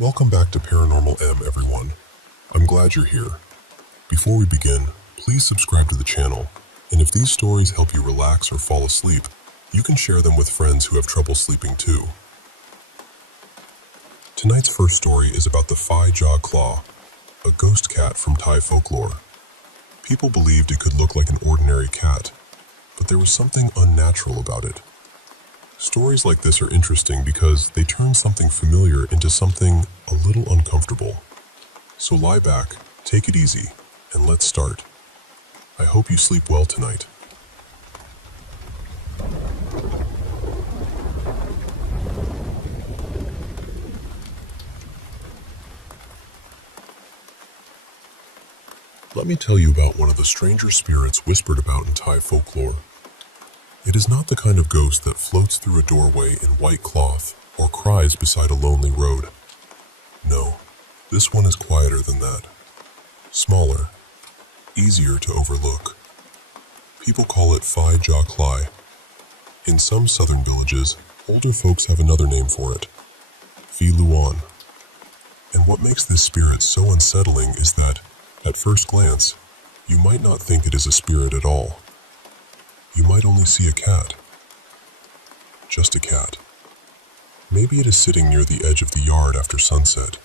Welcome back to Paranormal M, everyone. I'm glad you're here. Before we begin, please subscribe to the channel, and if these stories help you relax or fall asleep, you can share them with friends who have trouble sleeping too. Tonight's first story is about the Five-Jaw Claw, a ghost cat from Thai folklore. People believed it could look like an ordinary cat, but there was something unnatural about it. Stories like this are interesting because they turn something familiar into something a little uncomfortable. So lie back, take it easy, and let's start. I hope you sleep well tonight. Let me tell you about one of the stranger spirits whispered about in Thai folklore. It is not the kind of ghost that floats through a doorway in white cloth or cries beside a lonely road. No, this one is quieter than that. Smaller, easier to overlook. People call it Five-Jaw Claw. In some southern villages, older folks have another name for it, Phi Luan. And what makes this spirit so unsettling is that, at first glance, you might not think it is a spirit at all. You might only see a cat. Just a cat. Maybe it is sitting near the edge of the yard after sunset.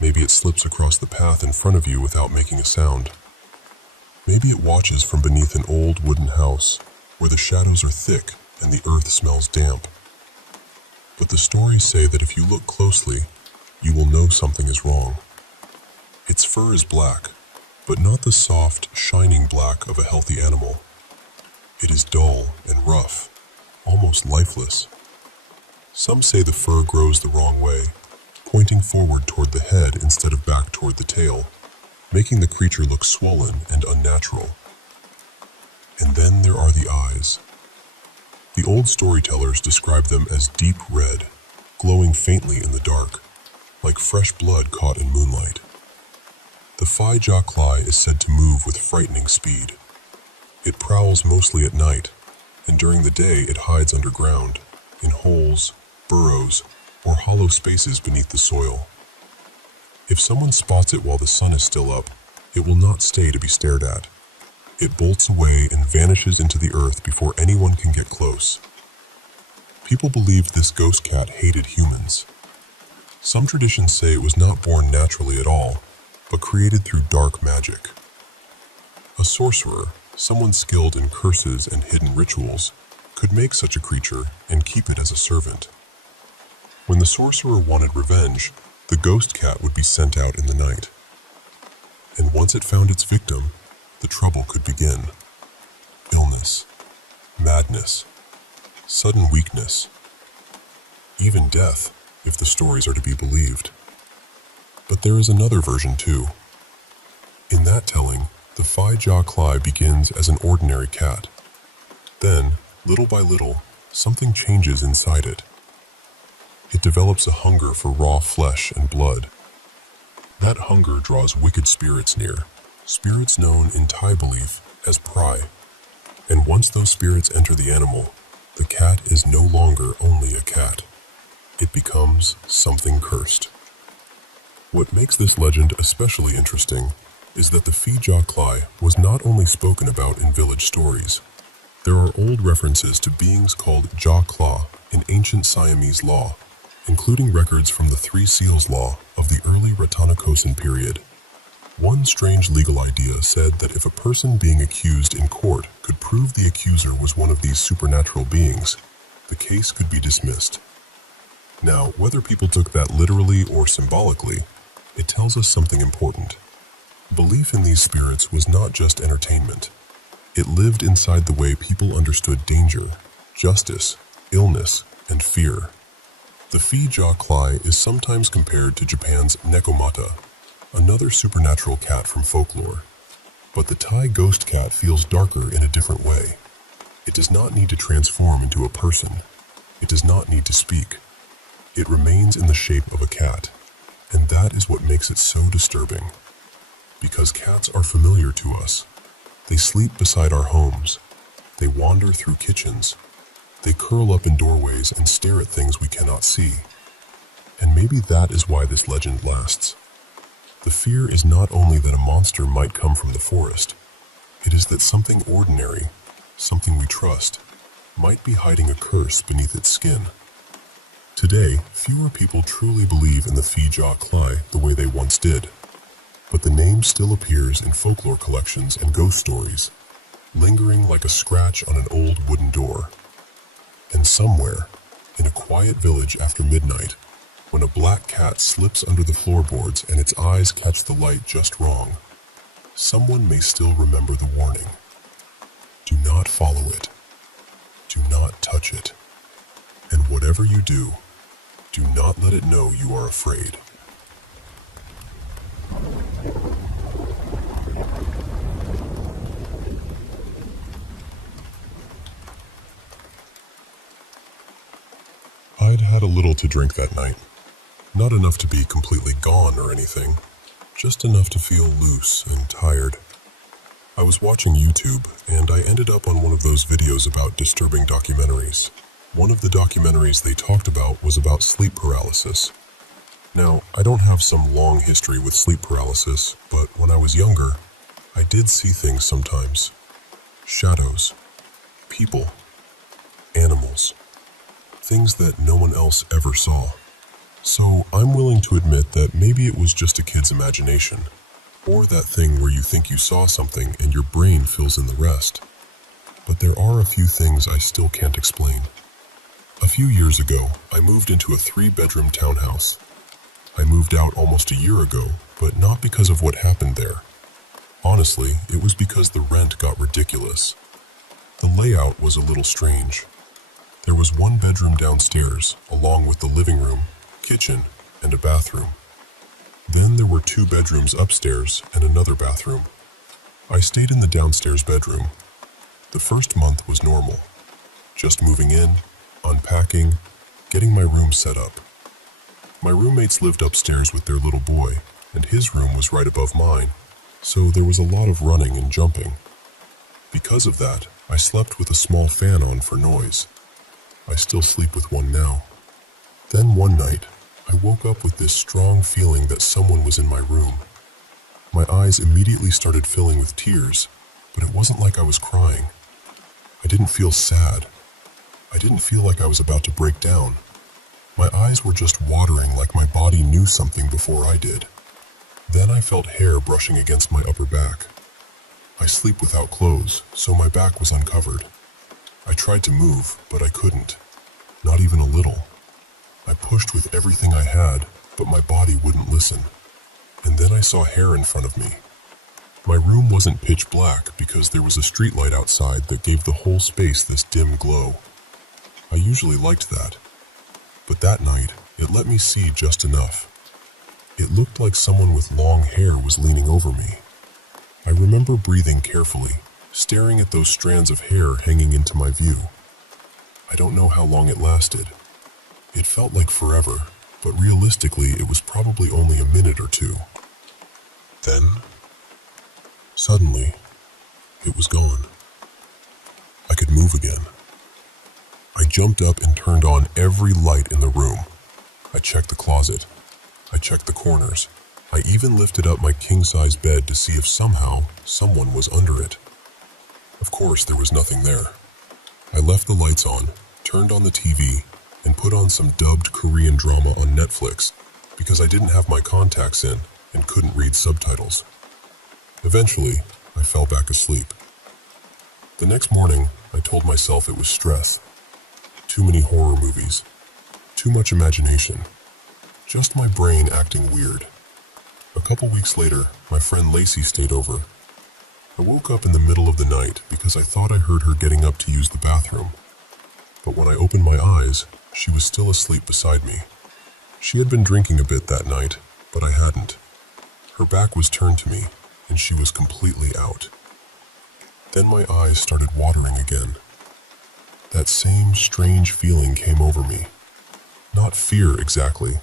Maybe it slips across the path in front of you without making a sound. Maybe it watches from beneath an old wooden house, where the shadows are thick and the earth smells damp. But the stories say that if you look closely, you will know something is wrong. Its fur is black, but not the soft, shining black of a healthy animal. It is dull and rough, almost lifeless. Some say the fur grows the wrong way, pointing forward toward the head instead of back toward the tail, making the creature look swollen and unnatural. And then there are the eyes. The old storytellers describe them as deep red, glowing faintly in the dark, like fresh blood caught in moonlight. The Five-Jaw Claw is said to move with frightening speed. It prowls mostly at night, and during the day it hides underground, in holes, burrows, or hollow spaces beneath the soil. If someone spots it while the sun is still up, it will not stay to be stared at. It bolts away and vanishes into the earth before anyone can get close. People believed this ghost cat hated humans. Some traditions say it was not born naturally at all, but created through dark magic. A sorcerer, someone skilled in curses and hidden rituals, could make such a creature and keep it as a servant. When the sorcerer wanted revenge, the ghost cat would be sent out in the night. And once it found its victim, the trouble could begin. Illness, madness, sudden weakness, even death, if the stories are to be believed. But there is another version too. In that telling, the Five-Jaw Claw begins as an ordinary cat. Then, little by little, something changes inside it. It develops a hunger for raw flesh and blood. That hunger draws wicked spirits near, spirits known in Thai belief as prai. And once those spirits enter the animal, the cat is no longer only a cat. It becomes something cursed. What makes this legend especially interesting is that the Five-Jaw Claw was not only spoken about in village stories. There are old references to beings called Jaw Claw in ancient Siamese law, including records from the Three Seals law of the early Rattanakosin period. One strange legal idea said that if a person being accused in court could prove the accuser was one of these supernatural beings, the case could be dismissed. Now, whether people took that literally or symbolically, it tells us something important. Belief in these spirits was not just entertainment. It lived inside the way people understood danger, justice, illness, and fear. The Five-Jaw Claw is sometimes compared to Japan's Nekomata, another supernatural cat from folklore. But the Thai ghost cat feels darker in a different way. It does not need to transform into a person. It does not need to speak. It remains in the shape of a cat, and that is what makes it so disturbing. Because cats are familiar to us. They sleep beside our homes. They wander through kitchens. They curl up in doorways and stare at things we cannot see. And maybe that is why this legend lasts. The fear is not only that a monster might come from the forest, it is that something ordinary, something we trust, might be hiding a curse beneath its skin. Today, fewer people truly believe in the Fee-Jaw Cly the way they once did, but the name still appears in folklore collections and ghost stories, lingering like a scratch on an old wooden door. And somewhere, in a quiet village after midnight, when a black cat slips under the floorboards and its eyes catch the light just wrong, someone may still remember the warning. Do not follow it. Do not touch it. And whatever you do not let it know you are afraid. I'd had a little to drink that night. Not enough to be completely gone or anything, just enough to feel loose and tired. I was watching YouTube, and I ended up on one of those videos about disturbing documentaries. One of the documentaries they talked about was about sleep paralysis. Now, I don't have some long history with sleep paralysis, but when I was younger, I did see things sometimes. Shadows, people, animals, things that no one else ever saw. So I'm willing to admit that maybe it was just a kid's imagination, or that thing where you think you saw something and your brain fills in the rest. But there are a few things I still can't explain. A few years ago, I moved into a 3-bedroom townhouse. I moved out almost a year ago, but not because of what happened there. Honestly, it was because the rent got ridiculous. The layout was a little strange. There was one bedroom downstairs, along with the living room, kitchen, and a bathroom. Then there were 2 bedrooms upstairs and another bathroom. I stayed in the downstairs bedroom. The first month was normal. Just moving in, unpacking, getting my room set up. My roommates lived upstairs with their little boy, and his room was right above mine, so there was a lot of running and jumping. Because of that, I slept with a small fan on for noise. I still sleep with one now. Then one night, I woke up with this strong feeling that someone was in my room. My eyes immediately started filling with tears, but it wasn't like I was crying. I didn't feel sad. I didn't feel like I was about to break down. My eyes were just watering like my body knew something before I did. Then I felt hair brushing against my upper back. I sleep without clothes, so my back was uncovered. I tried to move, but I couldn't. Not even a little. I pushed with everything I had, but my body wouldn't listen. And then I saw hair in front of me. My room wasn't pitch black because there was a streetlight outside that gave the whole space this dim glow. I usually liked that. But that night, it let me see just enough. It looked like someone with long hair was leaning over me. I remember breathing carefully, staring at those strands of hair hanging into my view. I don't know how long it lasted. It felt like forever, but realistically it was probably only a minute or two. Then, suddenly, it was gone. I could move again. I jumped up and turned on every light in the room. I checked the closet. I checked the corners. I even lifted up my king-size bed to see if somehow someone was under it. Of course, there was nothing there. I left the lights on, turned on the TV, and put on some dubbed Korean drama on Netflix because I didn't have my contacts in and couldn't read subtitles. Eventually, I fell back asleep. The next morning, I told myself it was stress. Too many horror movies. Too much imagination. Just my brain acting weird. A couple weeks later, my friend Lacey stayed over. I woke up in the middle of the night because I thought I heard her getting up to use the bathroom. But when I opened my eyes, she was still asleep beside me. She had been drinking a bit that night, but I hadn't. Her back was turned to me, and she was completely out. Then my eyes started watering again. That same strange feeling came over me. Not fear exactly,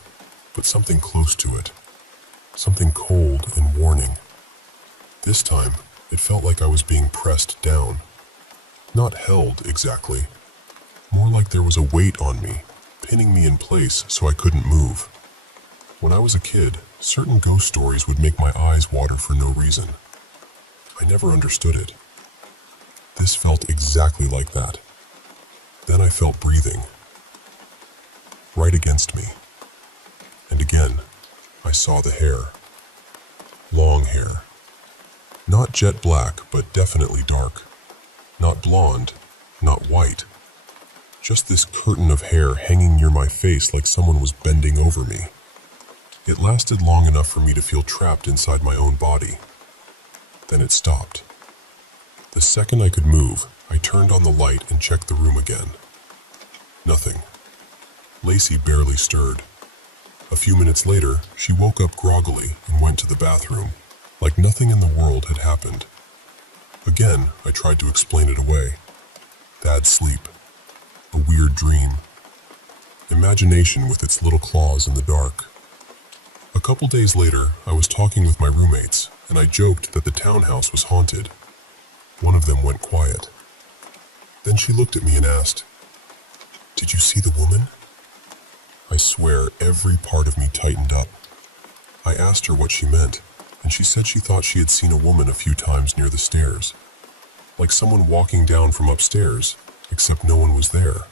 but something close to it. Something cold and warning. This time, it felt like I was being pressed down. Not held exactly. More like there was a weight on me, pinning me in place so I couldn't move. When I was a kid, certain ghost stories would make my eyes water for no reason. I never understood it. This felt exactly like that. Then I felt breathing, right against me. And again, I saw the hair. Long hair. Not jet black, but definitely dark. Not blonde, not white. Just this curtain of hair hanging near my face like someone was bending over me. It lasted long enough for me to feel trapped inside my own body. Then it stopped. The second I could move, I turned on the light and checked the room again. Nothing. Lacey barely stirred. A few minutes later, she woke up groggily and went to the bathroom, like nothing in the world had happened. Again, I tried to explain it away. Bad sleep. A weird dream. Imagination with its little claws in the dark. A couple days later, I was talking with my roommates, and I joked that the townhouse was haunted. One of them went quiet. Then she looked at me and asked, "Did you see the woman?" I swear every part of me tightened up. I asked her what she meant, and she said she thought she had seen a woman a few times near the stairs. Like someone walking down from upstairs, except no one was there.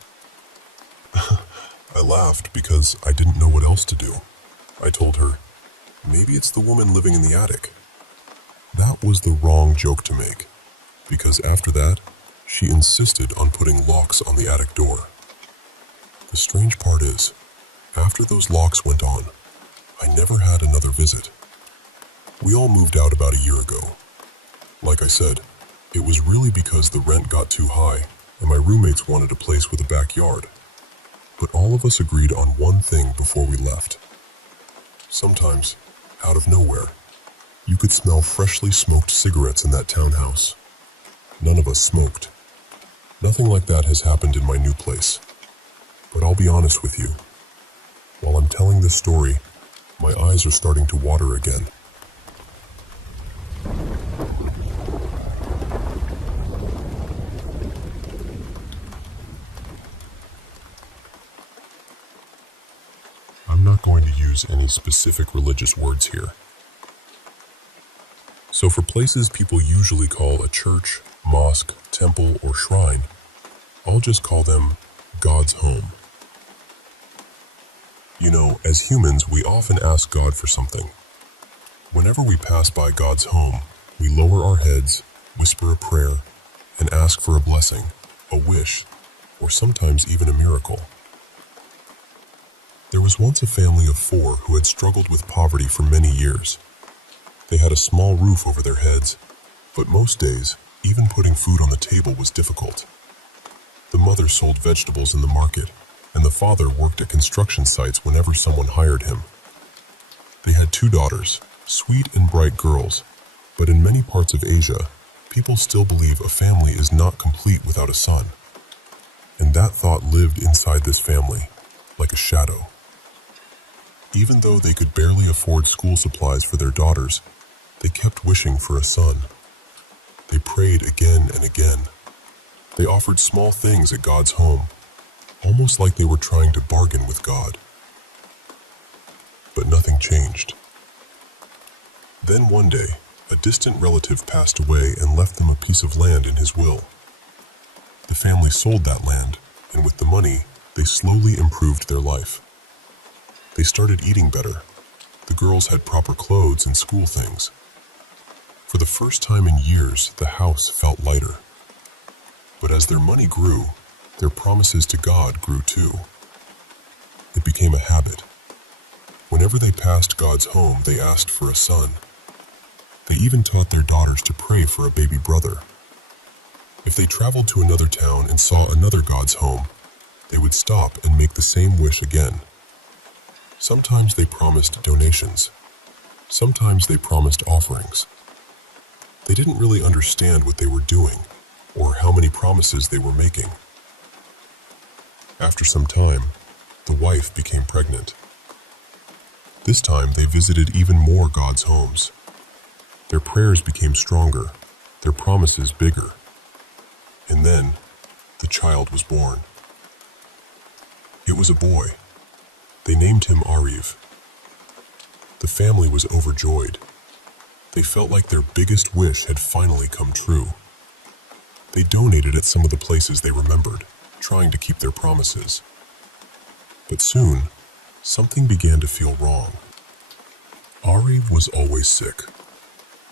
I laughed because I didn't know what else to do. I told her, maybe it's the woman living in the attic. That was the wrong joke to make, because after that, she insisted on putting locks on the attic door. The strange part is, after those locks went on, I never had another visit. We all moved out about a year ago. Like I said, it was really because the rent got too high and my roommates wanted a place with a backyard. But all of us agreed on one thing before we left. Sometimes, out of nowhere, you could smell freshly smoked cigarettes in that townhouse. None of us smoked. Nothing like that has happened in my new place. But I'll be honest with you. While I'm telling this story, my eyes are starting to water again. I'm not going to use any specific religious words here. So for places people usually call a church, mosque, temple, or shrine, I'll just call them God's home. You know, as humans, we often ask God for something. Whenever we pass by God's home, we lower our heads, whisper a prayer, and ask for a blessing, a wish, or sometimes even a miracle. There was once a family of 4 who had struggled with poverty for many years. They had a small roof over their heads, but most days, even putting food on the table was difficult. The mother sold vegetables in the market, and the father worked at construction sites whenever someone hired him. They had 2 daughters, sweet and bright girls, but in many parts of Asia, people still believe a family is not complete without a son. And that thought lived inside this family, like a shadow. Even though they could barely afford school supplies for their daughters, they kept wishing for a son. They prayed again and again. They offered small things at God's home, almost like they were trying to bargain with God. But nothing changed. Then one day, a distant relative passed away and left them a piece of land in his will. The family sold that land, and with the money, they slowly improved their life. They started eating better. The girls had proper clothes and school things. For the first time in years, the house felt lighter. But as their money grew, their promises to God grew too. It became a habit. Whenever they passed God's home, they asked for a son. They even taught their daughters to pray for a baby brother. If they traveled to another town and saw another God's home, they would stop and make the same wish again. Sometimes they promised donations. Sometimes they promised offerings. They didn't really understand what they were doing, or how many promises they were making. After some time, the wife became pregnant. This time they visited even more God's homes. Their prayers became stronger, their promises bigger. And then, the child was born. It was a boy. They named him Ariv. The family was overjoyed. They felt like their biggest wish had finally come true. They donated at some of the places they remembered, trying to keep their promises. But soon, something began to feel wrong. Ari was always sick.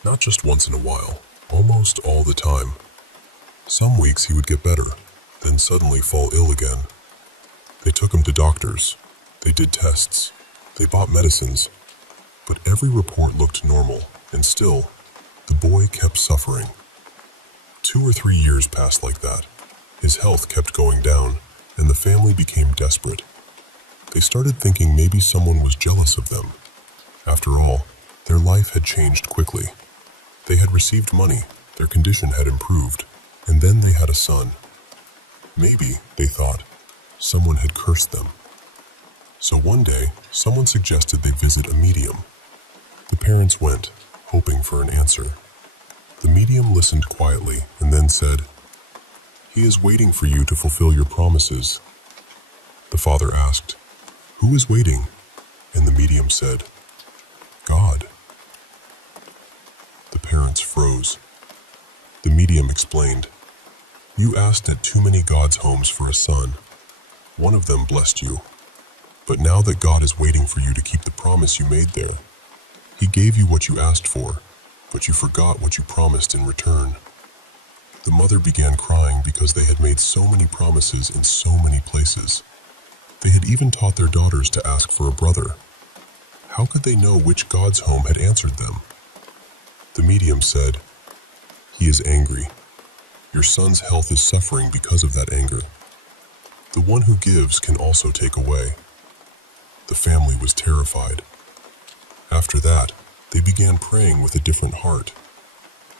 Not just once in a while, almost all the time. Some weeks he would get better, then suddenly fall ill again. They took him to doctors. They did tests. They bought medicines. But every report looked normal, and still, the boy kept suffering. 2 or 3 years passed like that. His health kept going down, and the family became desperate. They started thinking maybe someone was jealous of them. After all, their life had changed quickly. They had received money, their condition had improved, and then they had a son. Maybe, they thought, someone had cursed them. So one day, someone suggested they visit a medium. The parents went, hoping for an answer. The medium listened quietly and then said, "He is waiting for you to fulfill your promises." The father asked, "Who is waiting?" And the medium said, "God." The parents froze. The medium explained, "You asked at too many God's homes for a son. One of them blessed you. But now that God is waiting for you to keep the promise you made there, He gave you what you asked for, but you forgot what you promised in return." The mother began crying because they had made so many promises in so many places. They had even taught their daughters to ask for a brother. How could they know which God's home had answered them? The medium said, "He is angry. Your son's health is suffering because of that anger. The one who gives can also take away." The family was terrified. After that, they began praying with a different heart.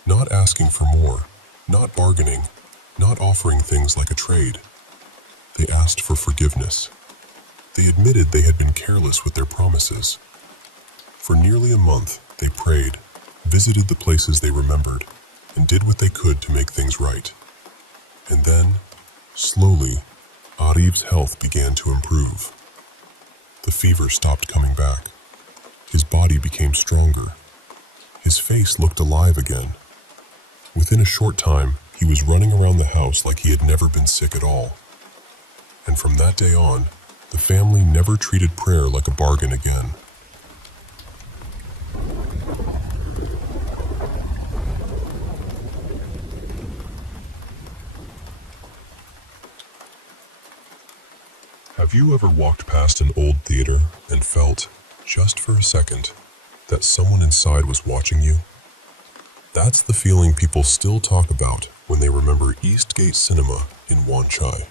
Not asking for more, not bargaining, not offering things like a trade. They asked for forgiveness. They admitted they had been careless with their promises. For nearly a month, they prayed, visited the places they remembered, and did what they could to make things right. And then, slowly, Arif's health began to improve. The fever stopped coming back. His body became stronger. His face looked alive again. Within a short time, he was running around the house like he had never been sick at all. And from that day on, the family never treated prayer like a bargain again. Have you ever walked past an old theater and felt, just for a second, that someone inside was watching you? That's the feeling people still talk about when they remember Eastgate Cinema in Wan Chai.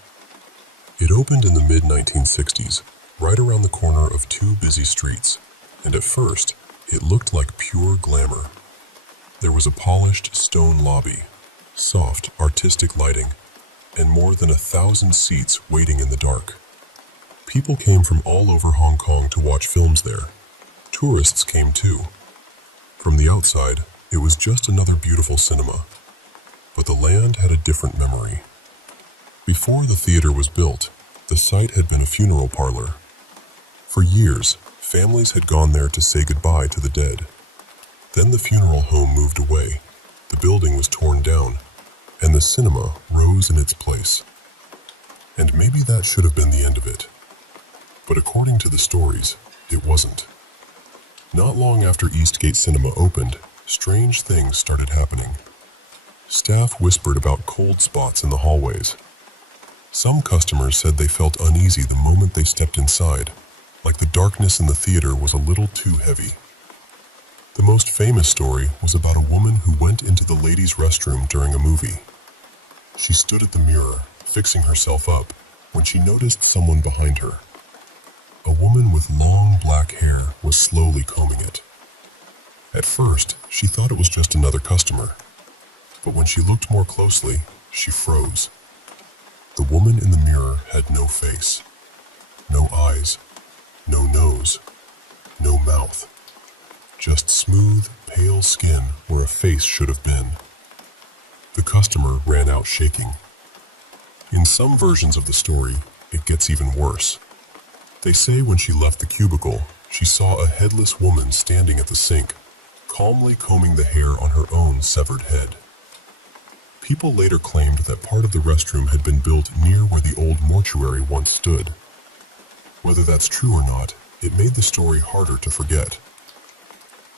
It opened in the mid-1960s, right around the corner of 2 busy streets, and at first, it looked like pure glamour. There was a polished stone lobby, soft, artistic lighting, and more than 1,000 seats waiting in the dark. People came from all over Hong Kong to watch films there. Tourists came too. From the outside, it was just another beautiful cinema. But the land had a different memory. Before the theater was built, the site had been a funeral parlor. For years, families had gone there to say goodbye to the dead. Then the funeral home moved away, the building was torn down, and the cinema rose in its place. And maybe that should have been the end of it. But according to the stories, it wasn't. Not long after Eastgate Cinema opened, strange things started happening. Staff whispered about cold spots in the hallways. Some customers said they felt uneasy the moment they stepped inside, like the darkness in the theater was a little too heavy. The most famous story was about a woman who went into the ladies' restroom during a movie. She stood at the mirror, fixing herself up, when she noticed someone behind her. A woman with long black hair was slowly combing it. At first, she thought it was just another customer, but when she looked more closely, she froze. The woman in the mirror had no face, no eyes, no nose, no mouth. Just smooth, pale skin where a face should have been. The customer ran out shaking. In some versions of the story, it gets even worse. They say when she left the cubicle, she saw a headless woman standing at the sink, calmly combing the hair on her own severed head. People later claimed that part of the restroom had been built near where the old mortuary once stood. Whether that's true or not, it made the story harder to forget.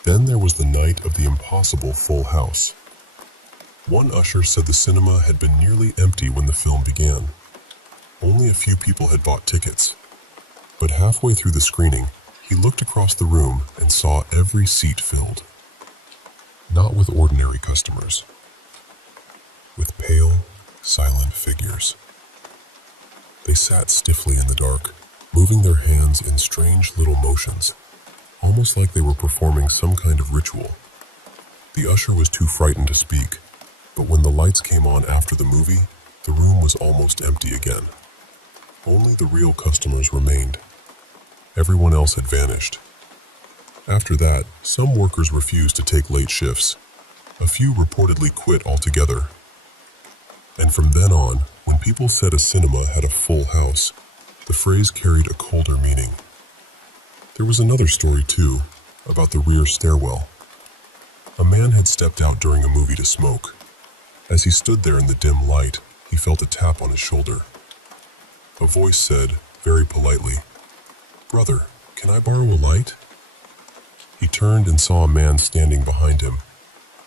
Then there was the night of the impossible full house. One usher said the cinema had been nearly empty when the film began. Only a few people had bought tickets. But halfway through the screening, he looked across the room and saw every seat filled. Not with ordinary customers. With pale, silent figures. They sat stiffly in the dark, moving their hands in strange little motions, almost like they were performing some kind of ritual. The usher was too frightened to speak, but when the lights came on after the movie, the room was almost empty again. Only the real customers remained. Everyone else had vanished. After that, some workers refused to take late shifts. A few reportedly quit altogether. And from then on, when people said a cinema had a full house, the phrase carried a colder meaning. There was another story too, about the rear stairwell. A man had stepped out during a movie to smoke. As he stood there in the dim light, he felt a tap on his shoulder. A voice said, very politely, "Brother, can I borrow a light?" He turned and saw a man standing behind him.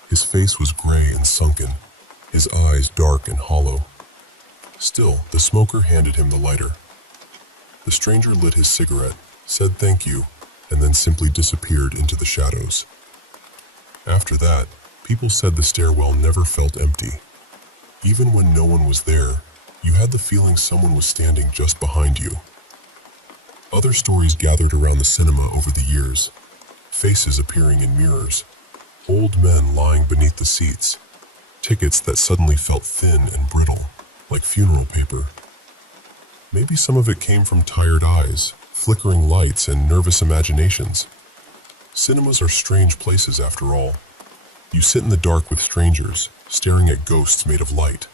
His face was gray and sunken, his eyes dark and hollow. Still, the smoker handed him the lighter. The stranger lit his cigarette, said thank you, and then simply disappeared into the shadows. After that, people said the stairwell never felt empty. Even when no one was there, you had the feeling someone was standing just behind you. Other stories gathered around the cinema over the years. Faces appearing in mirrors, old men lying beneath the seats, tickets that suddenly felt thin and brittle, like funeral paper. Maybe some of it came from tired eyes, flickering lights, and nervous imaginations. Cinemas are strange places after all. You sit in the dark with strangers, staring at ghosts made of light.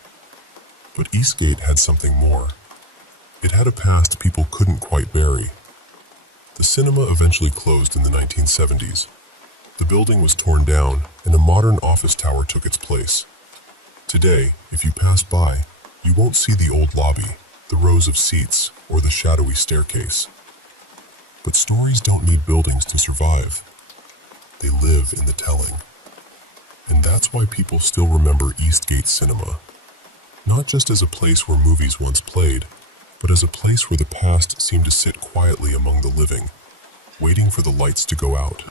But Eastgate had something more. It had a past people couldn't quite bury. The cinema eventually closed in the 1970s. The building was torn down, and a modern office tower took its place. Today, if you pass by, you won't see the old lobby, the rows of seats, or the shadowy staircase. But stories don't need buildings to survive. They live in the telling. And that's why people still remember Eastgate Cinema. Not just as a place where movies once played, but as a place where the past seemed to sit quietly among the living, waiting for the lights to go out.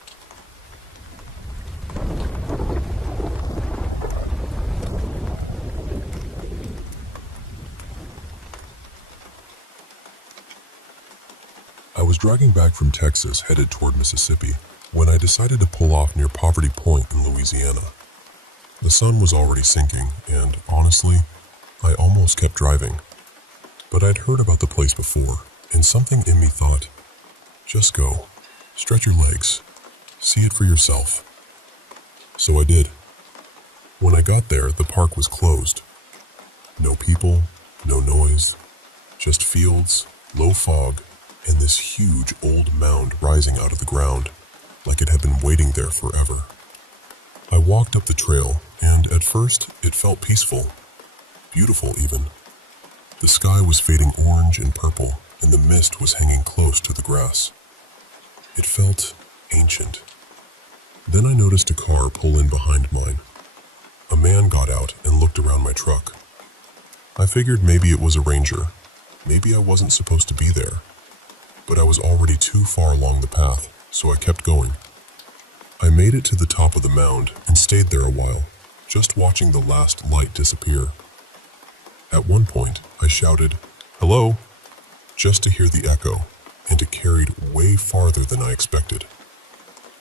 I was driving back from Texas headed toward Mississippi when I decided to pull off near Poverty Point in Louisiana. The sun was already sinking, and honestly, I almost kept driving. But I'd heard about the place before, and something in me thought, just go, stretch your legs, see it for yourself. So I did. When I got there, the park was closed. No people, no noise, just fields, low fog, and this huge old mound rising out of the ground, like it had been waiting there forever. I walked up the trail, and at first it felt peaceful, beautiful even. The sky was fading orange and purple, and the mist was hanging close to the grass. It felt ancient. Then I noticed a car pull in behind mine. A man got out and looked around my truck. I figured maybe it was a ranger. Maybe I wasn't supposed to be there. But I was already too far along the path, so I kept going. I made it to the top of the mound and stayed there a while, just watching the last light disappear. At one point, I shouted, "Hello," just to hear the echo, and it carried way farther than I expected.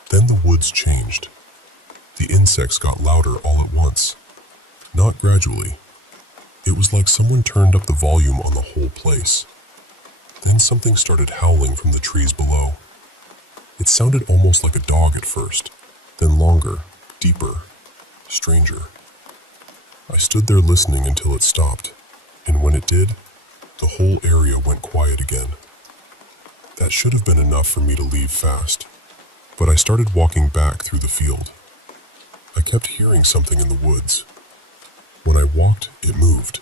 Then the woods changed. The insects got louder all at once, not gradually. It was like someone turned up the volume on the whole place. Then something started howling from the trees below. It sounded almost like a dog at first, then longer, deeper, stranger. I stood there listening until it stopped, and when it did, the whole area went quiet again. That should have been enough for me to leave fast, but I started walking back through the field. I kept hearing something in the woods. When I walked, it moved.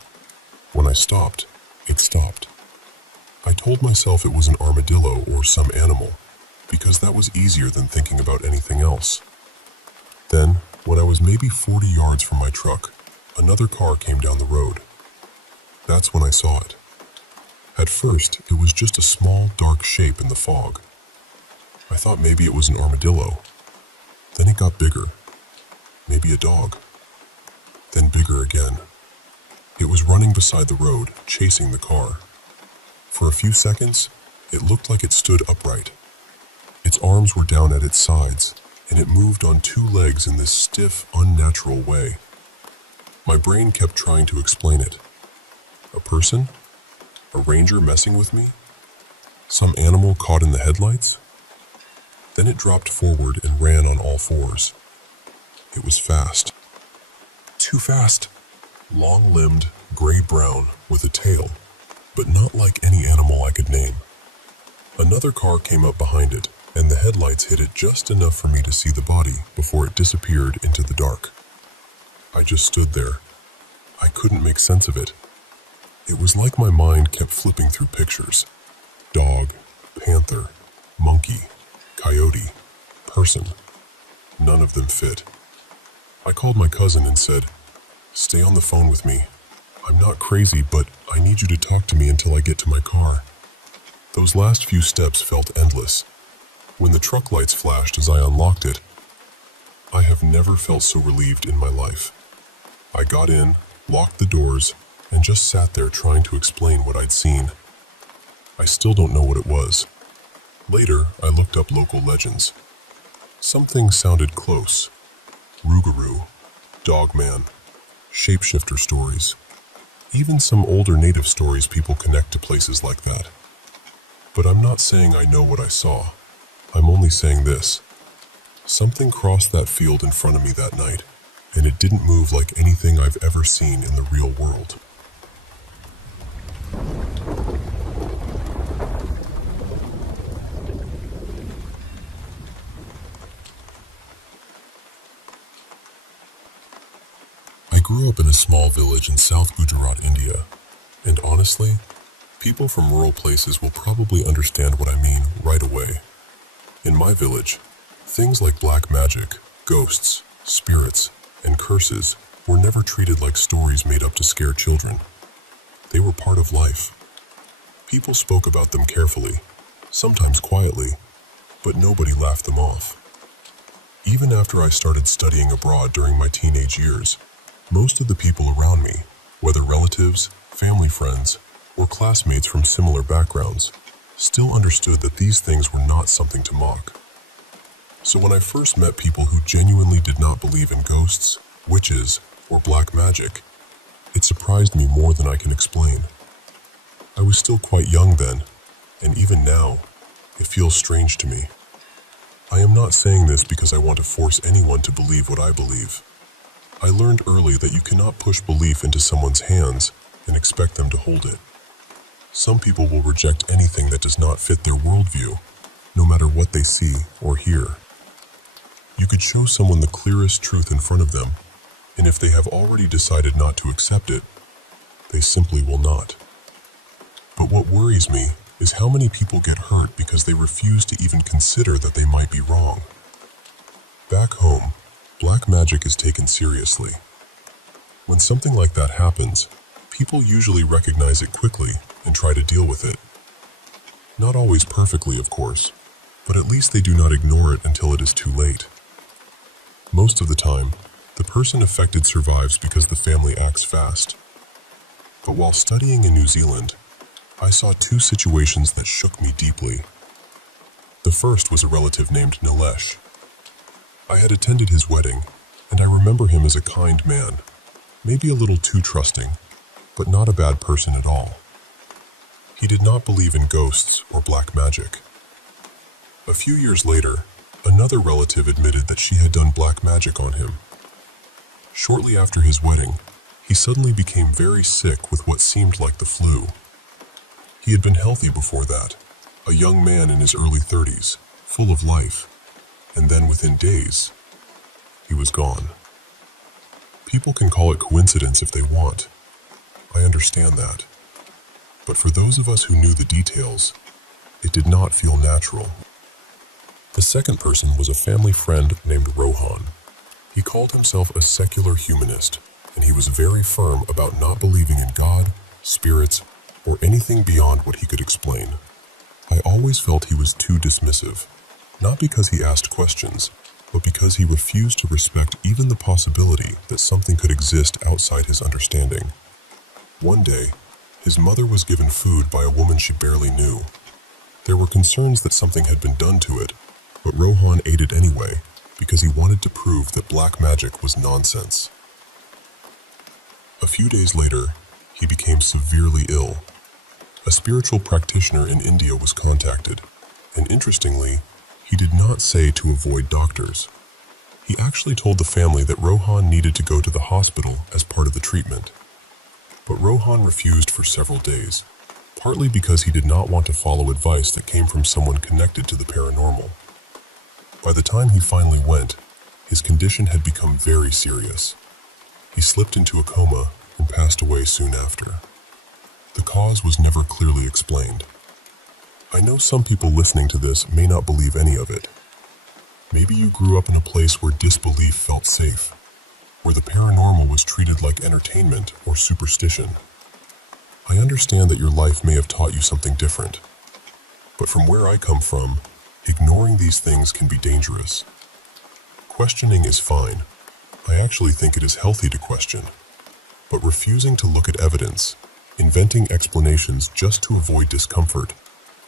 When I stopped, it stopped. I told myself it was an armadillo or some animal, because that was easier than thinking about anything else. Then, when I was maybe 40 yards from my truck, another car came down the road. That's when I saw it. At first, it was just a small, dark shape in the fog. I thought maybe it was an armadillo. Then it got bigger. Maybe a dog. Then bigger again. It was running beside the road, chasing the car. For a few seconds, it looked like it stood upright. Its arms were down at its sides, and it moved on two legs in this stiff, unnatural way. My brain kept trying to explain it. A person? A ranger messing with me? Some animal caught in the headlights? Then it dropped forward and ran on all fours. It was fast. Too fast. Long-limbed, gray-brown, with a tail, but not like any animal I could name. Another car came up behind it, and the headlights hit it just enough for me to see the body before it disappeared into the dark. I just stood there. I couldn't make sense of it. It was like my mind kept flipping through pictures. Dog, panther, monkey, coyote, person. None of them fit. I called my cousin and said, "Stay on the phone with me. I'm not crazy, but I need you to talk to me until I get to my car." Those last few steps felt endless. When the truck lights flashed as I unlocked it, I have never felt so relieved in my life. I got in, locked the doors, and just sat there trying to explain what I'd seen. I still don't know what it was. Later, I looked up local legends. Some things sounded close. Rougarou, Dogman, shapeshifter stories. Even some older native stories people connect to places like that. But I'm not saying I know what I saw. I'm only saying this. Something crossed that field in front of me that night, and it didn't move like anything I've ever seen in the real world. I grew up in a small village in South Gujarat, India, and honestly, people from rural places will probably understand what I mean right away. In my village, things like black magic, ghosts, spirits, and curses were never treated like stories made up to scare children. They were part of life. People spoke about them carefully, sometimes quietly, but nobody laughed them off. Even after I started studying abroad during my teenage years, most of the people around me, whether relatives, family friends, or classmates from similar backgrounds, still understood that these things were not something to mock. So when I first met people who genuinely did not believe in ghosts, witches, or black magic, it surprised me more than I can explain. I was still quite young then, and even now, it feels strange to me. I am not saying this because I want to force anyone to believe what I believe. I learned early that you cannot push belief into someone's hands and expect them to hold it. Some people will reject anything that does not fit their worldview, no matter what they see or hear. You could show someone the clearest truth in front of them, and if they have already decided not to accept it, they simply will not. But what worries me is how many people get hurt because they refuse to even consider that they might be wrong. Back home, black magic is taken seriously. When something like that happens, people usually recognize it quickly and try to deal with it. Not always perfectly, of course, but at least they do not ignore it until it is too late. Most of the time, the person affected survives because the family acts fast. But while studying in New Zealand, I saw two situations that shook me deeply. The first was a relative named Nilesh. I had attended his wedding, and I remember him as a kind man, maybe a little too trusting, but not a bad person at all. He did not believe in ghosts or black magic. A few years later, another relative admitted that she had done black magic on him. Shortly after his wedding, he suddenly became very sick with what seemed like the flu. He had been healthy before that, A young man in his early 30s, full of life, and then within days, he was gone. People can call it coincidence if they want. I understand that. But for those of us who knew the details, it did not feel natural. The second person was a family friend named Rohan. He called himself a secular humanist, and he was very firm about not believing in God, spirits, or anything beyond what he could explain. I always felt he was too dismissive, not because he asked questions, but because he refused to respect even the possibility that something could exist outside his understanding. One day, his mother was given food by a woman she barely knew. There were concerns that something had been done to it, but Rohan ate it anyway because he wanted to prove that black magic was nonsense. A few days later, he became severely ill. A spiritual practitioner in India was contacted, and interestingly, he did not say to avoid doctors. He actually told the family that Rohan needed to go to the hospital as part of the treatment. But Rohan refused for several days, partly because he did not want to follow advice that came from someone connected to the paranormal. By the time he finally went, his condition had become very serious. He slipped into a coma and passed away soon after. The cause was never clearly explained. I know some people listening to this may not believe any of it. Maybe you grew up in a place where disbelief felt safe, where the paranormal was treated like entertainment or superstition. I understand that your life may have taught you something different, but from where I come from, ignoring these things can be dangerous. Questioning is fine. I actually think it is healthy to question, but refusing to look at evidence, inventing explanations just to avoid discomfort,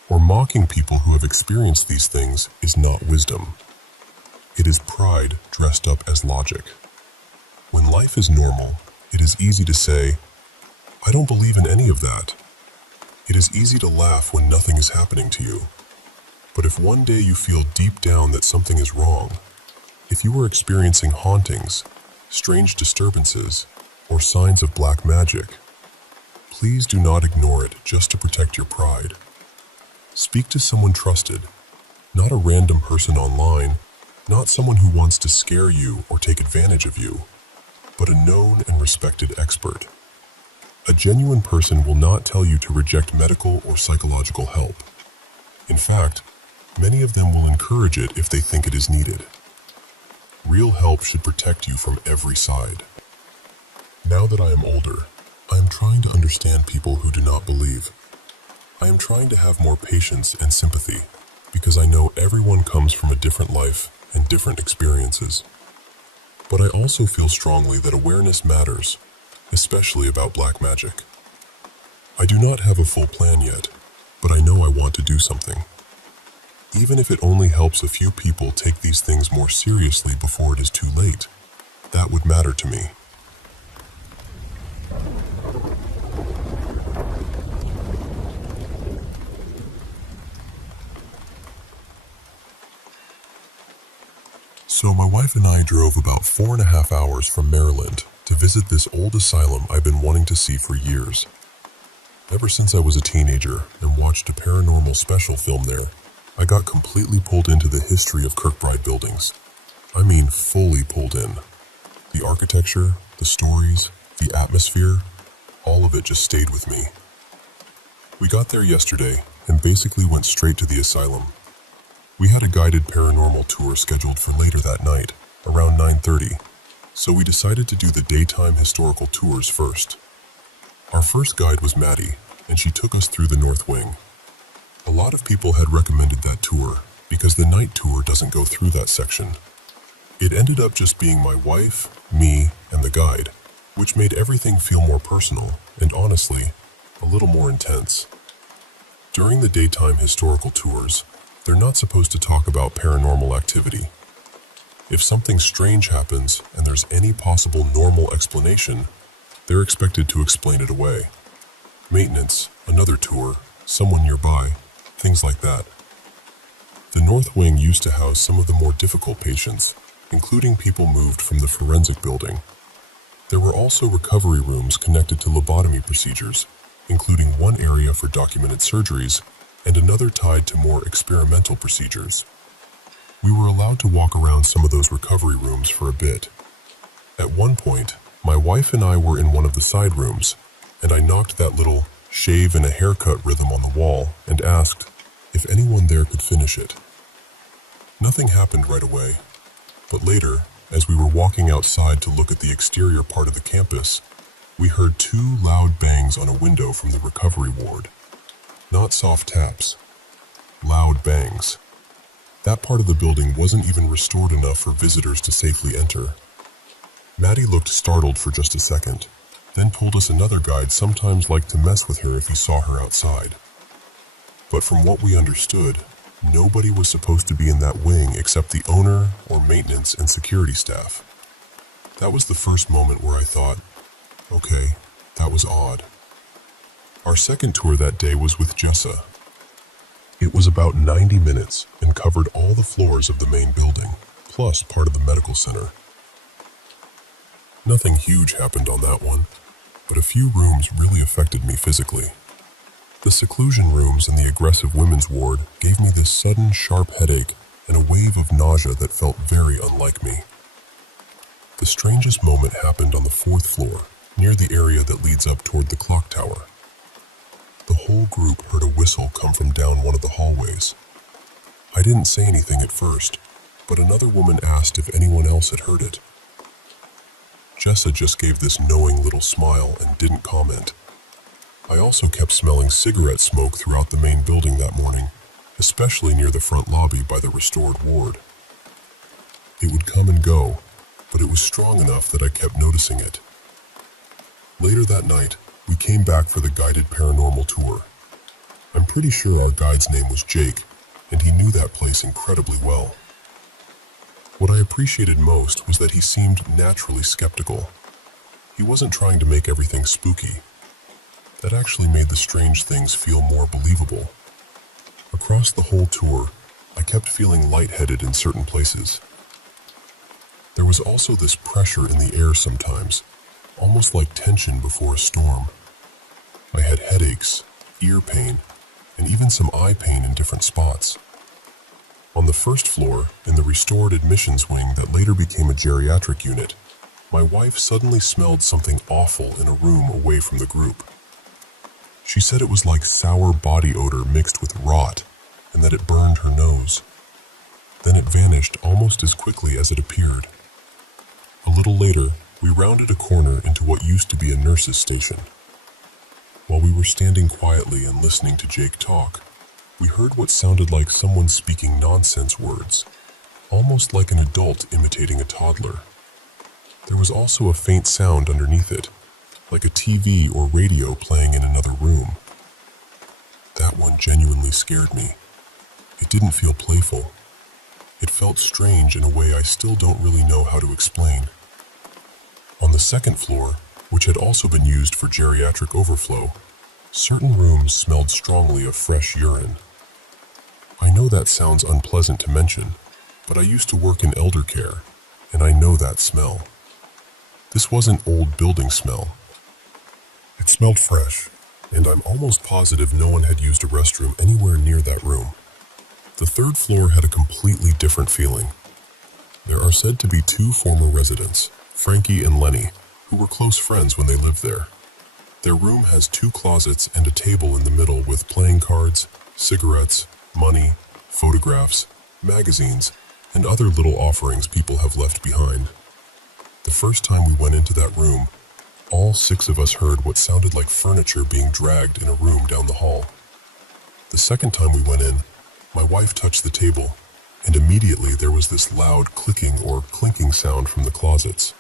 or mocking people who have experienced these things is not wisdom. It is pride dressed up as logic. When life is normal, it is easy to say, "I don't believe in any of that." It is easy to laugh when nothing is happening to you. But if one day you feel deep down that something is wrong, if you are experiencing hauntings, strange disturbances, or signs of black magic, please do not ignore it just to protect your pride. Speak to someone trusted, not a random person online, not someone who wants to scare you or take advantage of you, but a known and respected expert. A genuine person will not tell you to reject medical or psychological help. In fact, many of them will encourage it if they think it is needed. Real help should protect you from every side. Now that I am older, I am trying to understand people who do not believe. I am trying to have more patience and sympathy, because I know everyone comes from a different life and different experiences. But I also feel strongly that awareness matters, especially about black magic. I do not have a full plan yet, but I know I want to do something. Even if it only helps a few people take these things more seriously before it is too late, that would matter to me. So my wife and I drove about 4.5 hours from Maryland to visit this old asylum I've been wanting to see for years. Ever since I was a teenager and watched a paranormal special film there, I got completely pulled into the history of Kirkbride buildings. I mean fully pulled in. The architecture, the stories, the atmosphere, all of it just stayed with me. We got there yesterday and basically went straight to the asylum. We had a guided paranormal tour scheduled for later that night, around 9:30, so we decided to do the daytime historical tours first. Our first guide was Maddie, and she took us through the North Wing. A lot of people had recommended that tour because the night tour doesn't go through that section. It ended up just being my wife, me, and the guide, which made everything feel more personal and honestly, a little more intense. During the daytime historical tours, they're not supposed to talk about paranormal activity. If something strange happens and there's any possible normal explanation, they're expected to explain it away. Maintenance, another tour, someone nearby, things like that. The North Wing used to house some of the more difficult patients, including people moved from the forensic building. There were also recovery rooms connected to lobotomy procedures, including one area for documented surgeries and another tied to more experimental procedures. We were allowed to walk around some of those recovery rooms for a bit. At one point, my wife and I were in one of the side rooms, and I knocked that little shave and a haircut rhythm on the wall and asked if anyone there could finish it. Nothing happened right away, but later, as we were walking outside to look at the exterior part of the campus, we heard two loud bangs on a window from the recovery ward. Not soft taps, loud bangs. That part of the building wasn't even restored enough for visitors to safely enter. Maddie looked startled for just a second, then told us another guide sometimes liked to mess with her if he saw her outside. But from what we understood, nobody was supposed to be in that wing except the owner or maintenance and security staff. That was the first moment where I thought, okay, that was odd. Our second tour that day was with Jessa. It was about 90 minutes and covered all the floors of the main building, plus part of the medical center. Nothing huge happened on that one, but a few rooms really affected me physically. The seclusion rooms and the aggressive women's ward gave me this sudden sharp headache and a wave of nausea that felt very unlike me. The strangest moment happened on the 4th floor, near the area that leads up toward the clock tower. The whole group heard a whistle come from down one of the hallways. I didn't say anything at first, but another woman asked if anyone else had heard it. Jessa just gave this knowing little smile and didn't comment. I also kept smelling cigarette smoke throughout the main building that morning, especially near the front lobby by the restored ward. It would come and go, but it was strong enough that I kept noticing it. Later that night, we came back for the guided paranormal tour. I'm pretty sure our guide's name was Jake, and he knew that place incredibly well. What I appreciated most was that he seemed naturally skeptical. He wasn't trying to make everything spooky. That actually made the strange things feel more believable. Across the whole tour, I kept feeling lightheaded in certain places. There was also this pressure in the air sometimes, almost like tension before a storm. I had headaches, ear pain, and even some eye pain in different spots. On the 1st floor, in the restored admissions wing that later became a geriatric unit, my wife suddenly smelled something awful in a room away from the group. She said it was like sour body odor mixed with rot, and that it burned her nose. Then it vanished almost as quickly as it appeared. A little later, we rounded a corner into what used to be a nurse's station. While we were standing quietly and listening to Jake talk, we heard what sounded like someone speaking nonsense words, almost like an adult imitating a toddler. There was also a faint sound underneath it, like a TV or radio playing in another room. That one genuinely scared me. It didn't feel playful. It felt strange in a way I still don't really know how to explain. On the 2nd floor, which had also been used for geriatric overflow, certain rooms smelled strongly of fresh urine. I know that sounds unpleasant to mention, but I used to work in elder care, and I know that smell. This wasn't old building smell. It smelled fresh, and I'm almost positive no one had used a restroom anywhere near that room. The 3rd floor had a completely different feeling. There are said to be 2 former residents, Frankie and Lenny, who were close friends when they lived there. Their room has 2 closets and a table in the middle with playing cards, cigarettes, money, photographs, magazines, and other little offerings people have left behind. The first time we went into that room, all 6 of us heard what sounded like furniture being dragged in a room down the hall. The second time we went in, my wife touched the table, and immediately there was this loud clicking or clinking sound from the closets.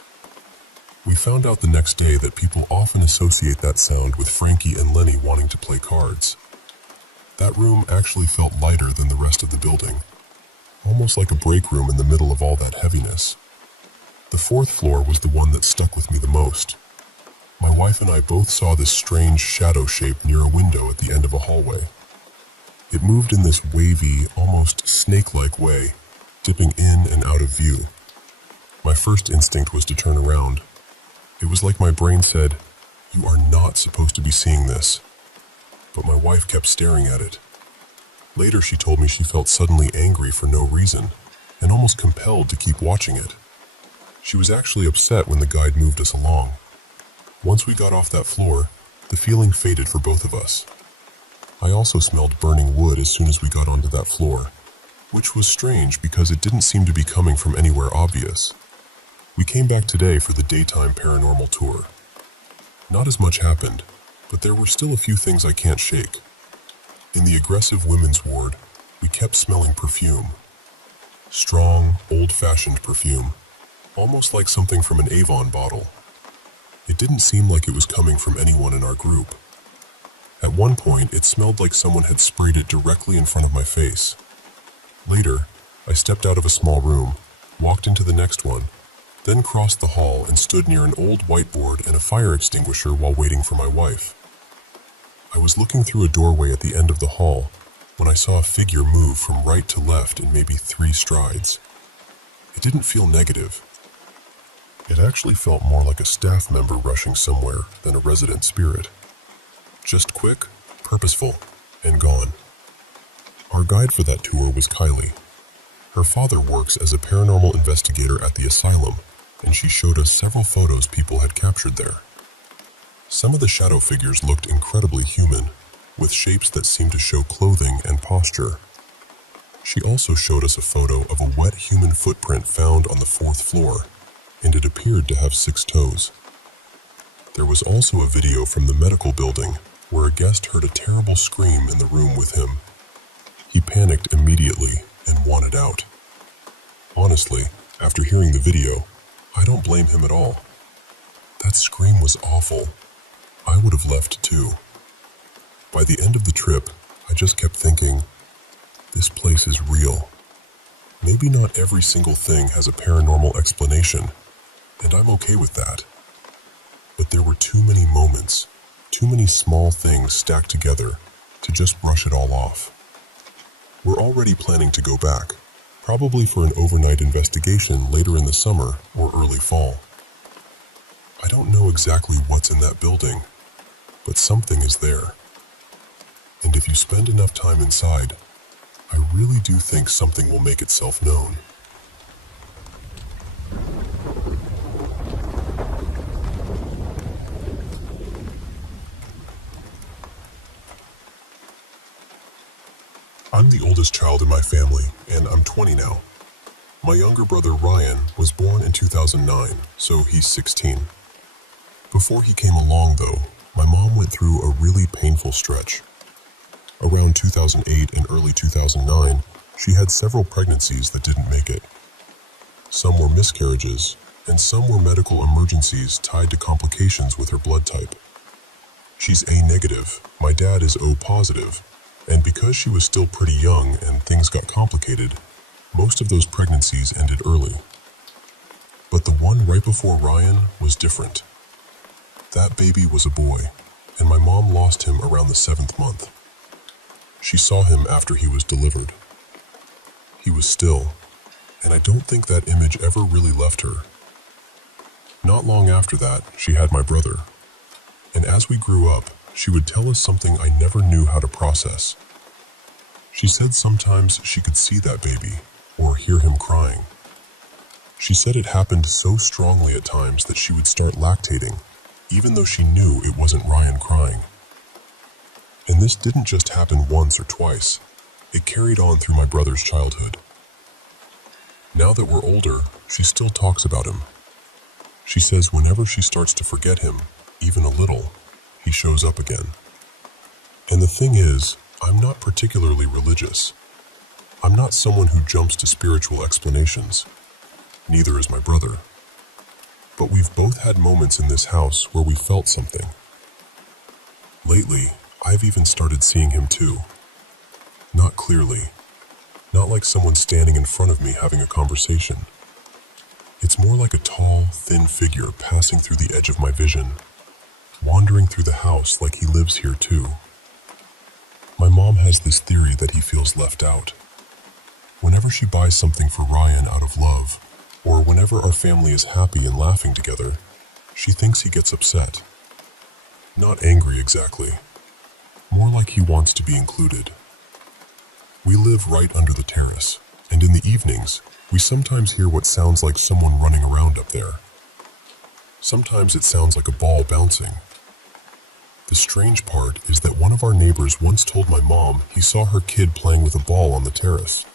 We found out the next day that people often associate that sound with Frankie and Lenny wanting to play cards. That room actually felt lighter than the rest of the building, almost like a break room in the middle of all that heaviness. The 4th floor was the one that stuck with me the most. My wife and I both saw this strange shadow shape near a window at the end of a hallway. It moved in this wavy, almost snake-like way, dipping in and out of view. My first instinct was to turn around. It was like my brain said, "You are not supposed to be seeing this." But my wife kept staring at it. Later, she told me she felt suddenly angry for no reason and almost compelled to keep watching it. She was actually upset when the guide moved us along. Once we got off that floor, the feeling faded for both of us. I also smelled burning wood as soon as we got onto that floor, which was strange because it didn't seem to be coming from anywhere obvious. We came back today for the daytime paranormal tour. Not as much happened, but there were still a few things I can't shake. In the aggressive women's ward, we kept smelling perfume. Strong, old-fashioned perfume, almost like something from an Avon bottle. It didn't seem like it was coming from anyone in our group. At one point, it smelled like someone had sprayed it directly in front of my face. Later, I stepped out of a small room, walked into the next one, then crossed the hall and stood near an old whiteboard and a fire extinguisher while waiting for my wife. I was looking through a doorway at the end of the hall when I saw a figure move from right to left in maybe 3 strides. It didn't feel negative. It actually felt more like a staff member rushing somewhere than a resident spirit. Just quick, purposeful, and gone. Our guide for that tour was Kylie. Her father works as a paranormal investigator at the asylum, and she showed us several photos people had captured there. Some of the shadow figures looked incredibly human, with shapes that seemed to show clothing and posture. She also showed us a photo of a wet human footprint found on the 4th floor, and it appeared to have 6 toes. There was also a video from the medical building where a guest heard a terrible scream in the room with him. He panicked immediately and wanted out. Honestly, after hearing the video, I don't blame him at all. That scream was awful. I would have left too. By the end of the trip, I just kept thinking, this place is real. Maybe not every single thing has a paranormal explanation, and I'm okay with that. But there were too many moments, too many small things stacked together to just brush it all off. We're already planning to go back, probably for an overnight investigation later in the summer or early fall. I don't know exactly what's in that building, but something is there. And if you spend enough time inside, I really do think something will make itself known. I'm the oldest child in my family, and I'm 20 now. My younger brother Ryan was born in 2009, so he's 16. Before he came along, though, my mom went through a really painful stretch. Around 2008 and early 2009, she had several pregnancies that didn't make it. Some were miscarriages, and some were medical emergencies tied to complications with her blood type. She's A negative, my dad is O positive, and because she was still pretty young and things got complicated, most of those pregnancies ended early. But the one right before Ryan was different. That baby was a boy, and my mom lost him around the 7th month. She saw him after he was delivered. He was still, and I don't think that image ever really left her. Not long after that, she had my brother. And as we grew up, she would tell us something I never knew how to process. She said sometimes she could see that baby, or hear him crying. She said it happened so strongly at times that she would start lactating, even though she knew it wasn't Ryan crying. And this didn't just happen once or twice, it carried on through my brother's childhood. Now that we're older, she still talks about him. She says whenever she starts to forget him, even a little, he shows up again. And the thing is, I'm not particularly religious. I'm not someone who jumps to spiritual explanations. Neither is my brother. But we've both had moments in this house where we felt something. Lately, I've even started seeing him too. Not clearly. Not like someone standing in front of me having a conversation. It's more like a tall, thin figure passing through the edge of my vision, wandering through the house like he lives here too. My mom has this theory that he feels left out. Whenever she buys something for Ryan out of love, or whenever our family is happy and laughing together, she thinks he gets upset. Not angry exactly, more like he wants to be included. We live right under the terrace, and in the evenings, we sometimes hear what sounds like someone running around up there. Sometimes it sounds like a ball bouncing. The strange part is that one of our neighbors once told my mom he saw her kid playing with a ball on the terrace.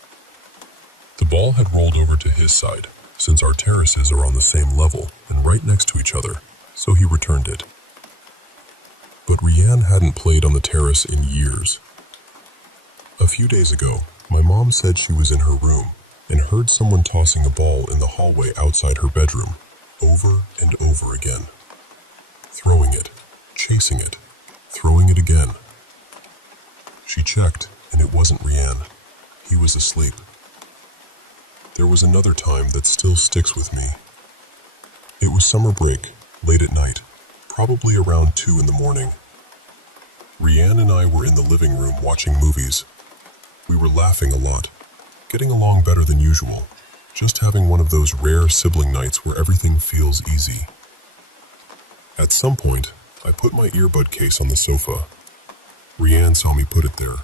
The ball had rolled over to his side, since our terraces are on the same level and right next to each other, so he returned it. But Rianne hadn't played on the terrace in years. A few days ago, my mom said she was in her room and heard someone tossing a ball in the hallway outside her bedroom, over and over again. Throwing it, chasing it, throwing it again. She checked, and it wasn't Rianne. He was asleep. There was another time that still sticks with me. It was summer break, late at night, probably around 2 in the morning. Rianne and I were in the living room watching movies. We were laughing a lot, getting along better than usual, just having one of those rare sibling nights where everything feels easy. At some point, I put my earbud case on the sofa. Rianne saw me put it there.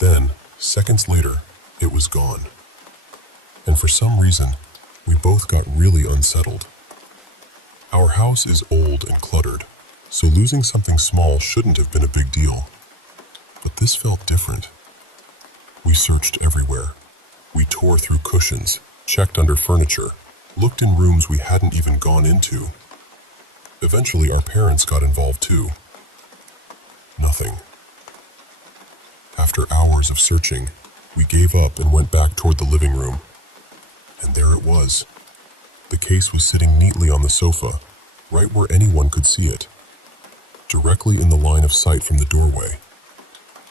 Then, seconds later, it was gone. And for some reason, we both got really unsettled. Our house is old and cluttered, so losing something small shouldn't have been a big deal. But this felt different. We searched everywhere. We tore through cushions, checked under furniture, looked in rooms we hadn't even gone into. Eventually, our parents got involved too. Nothing. After hours of searching, we gave up and went back toward the living room. And there it was. The case was sitting neatly on the sofa, right where anyone could see it, directly in the line of sight from the doorway.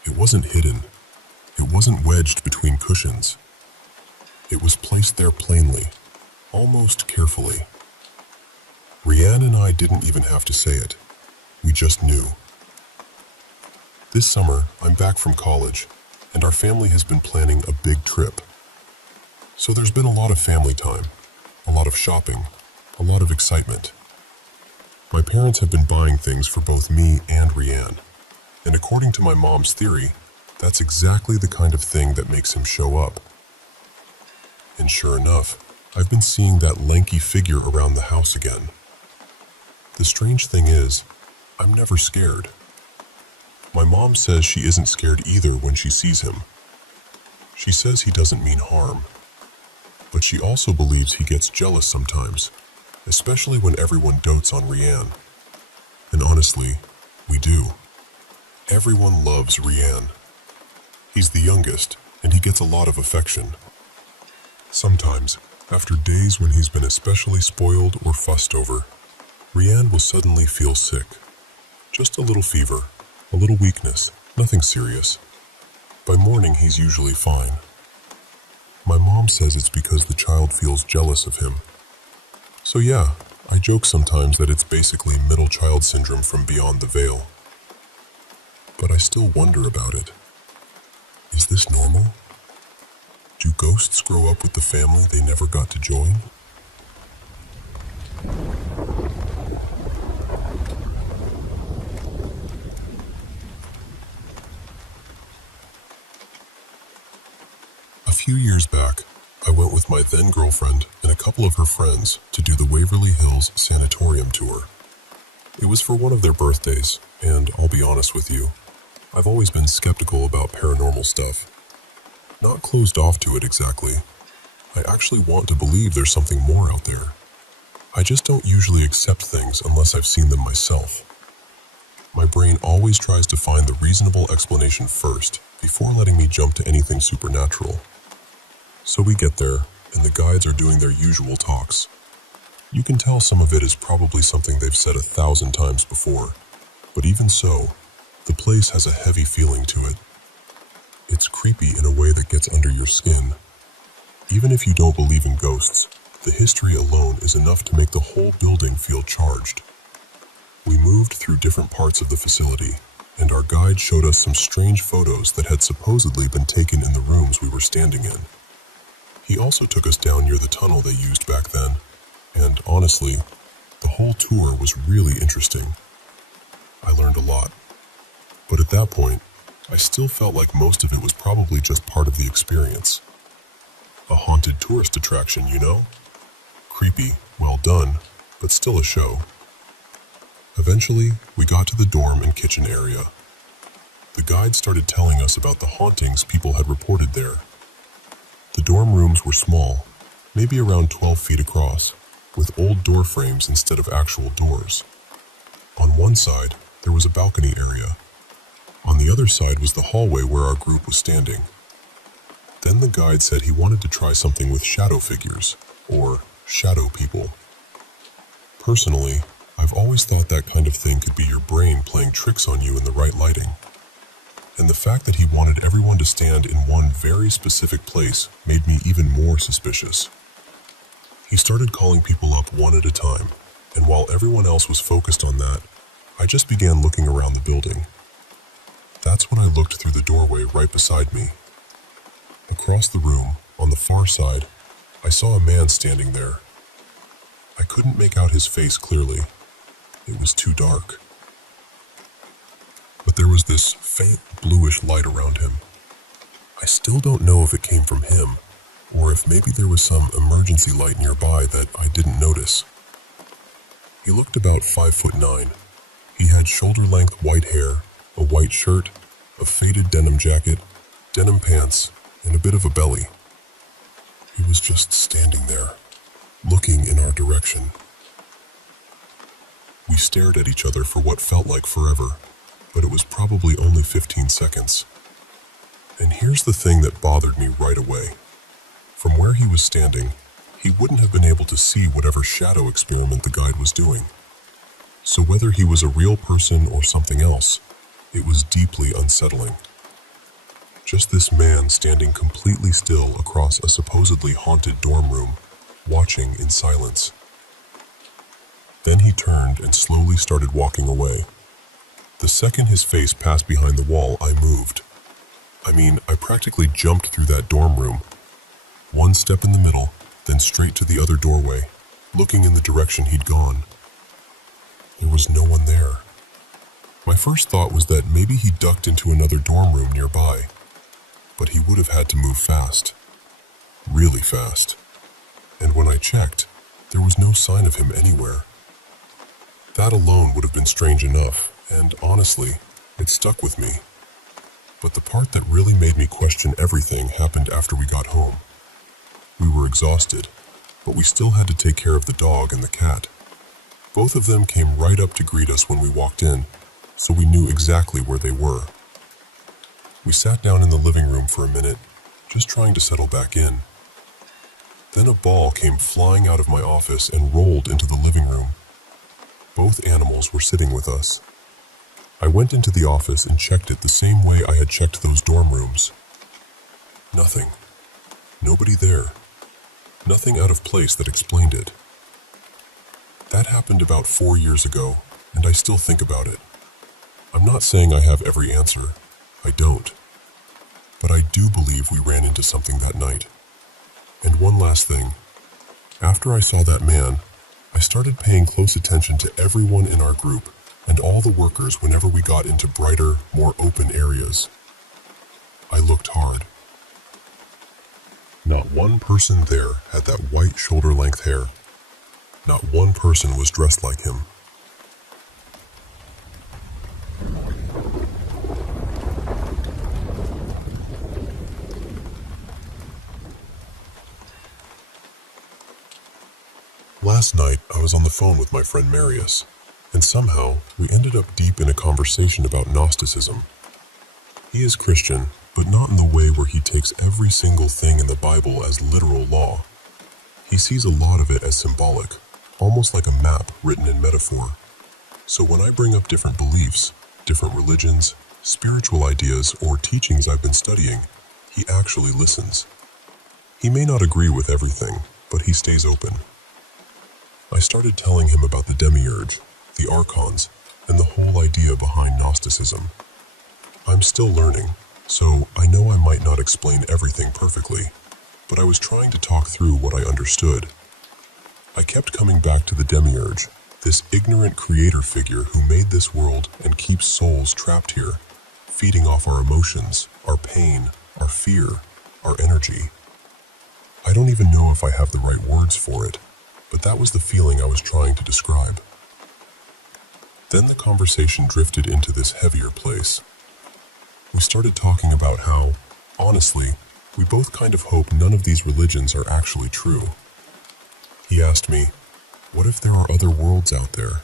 It wasn't hidden. It wasn't wedged between cushions. It was placed there plainly, almost carefully. Rianne and I didn't even have to say it. We just knew. This summer, I'm back from college, and our family has been planning a big trip. So there's been a lot of family time, a lot of shopping, a lot of excitement. My parents have been buying things for both me and Rianne, and according to my mom's theory, that's exactly the kind of thing that makes him show up. And sure enough, I've been seeing that lanky figure around the house again. The strange thing is, I'm never scared. My mom says she isn't scared either when she sees him. She says he doesn't mean harm. But she also believes he gets jealous sometimes, especially when everyone dotes on Rianne. And honestly, we do. Everyone loves Rianne. He's the youngest, and he gets a lot of affection. Sometimes, after days when he's been especially spoiled or fussed over, Rianne will suddenly feel sick. Just a little fever, a little weakness, nothing serious. By morning, he's usually fine. My mom says it's because the child feels jealous of him. So yeah, I joke sometimes that it's basically middle child syndrome from beyond the veil. But I still wonder about it. Is this normal? Do ghosts grow up with the family they never got to join? A few years back, I went with my then-girlfriend and a couple of her friends to do the Waverly Hills Sanatorium tour. It was for one of their birthdays, and I'll be honest with you, I've always been skeptical about paranormal stuff. Not closed off to it exactly. I actually want to believe there's something more out there. I just don't usually accept things unless I've seen them myself. My brain always tries to find the reasonable explanation first, before letting me jump to anything supernatural. So we get there, and the guides are doing their usual talks. You can tell some of it is probably something they've said 1,000 times before, but even so, the place has a heavy feeling to it. It's creepy in a way that gets under your skin. Even if you don't believe in ghosts, the history alone is enough to make the whole building feel charged. We moved through different parts of the facility, and our guide showed us some strange photos that had supposedly been taken in the rooms we were standing in. He also took us down near the tunnel they used back then, and honestly, the whole tour was really interesting. I learned a lot. But at that point, I still felt like most of it was probably just part of the experience. A haunted tourist attraction, you know? Creepy, well done, but still a show. Eventually, we got to the dorm and kitchen area. The guide started telling us about the hauntings people had reported there. The dorm rooms were small, maybe around 12 feet across, with old door frames instead of actual doors. On one side, there was a balcony area. On the other side was the hallway where our group was standing. Then the guide said he wanted to try something with shadow figures, or shadow people. Personally, I've always thought that kind of thing could be your brain playing tricks on you in the right lighting. And the fact that he wanted everyone to stand in one very specific place made me even more suspicious. He started calling people up one at a time, and while everyone else was focused on that, I just began looking around the building. That's when I looked through the doorway right beside me. Across the room, on the far side, I saw a man standing there. I couldn't make out his face clearly. It was too dark. But there was this faint bluish light around him. I still don't know if it came from him, or if maybe there was some emergency light nearby that I didn't notice. He looked about 5'9". He had shoulder-length white hair, a white shirt, a faded denim jacket, denim pants, and a bit of a belly. He was just standing there, looking in our direction. We stared at each other for what felt like forever, but it was probably only 15 seconds. And here's the thing that bothered me right away. From where he was standing, he wouldn't have been able to see whatever shadow experiment the guide was doing. So whether he was a real person or something else, it was deeply unsettling. Just this man standing completely still across a supposedly haunted dorm room, watching in silence. Then he turned and slowly started walking away. The second his face passed behind the wall, I moved. I practically jumped through that dorm room. One step in the middle, then straight to the other doorway, looking in the direction he'd gone. There was no one there. My first thought was that maybe he ducked into another dorm room nearby, but he would have had to move fast. Really fast. And when I checked, there was no sign of him anywhere. That alone would have been strange enough, and honestly, it stuck with me. But the part that really made me question everything happened after we got home. We were exhausted, but we still had to take care of the dog and the cat. Both of them came right up to greet us when we walked in, so we knew exactly where they were. We sat down in the living room for a minute, just trying to settle back in. Then a ball came flying out of my office and rolled into the living room. Both animals were sitting with us. I went into the office and checked it the same way I had checked those dorm rooms. Nothing. Nobody there. Nothing out of place that explained it. That happened about 4 years ago, and I still think about it. I'm not saying I have every answer. I don't. But I do believe we ran into something that night. And one last thing. After I saw that man, I started paying close attention to everyone in our group and all the workers whenever we got into brighter, more open areas. I looked hard. Not one person there had that white shoulder-length hair. Not one person was dressed like him. Last night, I was on the phone with my friend Marius, and somehow we ended up deep in a conversation about Gnosticism. He is Christian, but not in the way where he takes every single thing in the Bible as literal law. He sees a lot of it as symbolic, almost like a map written in metaphor. So when I bring up different beliefs, different religions, spiritual ideas, or teachings I've been studying, he actually listens. He may not agree with everything, but he stays open. I started telling him about the demiurge, the archons, and the whole idea behind Gnosticism. I'm still learning, so I know I might not explain everything perfectly, but I was trying to talk through what I understood. I kept coming back to the demiurge, this ignorant creator figure who made this world and keeps souls trapped here, feeding off our emotions, our pain, our fear, our energy. I don't even know if I have the right words for it, but that was the feeling I was trying to describe. Then the conversation drifted into this heavier place. We started talking about how, honestly, we both kind of hope none of these religions are actually true. He asked me, what if there are other worlds out there?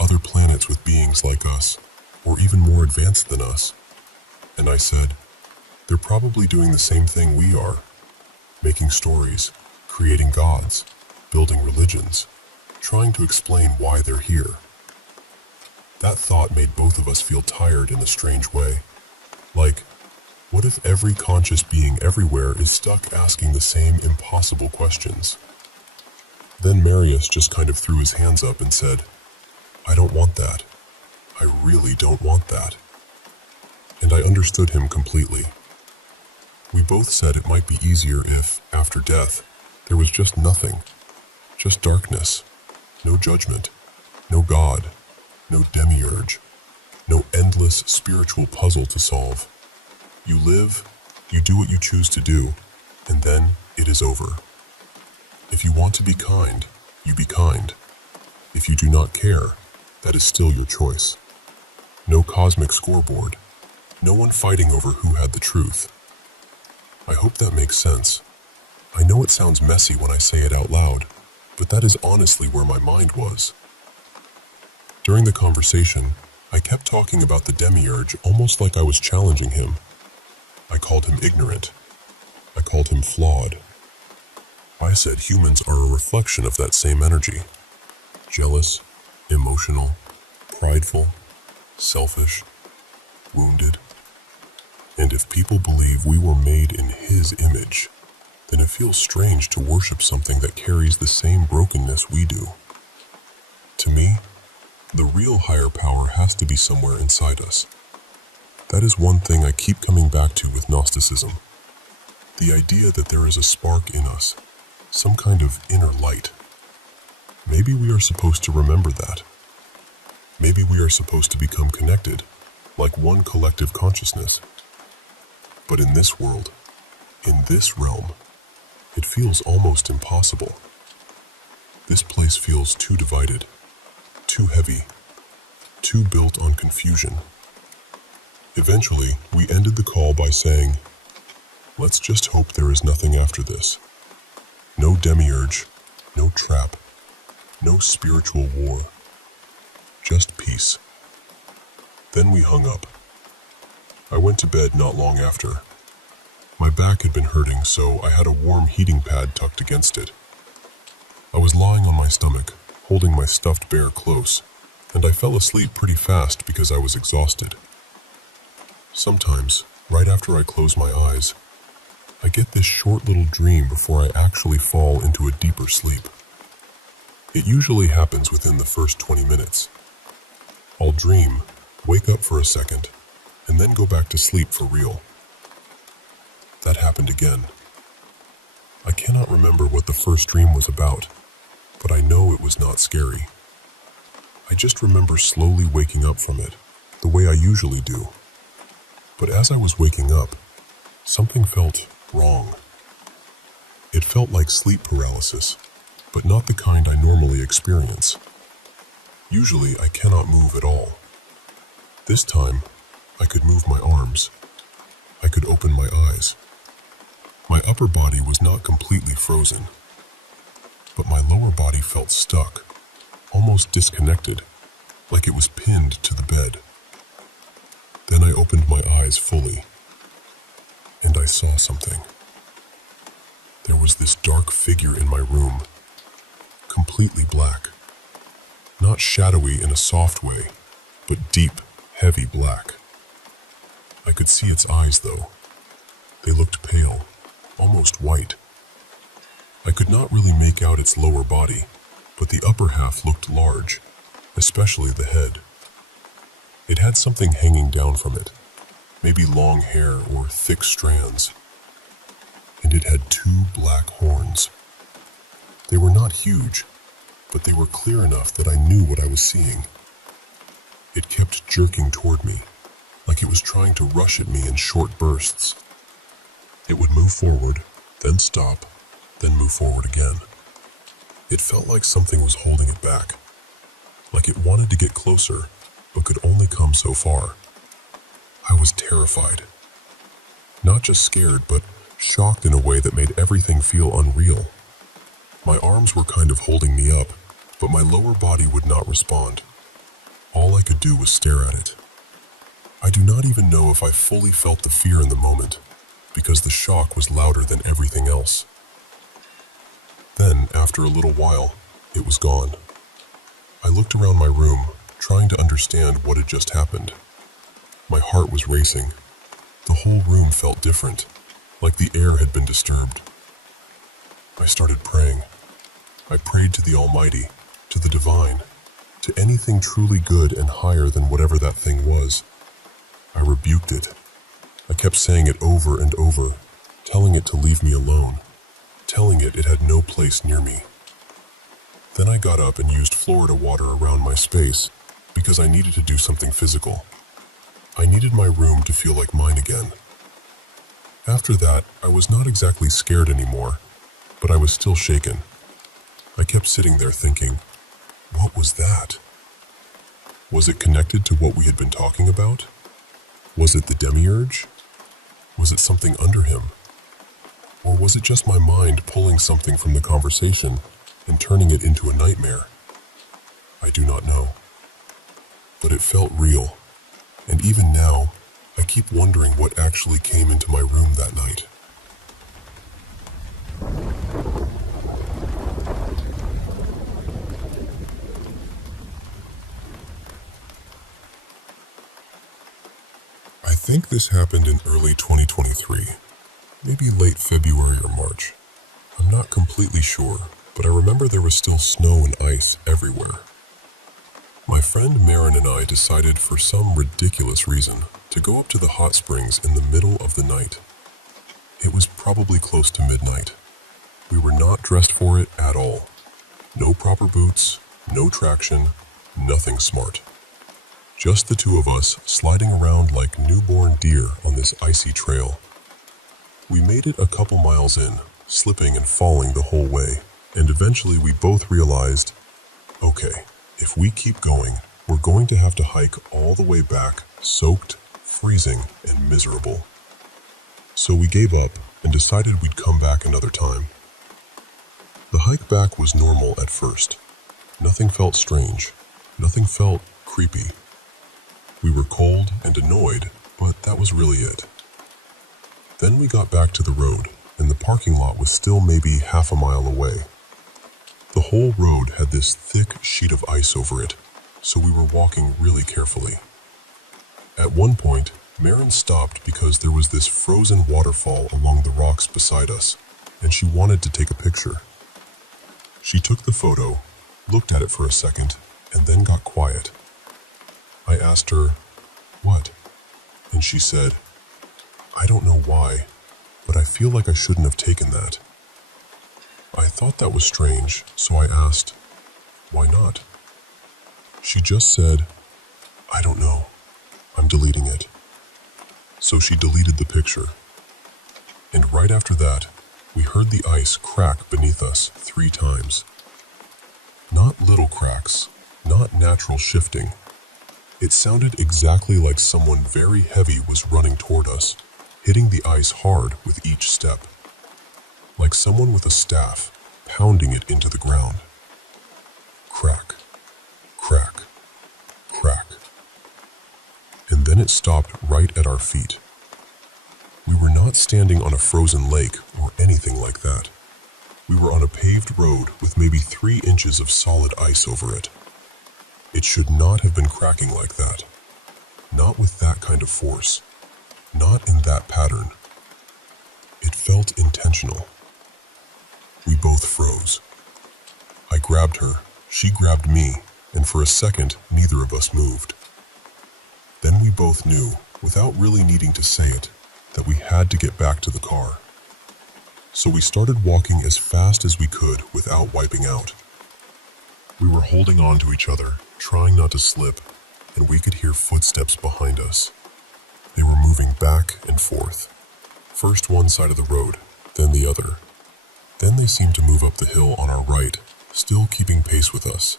Other planets with beings like us, or even more advanced than us? And I said, they're probably doing the same thing we are. Making stories, creating gods, building religions, trying to explain why they're here. That thought made both of us feel tired in a strange way. Like, what if every conscious being everywhere is stuck asking the same impossible questions? Then Marius just kind of threw his hands up and said, I don't want that. I really don't want that. And I understood him completely. We both said it might be easier if, after death, there was just nothing. Just darkness. No judgment. No God. No demiurge. No endless spiritual puzzle to solve. You live, you do what you choose to do, and then it is over. If you want to be kind, you be kind. If you do not care, that is still your choice. No cosmic scoreboard. No one fighting over who had the truth. I hope that makes sense. I know it sounds messy when I say it out loud, but that is honestly where my mind was. During the conversation, I kept talking about the demiurge almost like I was challenging him. I called him ignorant. I called him flawed. I said humans are a reflection of that same energy. Jealous, emotional, prideful, selfish, wounded. And if people believe we were made in his image, then it feels strange to worship something that carries the same brokenness we do. To me, the real higher power has to be somewhere inside us. That is one thing I keep coming back to with Gnosticism. The idea that there is a spark in us, some kind of inner light. Maybe we are supposed to remember that. Maybe we are supposed to become connected, like one collective consciousness. But in this world, in this realm, it feels almost impossible. This place feels too divided, too heavy, too built on confusion. Eventually, we ended the call by saying, let's just hope there is nothing after this. No demiurge, no trap, no spiritual war. Just peace. Then we hung up. I went to bed not long after. My back had been hurting, so I had a warm heating pad tucked against it. I was lying on my stomach, holding my stuffed bear close, and I fell asleep pretty fast because I was exhausted. Sometimes, right after I close my eyes, I get this short little dream before I actually fall into a deeper sleep. It usually happens within the first 20 minutes. I'll dream, wake up for a second, and then go back to sleep for real. That happened again. I cannot remember what the first dream was about, but I know it was not scary. I just remember slowly waking up from it, the way I usually do. But as I was waking up, something felt wrong. It felt like sleep paralysis, but not the kind I normally experience. Usually I cannot move at all. This time, I could move my arms. I could open my eyes. My upper body was not completely frozen, but my lower body felt stuck, almost disconnected, like it was pinned to the bed. Then I opened my eyes fully, and I saw something. There was this dark figure in my room, completely black. Not shadowy in a soft way, but deep, heavy black. I could see its eyes, though. They looked pale, almost white. I could not really make out its lower body, but the upper half looked large, especially the head. It had something hanging down from it, maybe long hair or thick strands. And it had 2 black horns. They were not huge, but they were clear enough that I knew what I was seeing. It kept jerking toward me, like like it was trying to rush at me in short bursts. It would move forward, then stop, then move forward again. It felt like something was holding it back, like it wanted to get closer, but could only come so far. I was terrified. Not just scared, but shocked in a way that made everything feel unreal. My arms were kind of holding me up, but my lower body would not respond. All I could do was stare at it. I do not even know if I fully felt the fear in the moment, because the shock was louder than everything else. Then, after a little while, it was gone. I looked around my room, trying to understand what had just happened. My heart was racing. The whole room felt different, like the air had been disturbed. I started praying. I prayed to the Almighty, to the Divine, to anything truly good and higher than whatever that thing was. I rebuked it. I kept saying it over and over, telling it to leave me alone, telling it had no place near me. Then I got up and used Florida water around my space, because I needed to do something physical. I needed my room to feel like mine again. After that, I was not exactly scared anymore, but I was still shaken. I kept sitting there thinking, what was that? Was it connected to what we had been talking about? Was it the demiurge? Was it something under him? Or was it just my mind pulling something from the conversation and turning it into a nightmare? I do not know. But it felt real, and even now, I keep wondering what actually came into my room that night. I think this happened in early 2023, maybe late February or March. I'm not completely sure, but I remember there was still snow and ice everywhere. My friend Marin and I decided for some ridiculous reason to go up to the hot springs in the middle of the night. It was probably close to midnight. We were not dressed for it at all. No proper boots, no traction, nothing smart. Just the two of us sliding around like newborn deer on this icy trail. We made it a couple miles in, slipping and falling the whole way, and eventually we both realized, okay, if we keep going, we're going to have to hike all the way back, soaked, freezing, and miserable. So we gave up and decided we'd come back another time. The hike back was normal at first. Nothing felt strange. Nothing felt creepy. We were cold and annoyed, but that was really it. Then we got back to the road, and the parking lot was still maybe half a mile away. The whole road had this thick sheet of ice over it, so we were walking really carefully. At one point, Marin stopped because there was this frozen waterfall along the rocks beside us, and she wanted to take a picture. She took the photo, looked at it for a second, and then got quiet. I asked her, "What?" And she said, "I don't know why, but I feel like I shouldn't have taken that." I thought that was strange, so I asked, "Why not?" She just said, "I don't know. I'm deleting it." So she deleted the picture. And right after that, we heard the ice crack beneath us 3 times. Not little cracks, not natural shifting. It sounded exactly like someone very heavy was running toward us, hitting the ice hard with each step. Like someone with a staff, pounding it into the ground. Crack, crack, crack. And then it stopped right at our feet. We were not standing on a frozen lake or anything like that. We were on a paved road with maybe 3 inches of solid ice over it. It should not have been cracking like that. Not with that kind of force. Not in that pattern. It felt intentional. We both froze. I grabbed her, she grabbed me, and for a second, neither of us moved. Then we both knew, without really needing to say it, that we had to get back to the car. So we started walking as fast as we could without wiping out. We were holding on to each other, trying not to slip, and we could hear footsteps behind us. moving back and forth. First one side of the road, then the other. Then they seemed to move up the hill on our right, still keeping pace with us.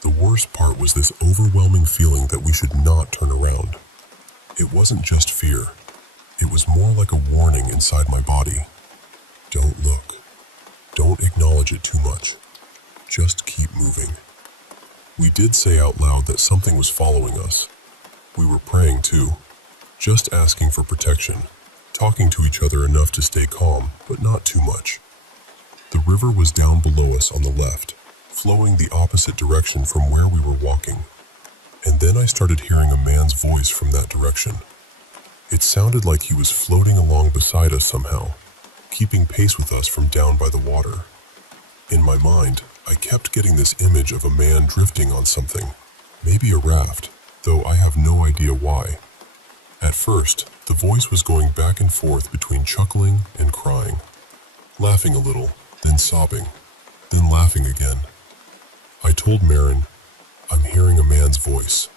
The worst part was this overwhelming feeling that we should not turn around. It wasn't just fear. It was more like a warning inside my body. Don't look. Don't acknowledge it too much. Just keep moving. We did say out loud that something was following us. We were praying too, just asking for protection, talking to each other enough to stay calm, but not too much. The river was down below us on the left, flowing the opposite direction from where we were walking. And then I started hearing a man's voice from that direction. It sounded like he was floating along beside us somehow, keeping pace with us from down by the water. In my mind, I kept getting this image of a man drifting on something, maybe a raft, though I have no idea why. At first, the voice was going back and forth between chuckling and crying, laughing a little, then sobbing, then laughing again. I told Marin, "I'm hearing a man's voice."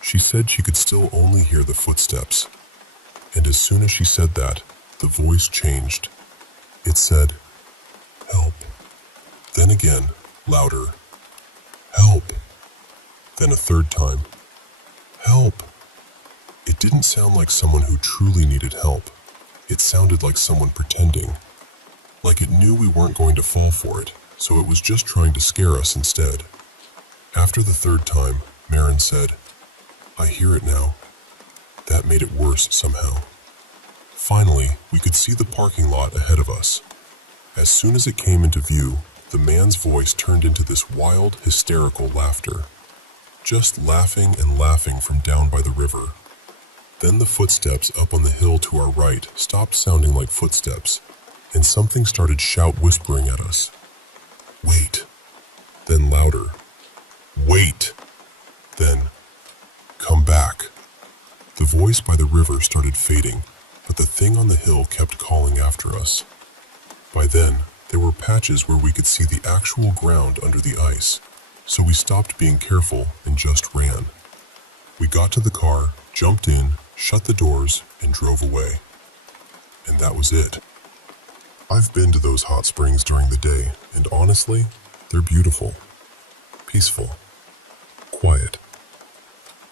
She said she could still only hear the footsteps. And as soon as she said that, the voice changed. It said, "Help." Then again, louder, "Help." Then a third time, "Help." It didn't sound like someone who truly needed help. It sounded like someone pretending. Like it knew we weren't going to fall for it, so it was just trying to scare us instead. After the third time, Marin said, "I hear it now." That made it worse somehow. Finally, we could see the parking lot ahead of us. As soon as it came into view, the man's voice turned into this wild, hysterical laughter. Just laughing and laughing from down by the river. Then the footsteps up on the hill to our right stopped sounding like footsteps, and something started whispering at us. "Wait." Then louder. "Wait." Then, "Come back." The voice by the river started fading, but the thing on the hill kept calling after us. By then, there were patches where we could see the actual ground under the ice, so we stopped being careful and just ran. We got to the car, jumped in, shut the doors, and drove away. And that was it. I've been to those hot springs during the day, and honestly, they're beautiful, peaceful, quiet.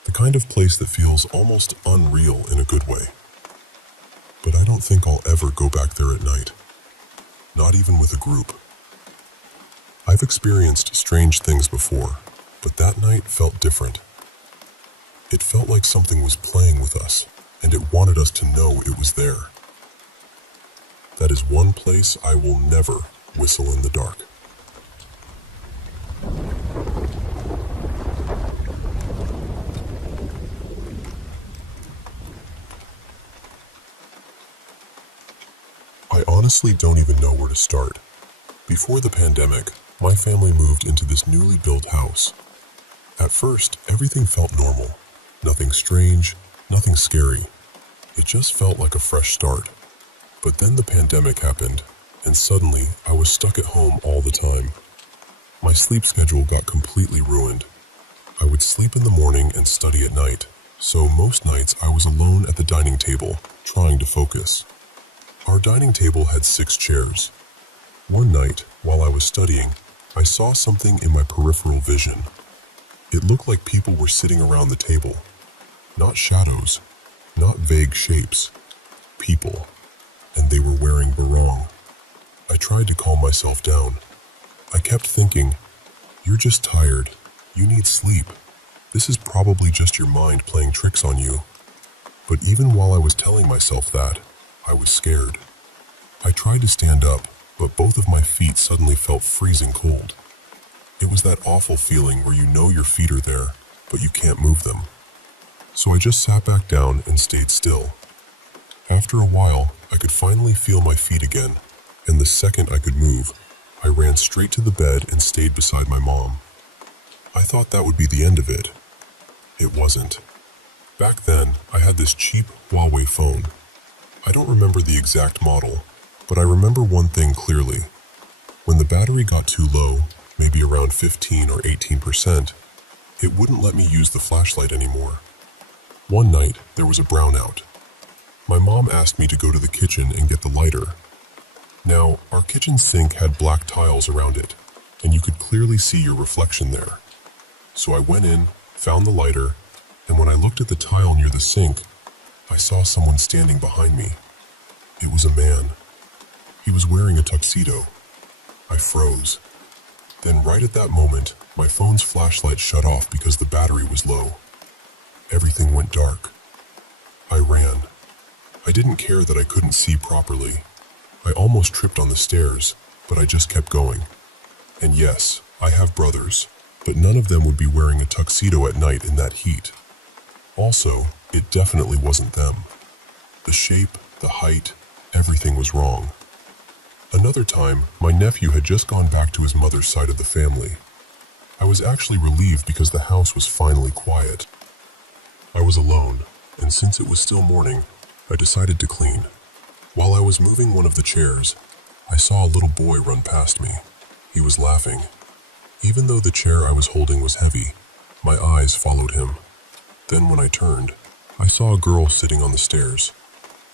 The kind of place that feels almost unreal in a good way. But I don't think I'll ever go back there at night. Not even with a group. I've experienced strange things before, but that night felt different. It felt like something was playing with us, and it wanted us to know it was there. That is one place I will never whistle in the dark. I honestly don't even know where to start. Before the pandemic, my family moved into this newly built house. At first, everything felt normal. Nothing strange, nothing scary. It just felt like a fresh start. But then the pandemic happened, and suddenly I was stuck at home all the time. My sleep schedule got completely ruined. I would sleep in the morning and study at night, so most nights I was alone at the dining table, trying to focus. Our dining table had 6 chairs. One night, while I was studying, I saw something in my peripheral vision. It looked like people were sitting around the table. Not shadows, not vague shapes. People. And they were wearing barong. I tried to calm myself down. I kept thinking, "You're just tired. You need sleep. This is probably just your mind playing tricks on you." But even while I was telling myself that, I was scared. I tried to stand up, but both of my feet suddenly felt freezing cold. It was that awful feeling where you know your feet are there, but you can't move them. So I just sat back down and stayed still. After a while, I could finally feel my feet again, and the second I could move, I ran straight to the bed and stayed beside my mom. I thought that would be the end of it. It wasn't. Back then, I had this cheap Huawei phone. I don't remember the exact model, but I remember one thing clearly. When the battery got too low, maybe around 15 or 18%, it wouldn't let me use the flashlight anymore. One night, there was a brownout. My mom asked me to go to the kitchen and get the lighter. Now, our kitchen sink had black tiles around it, and you could clearly see your reflection there. So I went in, found the lighter, and when I looked at the tile near the sink, I saw someone standing behind me. It was a man. He was wearing a tuxedo. I froze. Then right at that moment, my phone's flashlight shut off because the battery was low. Everything went dark. I ran. I didn't care that I couldn't see properly. I almost tripped on the stairs, but I just kept going. And yes, I have brothers, but none of them would be wearing a tuxedo at night in that heat. Also, it definitely wasn't them. The shape, the height, everything was wrong. Another time, my nephew had just gone back to his mother's side of the family. I was actually relieved because the house was finally quiet. I was alone, and since it was still morning, I decided to clean. While I was moving one of the chairs, I saw a little boy run past me. He was laughing. Even though the chair I was holding was heavy, my eyes followed him. Then when I turned, I saw a girl sitting on the stairs.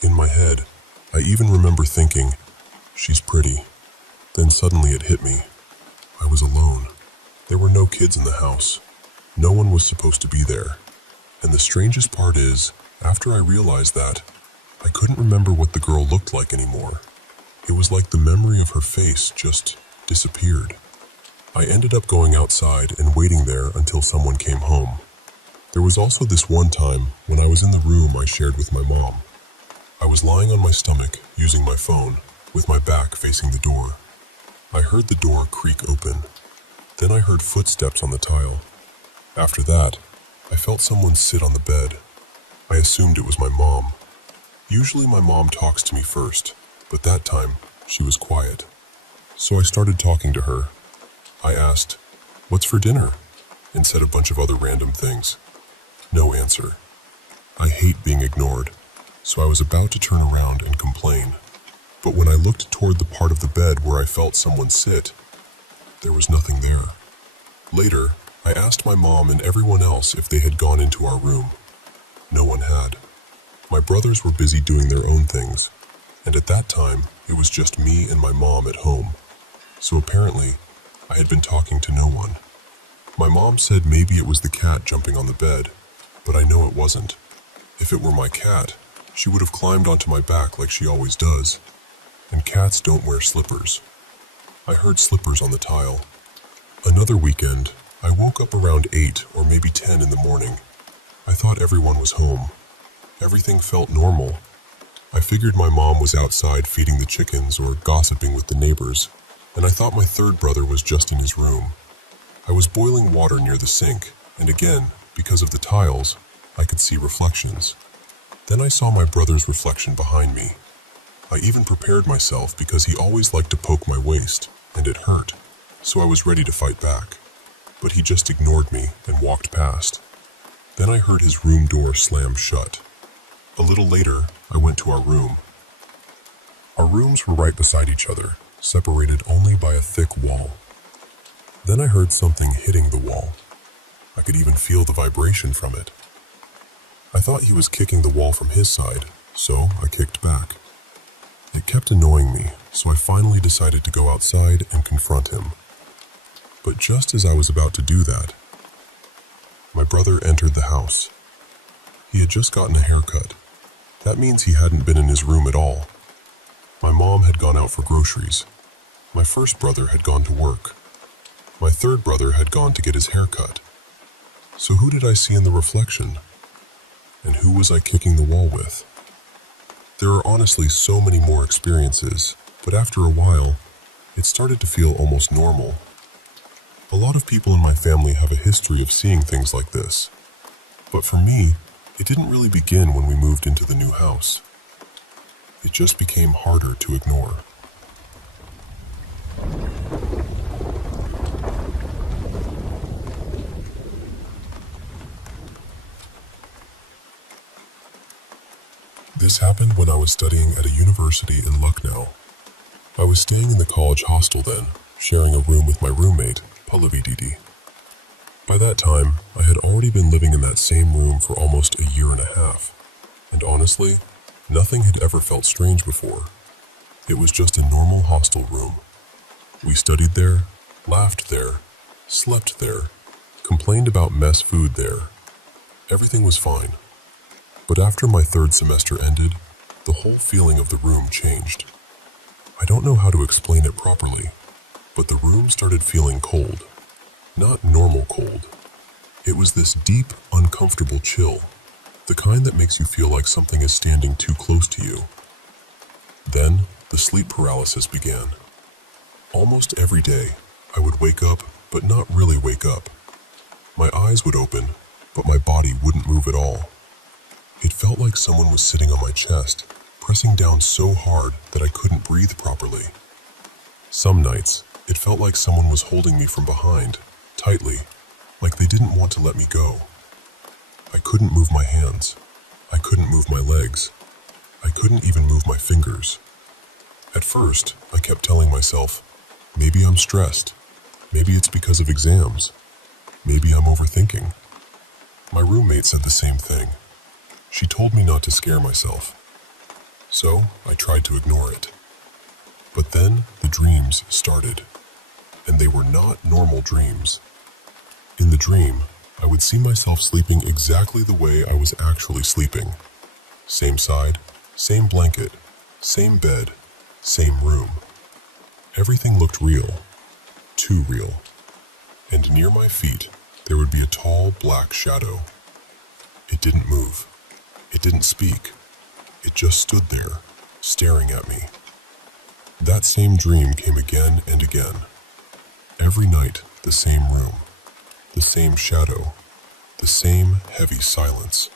In my head, I even remember thinking, "She's pretty." Then suddenly it hit me. I was alone. There were no kids in the house. No one was supposed to be there. And the strangest part is, after I realized that, I couldn't remember what the girl looked like anymore. It was like the memory of her face just disappeared. I ended up going outside and waiting there until someone came home. There was also this one time when I was in the room I shared with my mom. I was lying on my stomach, using my phone, with my back facing the door. I heard the door creak open. Then I heard footsteps on the tile. After that, I felt someone sit on the bed. I assumed it was my mom. Usually my mom talks to me first, but that time, she was quiet. So I started talking to her. I asked, "What's for dinner?" and said a bunch of other random things. No answer. I hate being ignored, so I was about to turn around and complain. But when I looked toward the part of the bed where I felt someone sit, there was nothing there. Later, I asked my mom and everyone else if they had gone into our room. No one had. My brothers were busy doing their own things, and at that time, it was just me and my mom at home. So apparently, I had been talking to no one. My mom said maybe it was the cat jumping on the bed, but I know it wasn't. If it were my cat, she would have climbed onto my back like she always does. And cats don't wear slippers. I heard slippers on the tile. Another weekend, I woke up around 8 or maybe 10 in the morning. I thought everyone was home. Everything felt normal. I figured my mom was outside feeding the chickens or gossiping with the neighbors, and I thought my third brother was just in his room. I was boiling water near the sink, and again, because of the tiles, I could see reflections. Then I saw my brother's reflection behind me. I even prepared myself because he always liked to poke my waist, and it hurt, so I was ready to fight back. But he just ignored me and walked past. Then I heard his room door slam shut. A little later, I went to our room. Our rooms were right beside each other, separated only by a thick wall. Then I heard something hitting the wall. I could even feel the vibration from it. I thought he was kicking the wall from his side, so I kicked back. It kept annoying me, so I finally decided to go outside and confront him. But just as I was about to do that, my brother entered the house. He had just gotten a haircut. That means he hadn't been in his room at all. My mom had gone out for groceries. My first brother had gone to work. My third brother had gone to get his hair cut. So who did I see in the reflection? And who was I kicking the wall with? There are honestly so many more experiences, but after a while, it started to feel almost normal. A lot of people in my family have a history of seeing things like this. But for me, it didn't really begin when we moved into the new house. It just became harder to ignore. This happened when I was studying at a university in Lucknow. I was staying in the college hostel then, sharing a room with my roommate, Pallavi Didi. By that time, I had already been living in that same room for almost a year and a half, and honestly, Nothing had ever felt strange before. It was just a normal hostel room. We studied there, laughed there, slept there, complained about mess food there. Everything was fine. But after my third semester ended, the whole feeling of the room changed. I don't know how to explain it properly, but the room started feeling cold. Not normal cold. It was this deep, uncomfortable chill, the kind that makes you feel like something is standing too close to you. Then, the sleep paralysis began. Almost every day, I would wake up, but not really wake up. My eyes would open, but my body wouldn't move at all. It felt like someone was sitting on my chest, pressing down so hard that I couldn't breathe properly. Some nights, it felt like someone was holding me from behind, tightly, like they didn't want to let me go. I couldn't move my hands. I couldn't move my legs. I couldn't even move my fingers. At first, I kept telling myself, maybe I'm stressed. Maybe it's because of exams. Maybe I'm overthinking. My roommate said the same thing. She told me not to scare myself. So, I tried to ignore it. But then, the dreams started. And they were not normal dreams. In the dream, I would see myself sleeping exactly the way I was actually sleeping. Same side, same blanket, same bed, same room. Everything looked real. Too real. And near my feet, there would be a tall, black shadow. It didn't move. It didn't speak. It just stood there, staring at me. That same dream came again and again. Every night, the same room, the same shadow, the same heavy silence.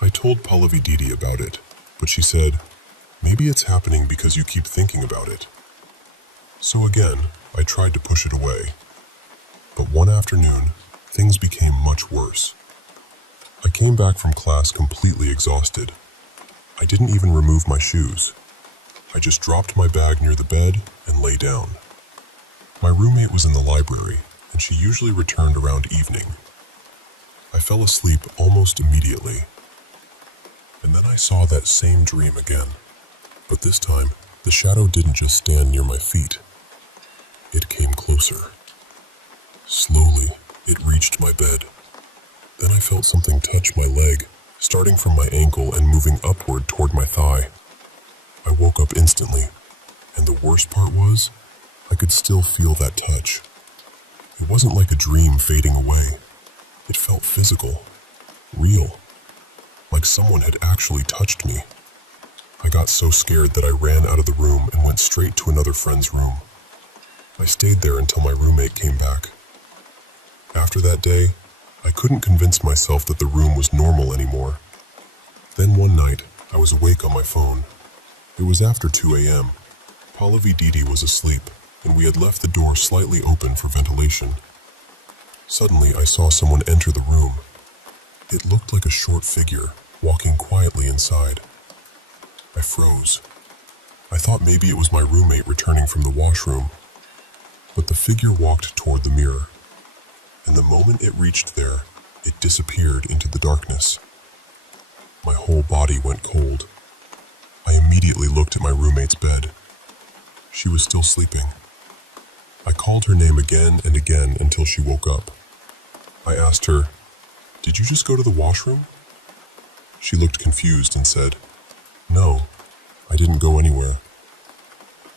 I told Pallavi Didi about it, but she said, maybe it's happening because you keep thinking about it. So again, I tried to push it away. But one afternoon, things became much worse. I came back from class completely exhausted. I didn't even remove my shoes. I just dropped my bag near the bed and lay down. My roommate was in the library, and she usually returned around evening. I fell asleep almost immediately. And then I saw that same dream again. But this time, the shadow didn't just stand near my feet. It came closer. Slowly, it reached my bed. Then I felt something touch my leg, starting from my ankle and moving upward toward my thigh. I woke up instantly, and the worst part was, I could still feel that touch. It wasn't like a dream fading away. It felt physical, real, like someone had actually touched me. I got so scared that I ran out of the room and went straight to another friend's room. I stayed there until my roommate came back. After that day, I couldn't convince myself that the room was normal anymore. Then one night, I was awake on my phone. It was after 2 a.m. Pallavi Didi was asleep, and we had left the door slightly open for ventilation. Suddenly, I saw someone enter the room. It looked like a short figure, walking quietly inside. I froze. I thought maybe it was my roommate returning from the washroom. But the figure walked toward the mirror. And the moment it reached there, it disappeared into the darkness. My whole body went cold. I immediately looked at my roommate's bed. She was still sleeping. I called her name again and again until she woke up. I asked her, "Did you just go to the washroom?" She looked confused and said, "No, I didn't go anywhere."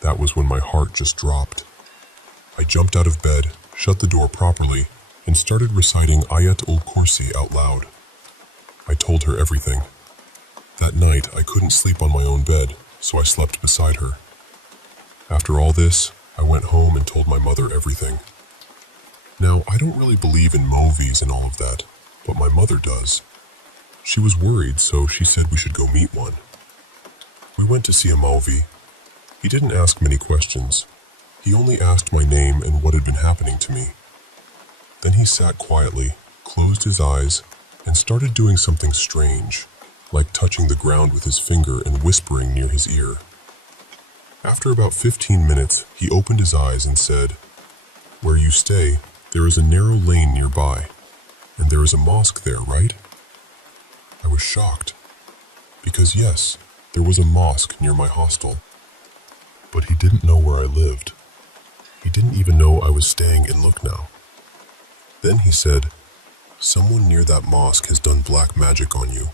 That was when my heart just dropped. I jumped out of bed, shut the door properly, and started reciting Ayat ul-Kursi out loud. I told her everything. That night, I couldn't sleep on my own bed, so I slept beside her. After all this, I went home and told my mother everything. Now, I don't really believe in movies and all of that, but my mother does. She was worried, so she said we should go meet one. We went to see a movie. He didn't ask many questions. He only asked my name and what had been happening to me. Then he sat quietly, closed his eyes, and started doing something strange, like touching the ground with his finger and whispering near his ear. After about 15 minutes, he opened his eyes and said, "Where you stay, there is a narrow lane nearby, and there is a mosque there, right?" I was shocked. Because yes, there was a mosque near my hostel, but he didn't know where I lived. He didn't even know I was staying in Lucknow. Then he said, "Someone near that mosque has done black magic on you.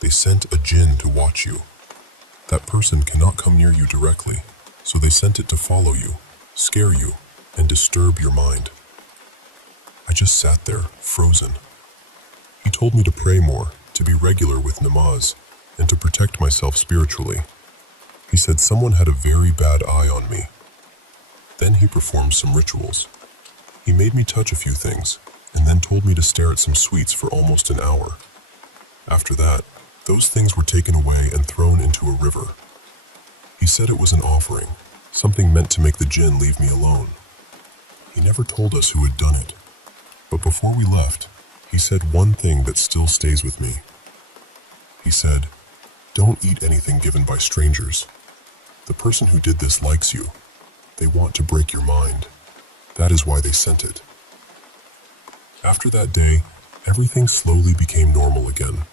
They sent a jinn to watch you. That person cannot come near you directly, so they sent it to follow you, scare you, and disturb your mind." I just sat there, frozen. He told me to pray more, to be regular with namaz, and to protect myself spiritually. He said someone had a very bad eye on me. Then he performed some rituals. He made me touch a few things, and then told me to stare at some sweets for almost an hour. After that, those things were taken away and thrown into a river. He said it was an offering, something meant to make the jinn leave me alone. He never told us who had done it, but before we left, he said one thing that still stays with me. He said, "Don't eat anything given by strangers. The person who did this likes you. They want to break your mind. That is why they sent it." After that day, everything slowly became normal again.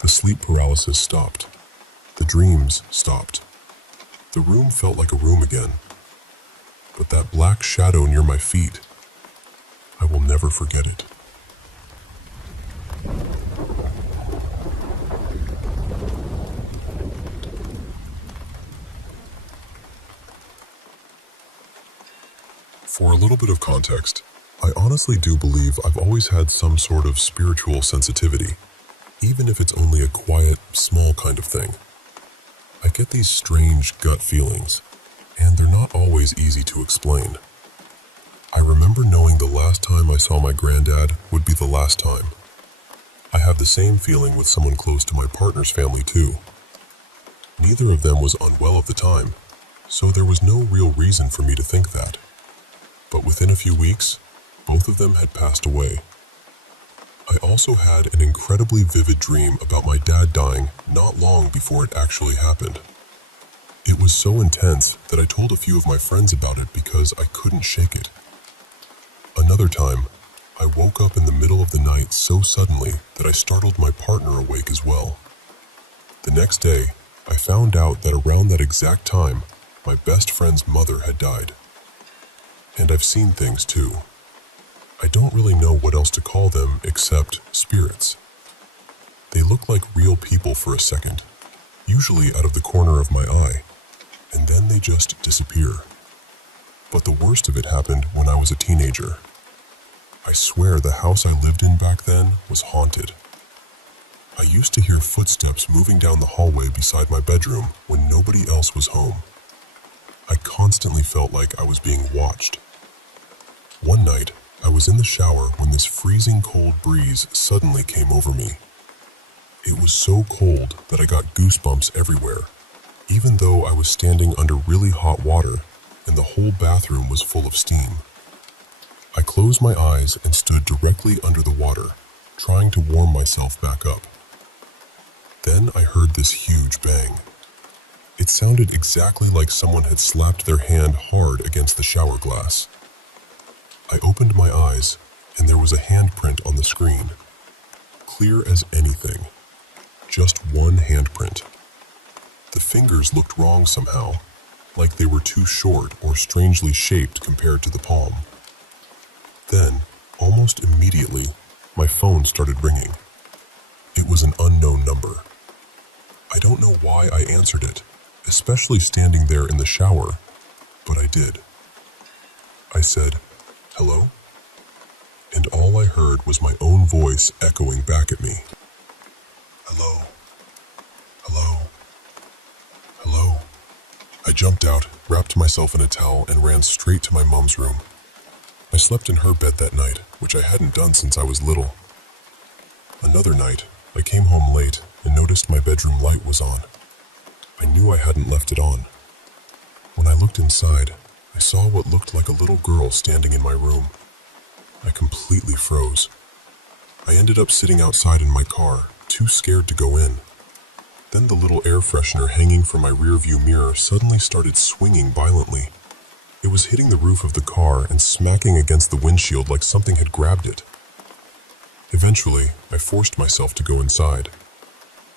The sleep paralysis stopped. The dreams stopped. The room felt like a room again. But that black shadow near my feet, I will never forget it. For a little bit of context, I honestly do believe I've always had some sort of spiritual sensitivity, even if it's only a quiet, small kind of thing. I get these strange gut feelings, and they're not always easy to explain. I remember knowing the last time I saw my granddad would be the last time. I have the same feeling with someone close to my partner's family too. Neither of them was unwell at the time, so there was no real reason for me to think that. But within a few weeks, both of them had passed away. I also had an incredibly vivid dream about my dad dying not long before it actually happened. It was so intense that I told a few of my friends about it because I couldn't shake it. Another time, I woke up in the middle of the night so suddenly that I startled my partner awake as well. The next day, I found out that around that exact time, my best friend's mother had died. And I've seen things too. I don't really know what else to call them except spirits. They look like real people for a second, usually out of the corner of my eye, and then they just disappear. But the worst of it happened when I was a teenager. I swear the house I lived in back then was haunted. I used to hear footsteps moving down the hallway beside my bedroom when nobody else was home. I constantly felt like I was being watched. One night, I was in the shower when this freezing cold breeze suddenly came over me. It was so cold that I got goosebumps everywhere, even though I was standing under really hot water and the whole bathroom was full of steam. I closed my eyes and stood directly under the water, trying to warm myself back up. Then I heard this huge bang. It sounded exactly like someone had slapped their hand hard against the shower glass. I opened my eyes, and there was a handprint on the screen. Clear as anything. Just one handprint. The fingers looked wrong somehow, like they were too short or strangely shaped compared to the palm. Then, almost immediately, my phone started ringing. It was an unknown number. I don't know why I answered it, especially standing there in the shower, but I did. I said, "Hello?" And all I heard was my own voice echoing back at me. "Hello? Hello? Hello?" I jumped out, wrapped myself in a towel, and ran straight to my mom's room. I slept in her bed that night, which I hadn't done since I was little. Another night, I came home late and noticed my bedroom light was on. I knew I hadn't left it on. When I looked inside, I saw what looked like a little girl standing in my room. I completely froze. I ended up sitting outside in my car, too scared to go in. Then the little air freshener hanging from my rearview mirror suddenly started swinging violently. It was hitting the roof of the car and smacking against the windshield like something had grabbed it. Eventually, I forced myself to go inside.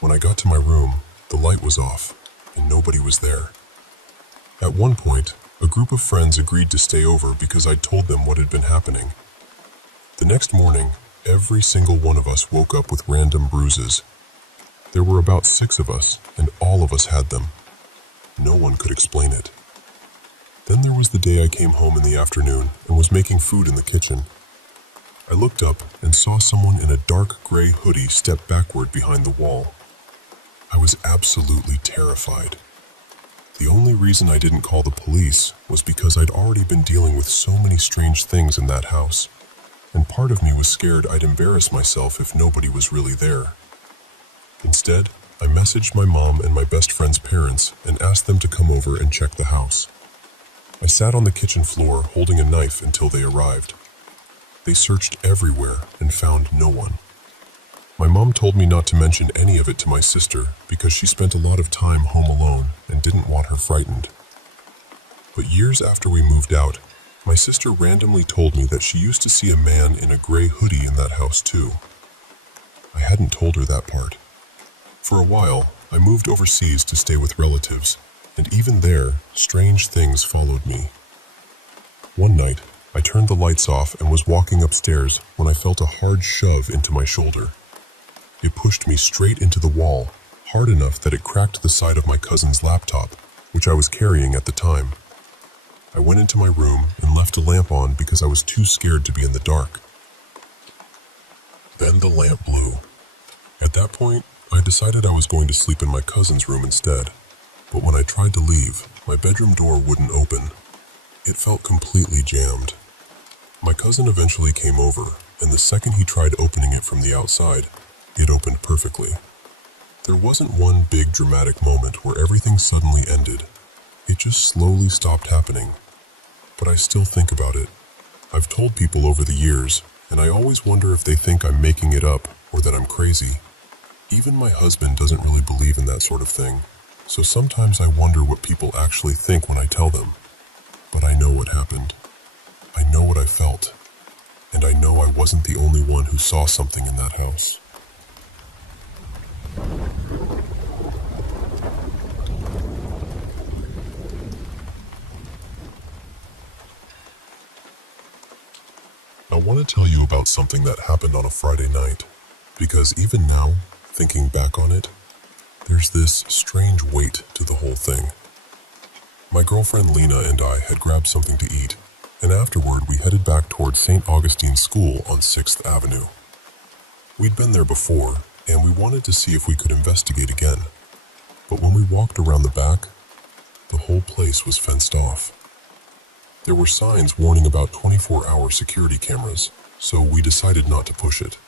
When I got to my room, the light was off, and nobody was there. At one point, a group of friends agreed to stay over because I'd told them what had been happening. The next morning, every single one of us woke up with random bruises. There were about 6 of us, and all of us had them. No one could explain it. Then there was the day I came home in the afternoon and was making food in the kitchen. I looked up and saw someone in a dark gray hoodie step backward behind the wall. I was absolutely terrified. The only reason I didn't call the police was because I'd already been dealing with so many strange things in that house, and part of me was scared I'd embarrass myself if nobody was really there. Instead, I messaged my mom and my best friend's parents and asked them to come over and check the house. I sat on the kitchen floor holding a knife until they arrived. They searched everywhere and found no one. My mom told me not to mention any of it to my sister because she spent a lot of time home alone and didn't want her frightened. But years after we moved out, my sister randomly told me that she used to see a man in a gray hoodie in that house too. I hadn't told her that part. For a while, I moved overseas to stay with relatives, and even there, strange things followed me. One night, I turned the lights off and was walking upstairs when I felt a hard shove into my shoulder. It pushed me straight into the wall, hard enough that it cracked the side of my cousin's laptop, which I was carrying at the time. I went into my room and left a lamp on because I was too scared to be in the dark. Then the lamp blew. At that point, I decided I was going to sleep in my cousin's room instead, but when I tried to leave, my bedroom door wouldn't open. It felt completely jammed. My cousin eventually came over, and the second he tried opening it from the outside, it opened perfectly. There wasn't one big dramatic moment where everything suddenly ended. It just slowly stopped happening. But I still think about it. I've told people over the years, and I always wonder if they think I'm making it up or that I'm crazy. Even my husband doesn't really believe in that sort of thing, so sometimes I wonder what people actually think when I tell them. But I know what happened. I know what I felt, and I know I wasn't the only one who saw something in that house. I want to tell you about something that happened on a Friday night, because even now, thinking back on it, there's this strange weight to the whole thing. My girlfriend Lena and I had grabbed something to eat, and afterward we headed back towards St. Augustine's School on 6th Avenue. We'd been there before, and we wanted to see if we could investigate again. But when we walked around the back, the whole place was fenced off. There were signs warning about 24-hour security cameras, so we decided not to push it.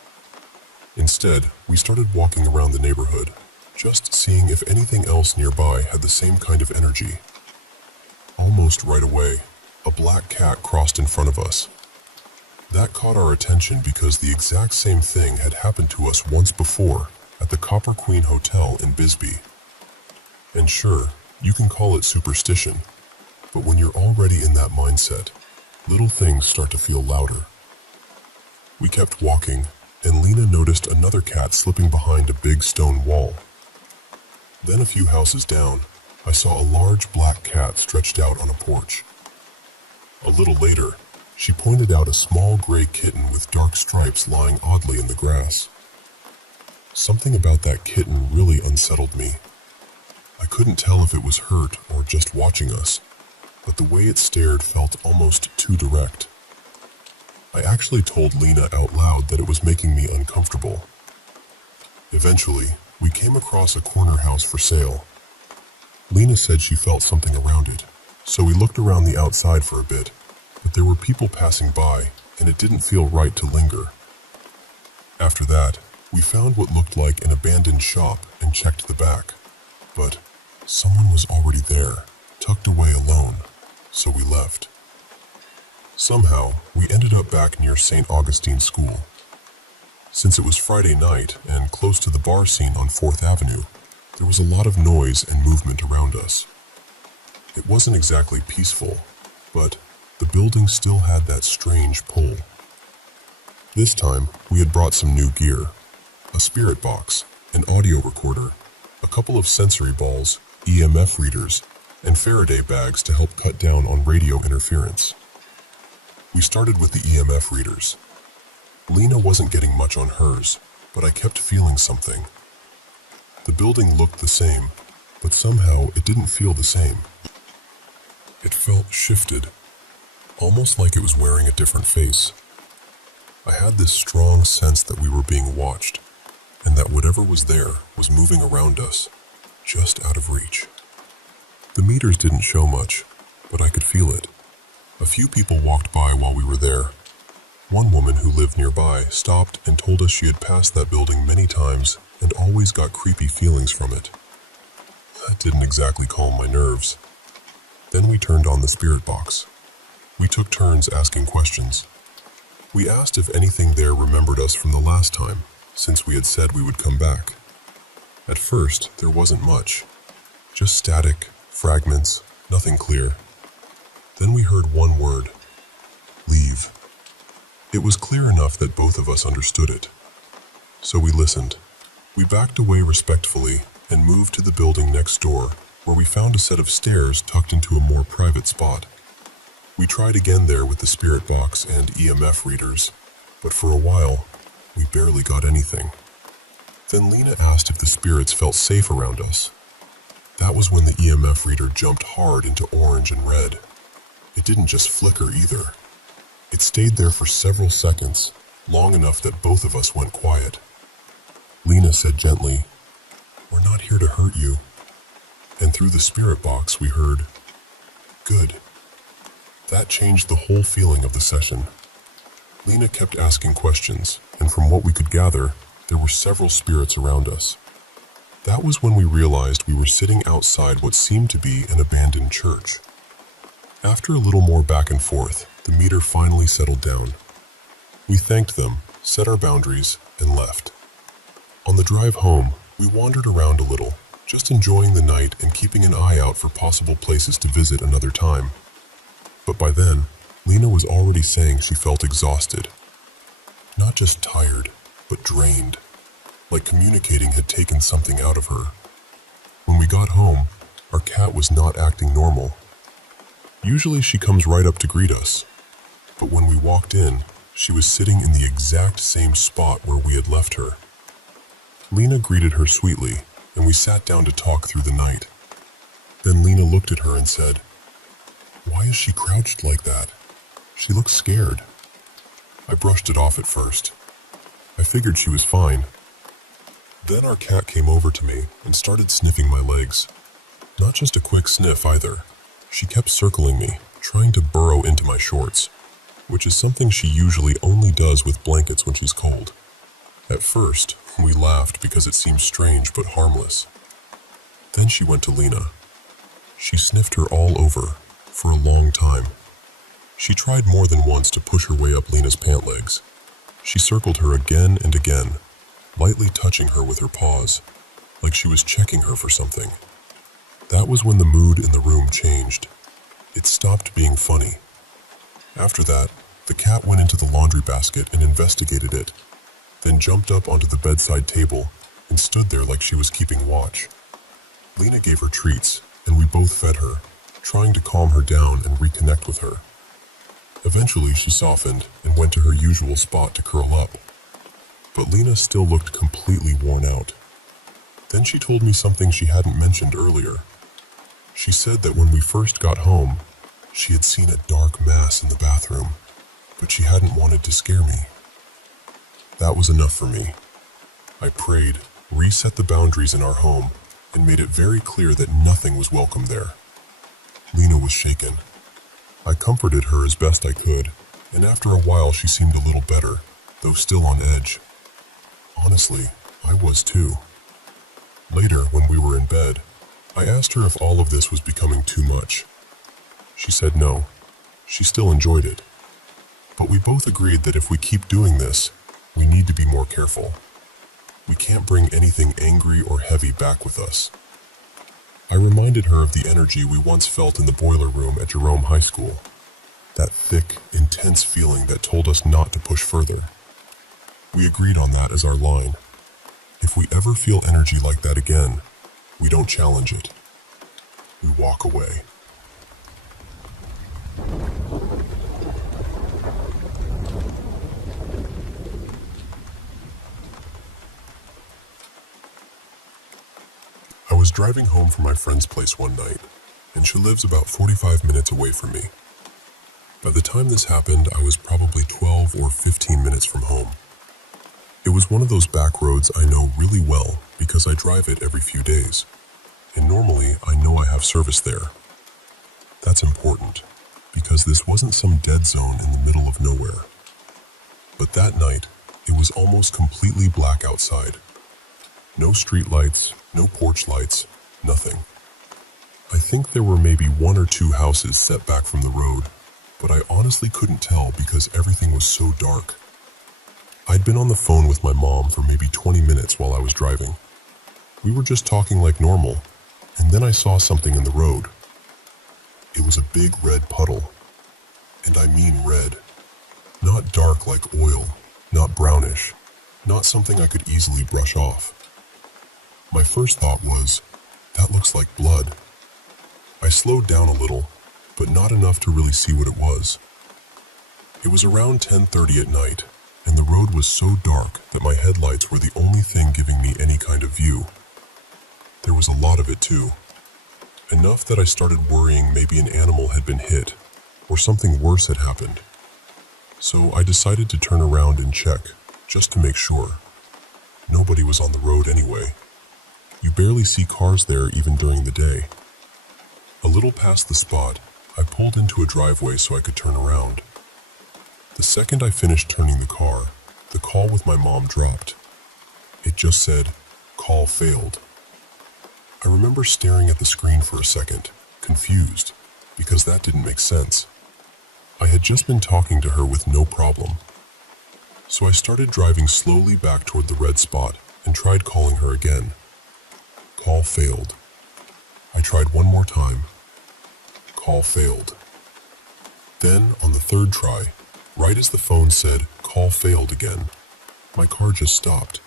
Instead, we started walking around the neighborhood, just seeing if anything else nearby had the same kind of energy. Almost right away, a black cat crossed in front of us. That caught our attention because the exact same thing had happened to us once before at the Copper Queen Hotel in Bisbee. And sure, you can call it superstition, but when you're already in that mindset, little things start to feel louder. We kept walking, and Lena noticed another cat slipping behind a big stone wall. Then a few houses down, I saw a large black cat stretched out on a porch. A little later, she pointed out a small gray kitten with dark stripes lying oddly in the grass. Something about that kitten really unsettled me. I couldn't tell if it was hurt or just watching us, but the way it stared felt almost too direct. I actually told Lena out loud that it was making me uncomfortable. Eventually, we came across a corner house for sale. Lena said she felt something around it, so we looked around the outside for a bit, but there were people passing by, and it didn't feel right to linger. After that, we found what looked like an abandoned shop and checked the back, but someone was already there, tucked away alone, so we left. Somehow, we ended up back near St. Augustine School. Since it was Friday night and close to the bar scene on 4th Avenue, there was a lot of noise and movement around us. It wasn't exactly peaceful, but the building still had that strange pull. This time, we had brought some new gear, a spirit box, an audio recorder, a couple of sensory balls, EMF readers, and Faraday bags to help cut down on radio interference. We started with the EMF readers. Lena wasn't getting much on hers, but I kept feeling something. The building looked the same, but somehow it didn't feel the same. It felt shifted, almost like it was wearing a different face. I had this strong sense that we were being watched, and that whatever was there was moving around us, just out of reach. The meters didn't show much, but I could feel it. A few people walked by while we were there. One woman who lived nearby stopped and told us she had passed that building many times and always got creepy feelings from it. That didn't exactly calm my nerves. Then we turned on the spirit box. We took turns asking questions. We asked if anything there remembered us from the last time, since we had said we would come back. At first, there wasn't much. Just static, fragments, nothing clear. Then we heard one word: leave. It was clear enough that both of us understood it. So we listened. We backed away respectfully and moved to the building next door, where we found a set of stairs tucked into a more private spot. We tried again there with the spirit box and EMF readers, but for a while, we barely got anything. Then Lena asked if the spirits felt safe around us. That was when the EMF reader jumped hard into orange and red. It didn't just flicker either. It stayed there for several seconds, long enough that both of us went quiet. Lena said gently, "We're not here to hurt you." And through the spirit box we heard, "Good." That changed the whole feeling of the session. Lena kept asking questions, and from what we could gather, there were several spirits around us. That was when we realized we were sitting outside what seemed to be an abandoned church. After a little more back and forth, the meter finally settled down. We thanked them, set our boundaries, and left. On the drive home, we wandered around a little, just enjoying the night and keeping an eye out for possible places to visit another time. But by then, Lena was already saying she felt exhausted. Not just tired, but drained, like communicating had taken something out of her. When we got home, our cat was not acting normal. Usually she comes right up to greet us, but when we walked in, she was sitting in the exact same spot where we had left her. Lena greeted her sweetly, and we sat down to talk through the night. Then Lena looked at her and said, "Why is she crouched like that? She looks scared." I brushed it off at first. I figured she was fine. Then our cat came over to me and started sniffing my legs. Not just a quick sniff either. She kept circling me, trying to burrow into my shorts, which is something she usually only does with blankets when she's cold. At first, we laughed because it seemed strange but harmless. Then she went to Lena. She sniffed her all over, for a long time. She tried more than once to push her way up Lena's pant legs. She circled her again and again, lightly touching her with her paws, like she was checking her for something. That was when the mood in the room changed. It stopped being funny. After that, the cat went into the laundry basket and investigated it, then jumped up onto the bedside table and stood there like she was keeping watch. Lena gave her treats, and we both fed her, trying to calm her down and reconnect with her. Eventually she softened and went to her usual spot to curl up. But Lena still looked completely worn out. Then she told me something she hadn't mentioned earlier. She said that when we first got home, she had seen a dark mass in the bathroom, but she hadn't wanted to scare me. That was enough for me. I prayed, reset the boundaries in our home, and made it very clear that nothing was welcome there. Lena was shaken. I comforted her as best I could, and after a while she seemed a little better, though still on edge. Honestly, I was too. Later, when we were in bed, I asked her if all of this was becoming too much. She said no. She still enjoyed it. But we both agreed that if we keep doing this, we need to be more careful. We can't bring anything angry or heavy back with us. I reminded her of the energy we once felt in the boiler room at Jerome High School. That thick, intense feeling that told us not to push further. We agreed on that as our line. If we ever feel energy like that again, we don't challenge it. We walk away. I was driving home from my friend's place one night, and she lives about 45 minutes away from me. By the time this happened, I was probably 12 or 15 minutes from home. It was one of those back roads I know really well because I drive it every few days, and normally I know I have service there. That's important, because this wasn't some dead zone in the middle of nowhere. But that night, it was almost completely black outside. No street lights, no porch lights, nothing. I think there were maybe 1 or 2 houses set back from the road, but I honestly couldn't tell because everything was so dark. I'd been on the phone with my mom for maybe 20 minutes while I was driving. We were just talking like normal, and then I saw something in the road. It was a big red puddle, and I mean red. Not dark like oil, not brownish, not something I could easily brush off. My first thought was, that looks like blood. I slowed down a little, but not enough to really see what it was. It was around 10:30 at night, and the road was so dark that my headlights were the only thing giving me any kind of view. There was a lot of it too. Enough that I started worrying maybe an animal had been hit, or something worse had happened. So I decided to turn around and check, just to make sure. Nobody was on the road anyway. You barely see cars there even during the day. A little past the spot, I pulled into a driveway so I could turn around. The second I finished turning the car, the call with my mom dropped. It just said, "Call failed." I remember staring at the screen for a second, confused, because that didn't make sense. I had just been talking to her with no problem. So I started driving slowly back toward the red spot and tried calling her again. Call failed. I tried one more time. Call failed. Then, on the third try, right as the phone said, "Call failed" again, my car just stopped.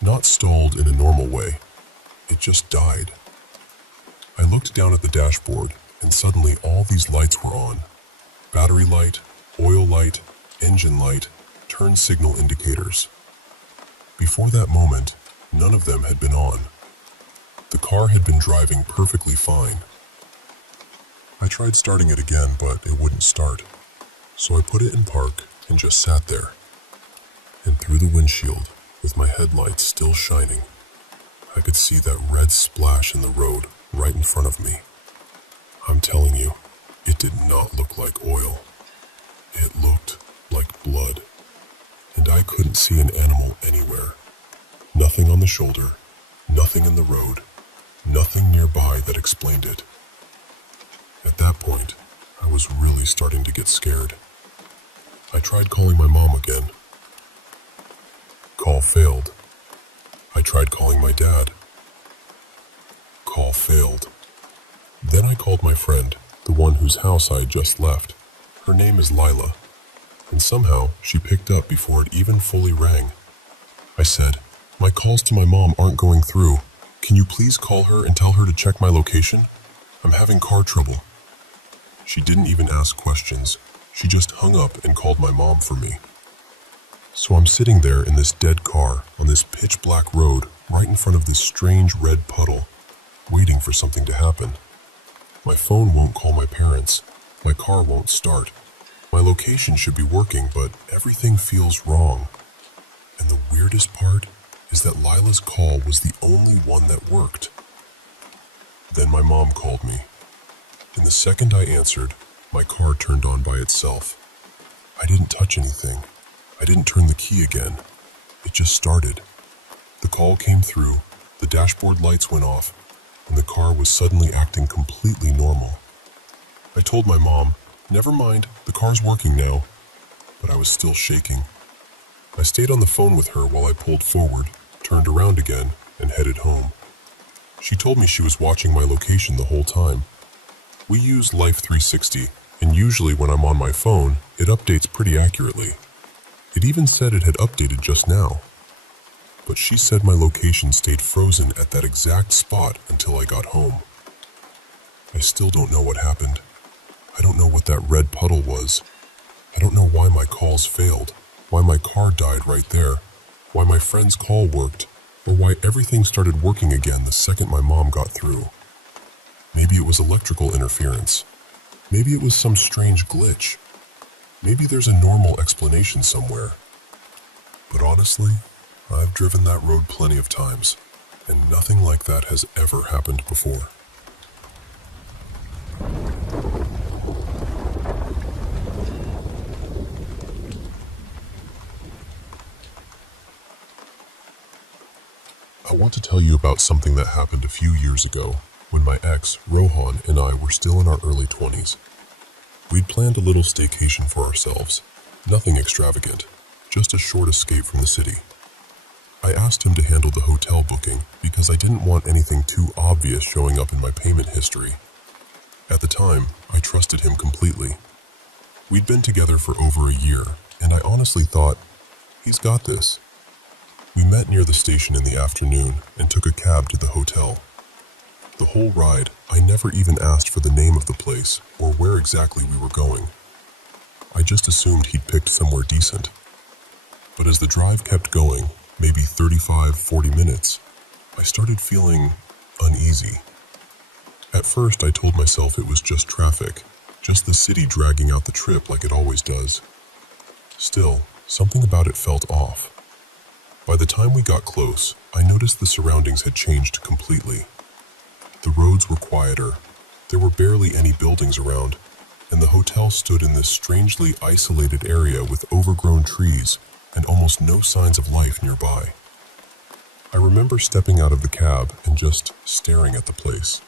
Not stalled in a normal way. It just died. I looked down at the dashboard, and suddenly all these lights were on. Battery light, oil light, engine light, turn signal indicators. Before that moment, none of them had been on. The car had been driving perfectly fine. I tried starting it again, but it wouldn't start. So I put it in park and just sat there. And through the windshield, with my headlights still shining, I could see that red splash in the road right in front of me. I'm telling you, it did not look like oil. It looked like blood. And I couldn't see an animal anywhere. Nothing on the shoulder, nothing in the road, nothing nearby that explained it. At that point, I was really starting to get scared. I tried calling my mom again. Call failed. I tried calling my dad. Call failed. Then I called my friend, the one whose house I had just left. Her name is Lila, and somehow she picked up before it even fully rang. I said, "My calls to my mom aren't going through. Can you please call her and tell her to check my location? I'm having car trouble." She didn't even ask questions. She just hung up and called my mom for me. So I'm sitting there in this dead car on this pitch black road right in front of this strange red puddle, waiting for something to happen. My phone won't call my parents. My car won't start. My location should be working, but everything feels wrong. And the weirdest part is that Lila's call was the only one that worked. Then my mom called me. And the second I answered, my car turned on by itself. I didn't touch anything. I didn't turn the key again. It just started. The call came through, the dashboard lights went off, and the car was suddenly acting completely normal. I told my mom, "Never mind, the car's working now." But I was still shaking. I stayed on the phone with her while I pulled forward, turned around again, and headed home. She told me she was watching my location the whole time. We use Life 360, and usually when I'm on my phone, it updates pretty accurately. It even said it had updated just now. but she said my location stayed frozen at that exact spot until I got home. I still don't know what happened. I don't know what that red puddle was. I don't know why my calls failed, why my car died right there, why my friend's call worked, or why everything started working again the second my mom got through. Maybe it was electrical interference. Maybe it was some strange glitch. Maybe there's a normal explanation somewhere. But honestly, I've driven that road plenty of times, and nothing like that has ever happened before. I want to tell you about something that happened a few years ago when my ex, Rohan, and I were still in our early 20s. We'd planned a little staycation for ourselves, nothing extravagant, just a short escape from the city. I asked him to handle the hotel booking because I didn't want anything too obvious showing up in my payment history. At the time, I trusted him completely. We'd been together for over a year, and I honestly thought, he's got this. We met near the station in the afternoon and took a cab to the hotel. The whole ride, I never even asked for the name of the place or where exactly we were going. I just assumed he'd picked somewhere decent. But as the drive kept going, maybe 35-40 minutes, I started feeling uneasy. At first, I told myself it was just traffic, just the city dragging out the trip like it always does. Still, something about it felt off. By the time we got close, I noticed the surroundings had changed completely. The roads were quieter, there were barely any buildings around, and the hotel stood in this strangely isolated area with overgrown trees and almost no signs of life nearby. I remember stepping out of the cab and just staring at the place.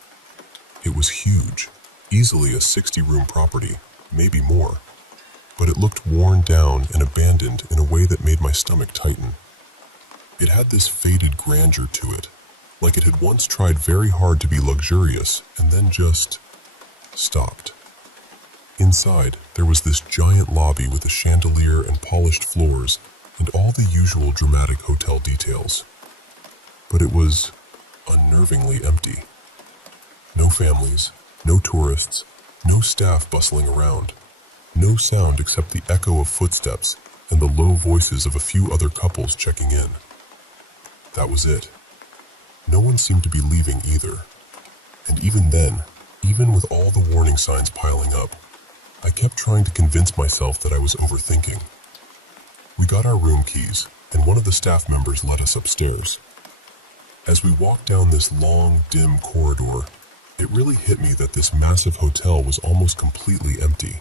It was huge, easily a 60-room property, maybe more, but it looked worn down and abandoned in a way that made my stomach tighten. It had this faded grandeur to it, like it had once tried very hard to be luxurious and then just stopped. Inside, there was this giant lobby with a chandelier and polished floors and all the usual dramatic hotel details. But it was unnervingly empty. No families, no tourists, no staff bustling around, no sound except the echo of footsteps and the low voices of a few other couples checking in. That was it. No one seemed to be leaving either. And even then, even with all the warning signs piling up, I kept trying to convince myself that I was overthinking. We got our room keys, and one of the staff members led us upstairs. As we walked down this long, dim corridor, it really hit me that this massive hotel was almost completely empty.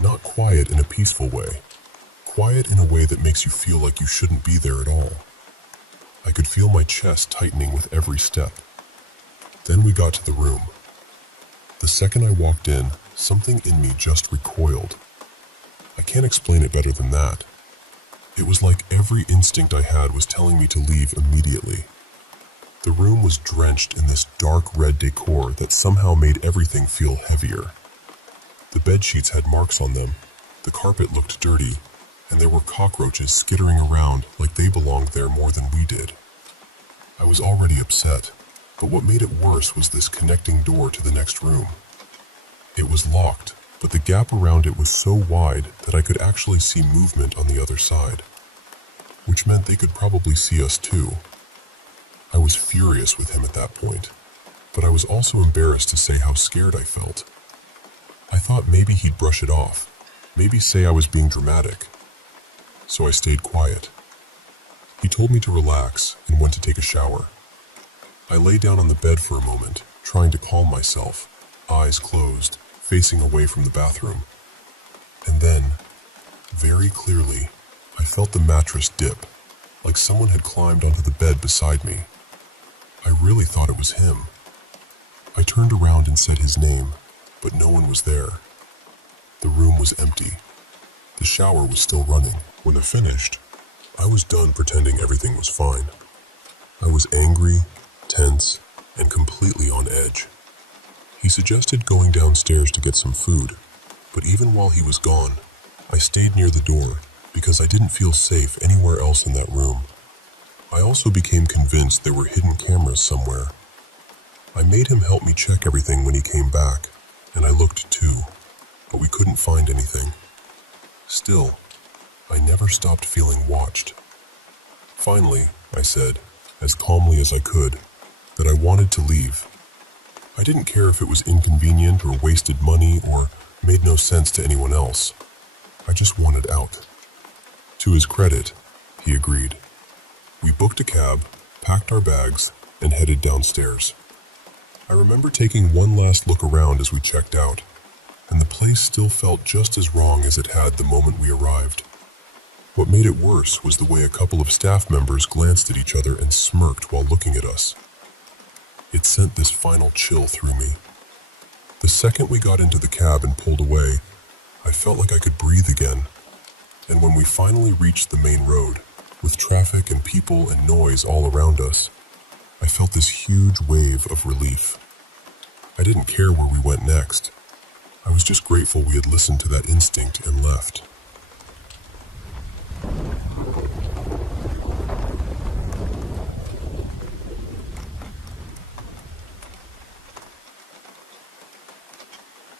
Not quiet in a peaceful way. Quiet in a way that makes you feel like you shouldn't be there at all. I could feel my chest tightening with every step. Then we got to the room. The second I walked in, something in me just recoiled. I can't explain it better than that. It was like every instinct I had was telling me to leave immediately. The room was drenched in this dark red decor that somehow made everything feel heavier. The bedsheets had marks on them, the carpet looked dirty, and there were cockroaches skittering around like they belonged there more than we did. I was already upset, but what made it worse was this connecting door to the next room. It was locked, but the gap around it was so wide that I could actually see movement on the other side, which meant they could probably see us too. I was furious with him at that point, but I was also embarrassed to say how scared I felt. I thought maybe he'd brush it off, maybe say I was being dramatic. So I stayed quiet. He told me to relax and went to take a shower. I lay down on the bed for a moment, trying to calm myself, eyes closed, facing away from the bathroom. And then, very clearly, I felt the mattress dip, like someone had climbed onto the bed beside me. I really thought it was him. I turned around and said his name, but no one was there. The room was empty. The shower was still running. When I finished, I was done pretending everything was fine. I was angry, tense, and completely on edge. He suggested going downstairs to get some food, but even while he was gone, I stayed near the door because I didn't feel safe anywhere else in that room. I also became convinced there were hidden cameras somewhere. I made him help me check everything when he came back, and I looked too, but we couldn't find anything. Still, I never stopped feeling watched. Finally, I said, as calmly as I could, that I wanted to leave. I didn't care if it was inconvenient or wasted money or made no sense to anyone else. I just wanted out. To his credit, he agreed. We booked a cab, packed our bags, and headed downstairs. I remember taking one last look around as we checked out, and the place still felt just as wrong as it had the moment we arrived. What made it worse was the way a couple of staff members glanced at each other and smirked while looking at us. It sent this final chill through me. The second we got into the cab and pulled away, I felt like I could breathe again. And when we finally reached the main road, with traffic and people and noise all around us, I felt this huge wave of relief. I didn't care where we went next. I was just grateful we had listened to that instinct and left.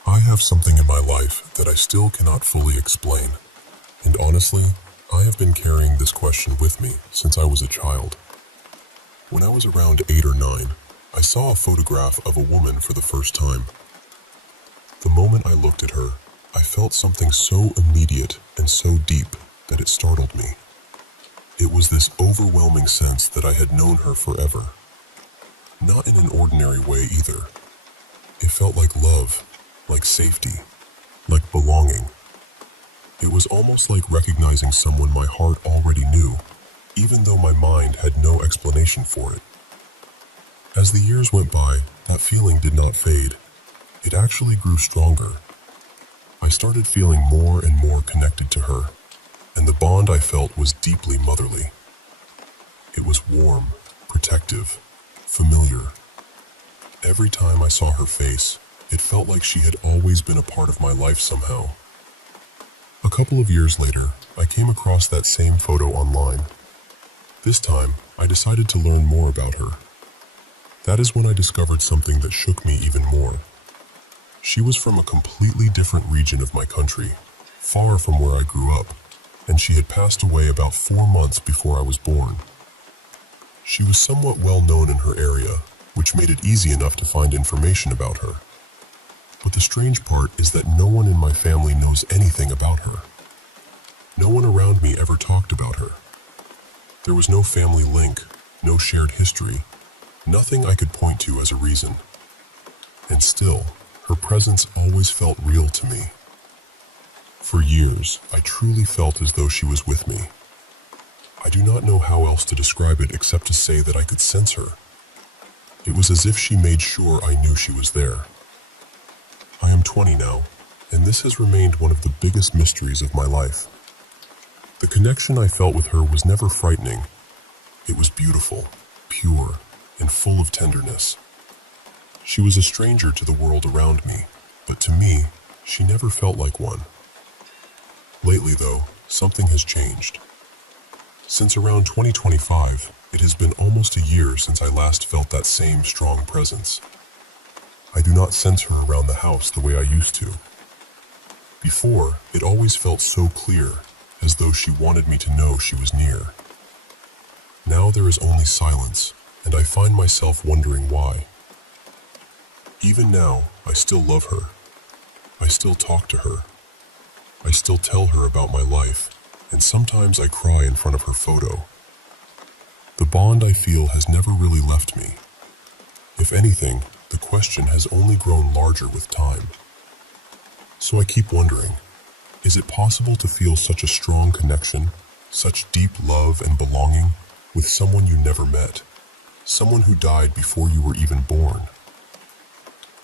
I have something in my life that I still cannot fully explain, and honestly, I have been carrying this question with me since I was a child. When I was around 8 or 9, I saw a photograph of a woman for the first time. The moment I looked at her, I felt something so immediate and so deep that it startled me. It was this overwhelming sense that I had known her forever. Not in an ordinary way either. It felt like love, like safety, like belonging. It was almost like recognizing someone my heart already knew, even though my mind had no explanation for it. As the years went by, that feeling did not fade. It actually grew stronger. I started feeling more and more connected to her, and the bond I felt was deeply motherly. It was warm, protective, familiar. Every time I saw her face, it felt like she had always been a part of my life somehow. A couple of years later, I came across that same photo online. This time, I decided to learn more about her. That is when I discovered something that shook me even more. She was from a completely different region of my country, far from where I grew up, and she had passed away about 4 months before I was born. She was somewhat well known in her area, which made it easy enough to find information about her. But the strange part is that no one in my family knows anything about her. No one around me ever talked about her. There was no family link, no shared history, nothing I could point to as a reason. And still, her presence always felt real to me. For years, I truly felt as though she was with me. I do not know how else to describe it except to say that I could sense her. It was as if she made sure I knew she was there. I am 20 now, and this has remained one of the biggest mysteries of my life. The connection I felt with her was never frightening. It was beautiful, pure, and full of tenderness. She was a stranger to the world around me, but to me, she never felt like one. Lately, though, something has changed. Since around 2025, it has been almost a year since I last felt that same strong presence. I do not sense her around the house the way I used to. Before, it always felt so clear, as though she wanted me to know she was near. Now there is only silence, and I find myself wondering why. Even now, I still love her. I still talk to her. I still tell her about my life, and sometimes I cry in front of her photo. The bond I feel has never really left me. If anything, the question has only grown larger with time. So I keep wondering, is it possible to feel such a strong connection, such deep love and belonging, with someone you never met, someone who died before you were even born?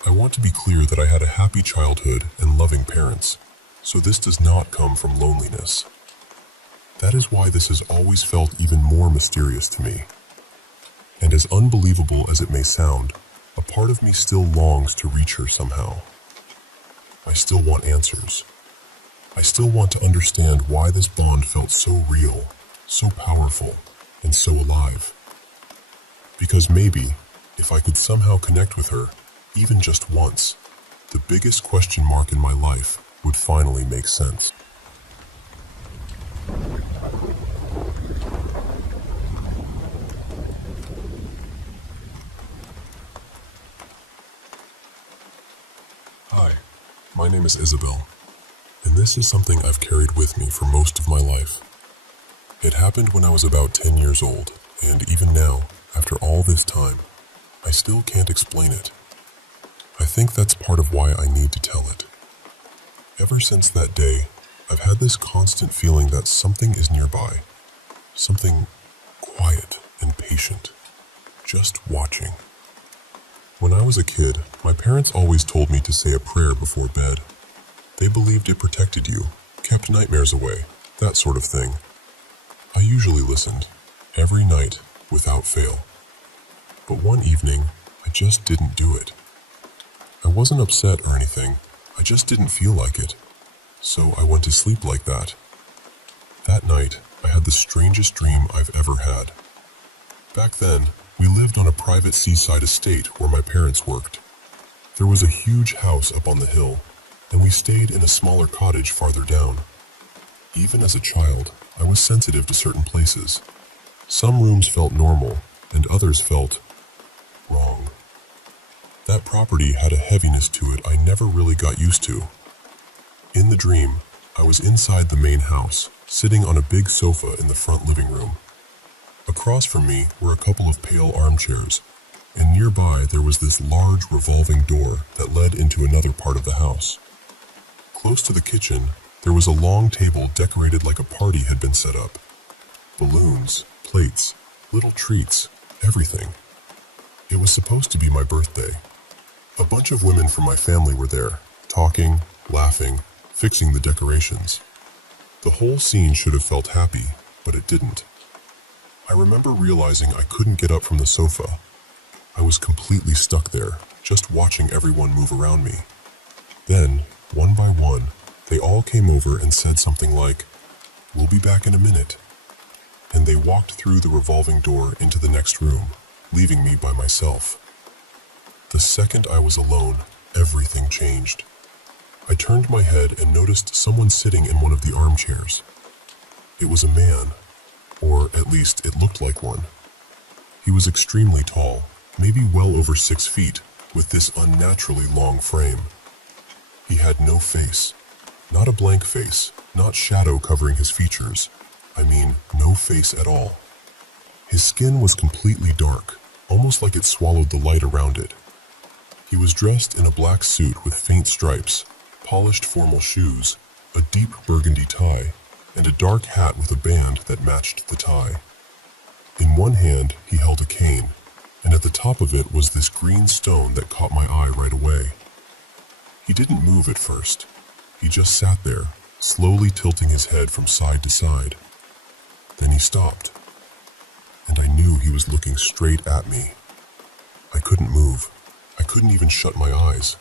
I want to be clear that I had a happy childhood and loving parents, so this does not come from loneliness. That is why this has always felt even more mysterious to me. And as unbelievable as it may sound, a part of me still longs to reach her somehow. I still want answers. I still want to understand why this bond felt so real, so powerful, and so alive. Because maybe, if I could somehow connect with her, even just once, the biggest question mark in my life would finally make sense. Hi, my name is Isabel, and this is something I've carried with me for most of my life. It happened when I was about 10 years old, and even now, after all this time, I still can't explain it. I think that's part of why I need to tell it. Ever since that day, I've had this constant feeling that something is nearby, something quiet and patient, just watching. When I was a kid, my parents always told me to say a prayer before bed. They believed it protected you, kept nightmares away, that sort of thing. I usually listened, every night, without fail. But one evening, I just didn't do it. I wasn't upset or anything, I just didn't feel like it. So I went to sleep like that. That night, I had the strangest dream I've ever had. Back then, we lived on a private seaside estate where my parents worked. There was a huge house up on the hill, and we stayed in a smaller cottage farther down. Even as a child, I was sensitive to certain places. Some rooms felt normal, and others felt wrong. That property had a heaviness to it I never really got used to. In the dream, I was inside the main house, sitting on a big sofa in the front living room. Across from me were a couple of pale armchairs, and nearby there was this large revolving door that led into another part of the house. Close to the kitchen, there was a long table decorated like a party had been set up. Balloons, plates, little treats, everything. It was supposed to be my birthday. A bunch of women from my family were there, talking, laughing, fixing the decorations. The whole scene should have felt happy, but it didn't. I remember realizing I couldn't get up from the sofa. I was completely stuck there, just watching everyone move around me. Then, one by one, they all came over and said something like, "We'll be back in a minute." And they walked through the revolving door into the next room, leaving me by myself. The second I was alone, everything changed. I turned my head and noticed someone sitting in one of the armchairs. It was a man, or at least it looked like one. He was extremely tall, maybe well over 6 feet, with this unnaturally long frame. He had no face, not a blank face, not shadow covering his features. I mean, no face at all. His skin was completely dark, almost like it swallowed the light around it. He was dressed in a black suit with faint stripes, polished formal shoes, a deep burgundy tie, and a dark hat with a band that matched the tie. In one hand, he held a cane, and at the top of it was this green stone that caught my eye right away. He didn't move at first. He just sat there, slowly tilting his head from side to side. Then he stopped, and I knew he was looking straight at me. I couldn't move. I couldn't even shut my eyes.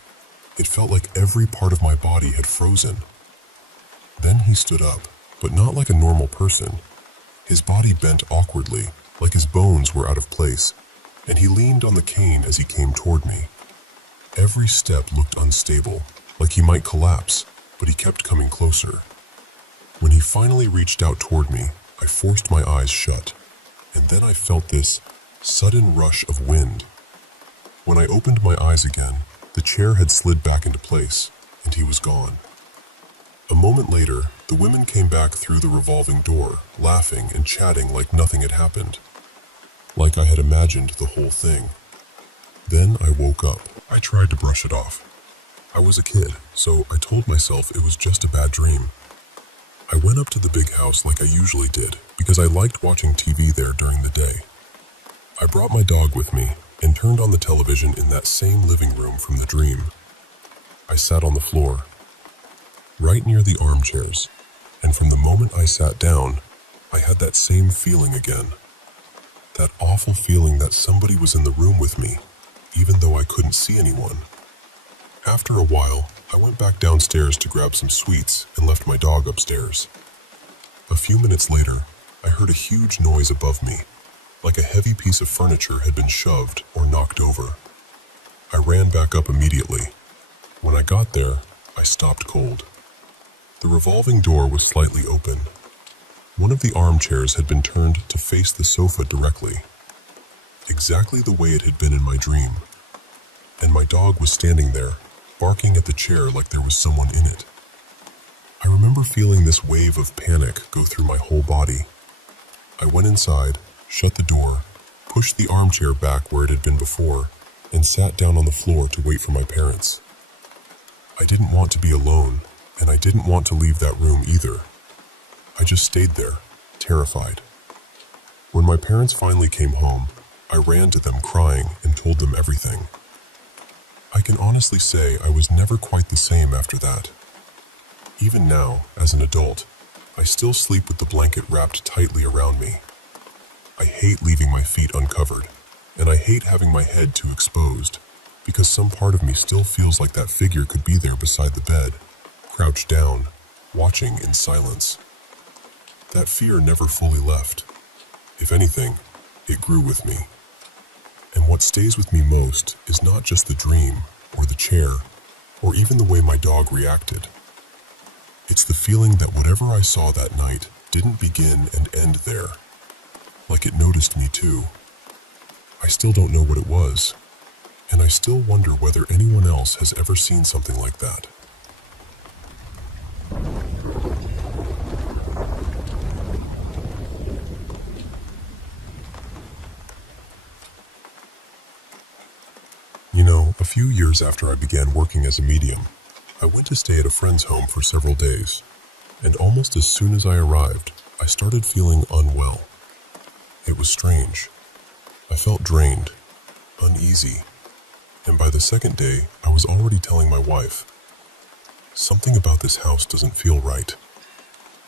It felt like every part of my body had frozen. Then he stood up, but not like a normal person. His body bent awkwardly, like his bones were out of place, and he leaned on the cane as he came toward me. Every step looked unstable, like he might collapse, but he kept coming closer. When he finally reached out toward me, I forced my eyes shut, and then I felt this sudden rush of wind. When I opened my eyes again, the chair had slid back into place, and he was gone. A moment later, the women came back through the revolving door, laughing and chatting like nothing had happened. Like I had imagined the whole thing. Then I woke up. I tried to brush it off. I was a kid, so I told myself it was just a bad dream. I went up to the big house like I usually did, because I liked watching TV there during the day. I brought my dog with me, and turned on the television in that same living room from the dream. I sat on the floor, right near the armchairs, and from the moment I sat down, I had that same feeling again. That awful feeling that somebody was in the room with me, even though I couldn't see anyone. After a while, I went back downstairs to grab some sweets and left my dog upstairs. A few minutes later, I heard a huge noise above me, like a heavy piece of furniture had been shoved or knocked over. I ran back up immediately. When I got there, I stopped cold. The revolving door was slightly open. One of the armchairs had been turned to face the sofa directly, exactly the way it had been in my dream. And my dog was standing there, barking at the chair like there was someone in it. I remember feeling this wave of panic go through my whole body. I went inside, shut the door, pushed the armchair back where it had been before, and sat down on the floor to wait for my parents. I didn't want to be alone, and I didn't want to leave that room either. I just stayed there, terrified. When my parents finally came home, I ran to them crying and told them everything. I can honestly say I was never quite the same after that. Even now, as an adult, I still sleep with the blanket wrapped tightly around me. I hate leaving my feet uncovered, and I hate having my head too exposed, because some part of me still feels like that figure could be there beside the bed, crouched down, watching in silence. That fear never fully left. If anything, it grew with me. And what stays with me most is not just the dream, or the chair, or even the way my dog reacted. It's the feeling that whatever I saw that night didn't begin and end there, like it noticed me too. I still don't know what it was, and I still wonder whether anyone else has ever seen something like that. A few years after I began working as a medium, I went to stay at a friend's home for several days, and almost as soon as I arrived, I started feeling unwell. It was strange. I felt drained, uneasy, and by the second day, I was already telling my wife, "Something about this house doesn't feel right.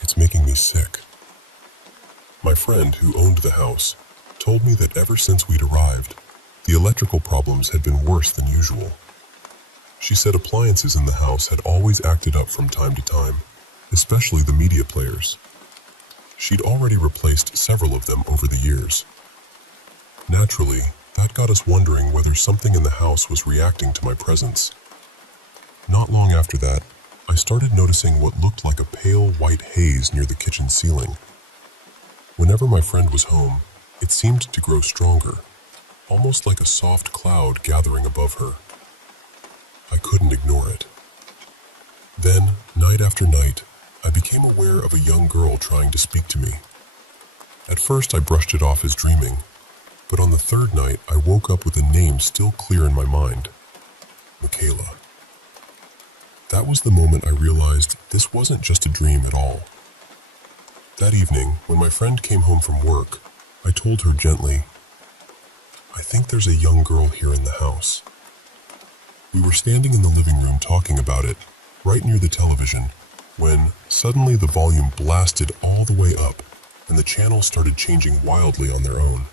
It's making me sick." My friend who owned the house told me that ever since we'd arrived, the electrical problems had been worse than usual. She said appliances in the house had always acted up from time to time, especially the media players. She'd already replaced several of them over the years. Naturally, that got us wondering whether something in the house was reacting to my presence. Not long after that, I started noticing what looked like a pale white haze near the kitchen ceiling. Whenever my friend was home, it seemed to grow stronger, almost like a soft cloud gathering above her. I couldn't ignore it. Then, night after night, I became aware of a young girl trying to speak to me. At first I brushed it off as dreaming, but on the third night I woke up with a name still clear in my mind: Michaela. That was the moment I realized this wasn't just a dream at all. That evening, when my friend came home from work, I told her gently, "I think there's a young girl here in the house." We were standing in the living room talking about it, right near the television, when suddenly the volume blasted all the way up and the channels started changing wildly on their own.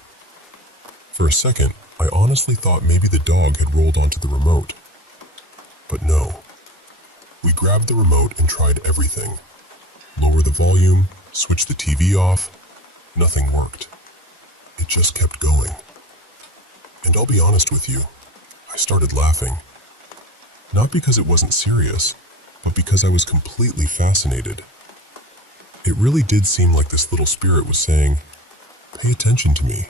For a second, I honestly thought maybe the dog had rolled onto the remote. But no. We grabbed the remote and tried everything. Lower the volume, switch the TV off. Nothing worked. It just kept going. And I'll be honest with you, I started laughing. Not because it wasn't serious, but because I was completely fascinated. It really did seem like this little spirit was saying, "Pay attention to me."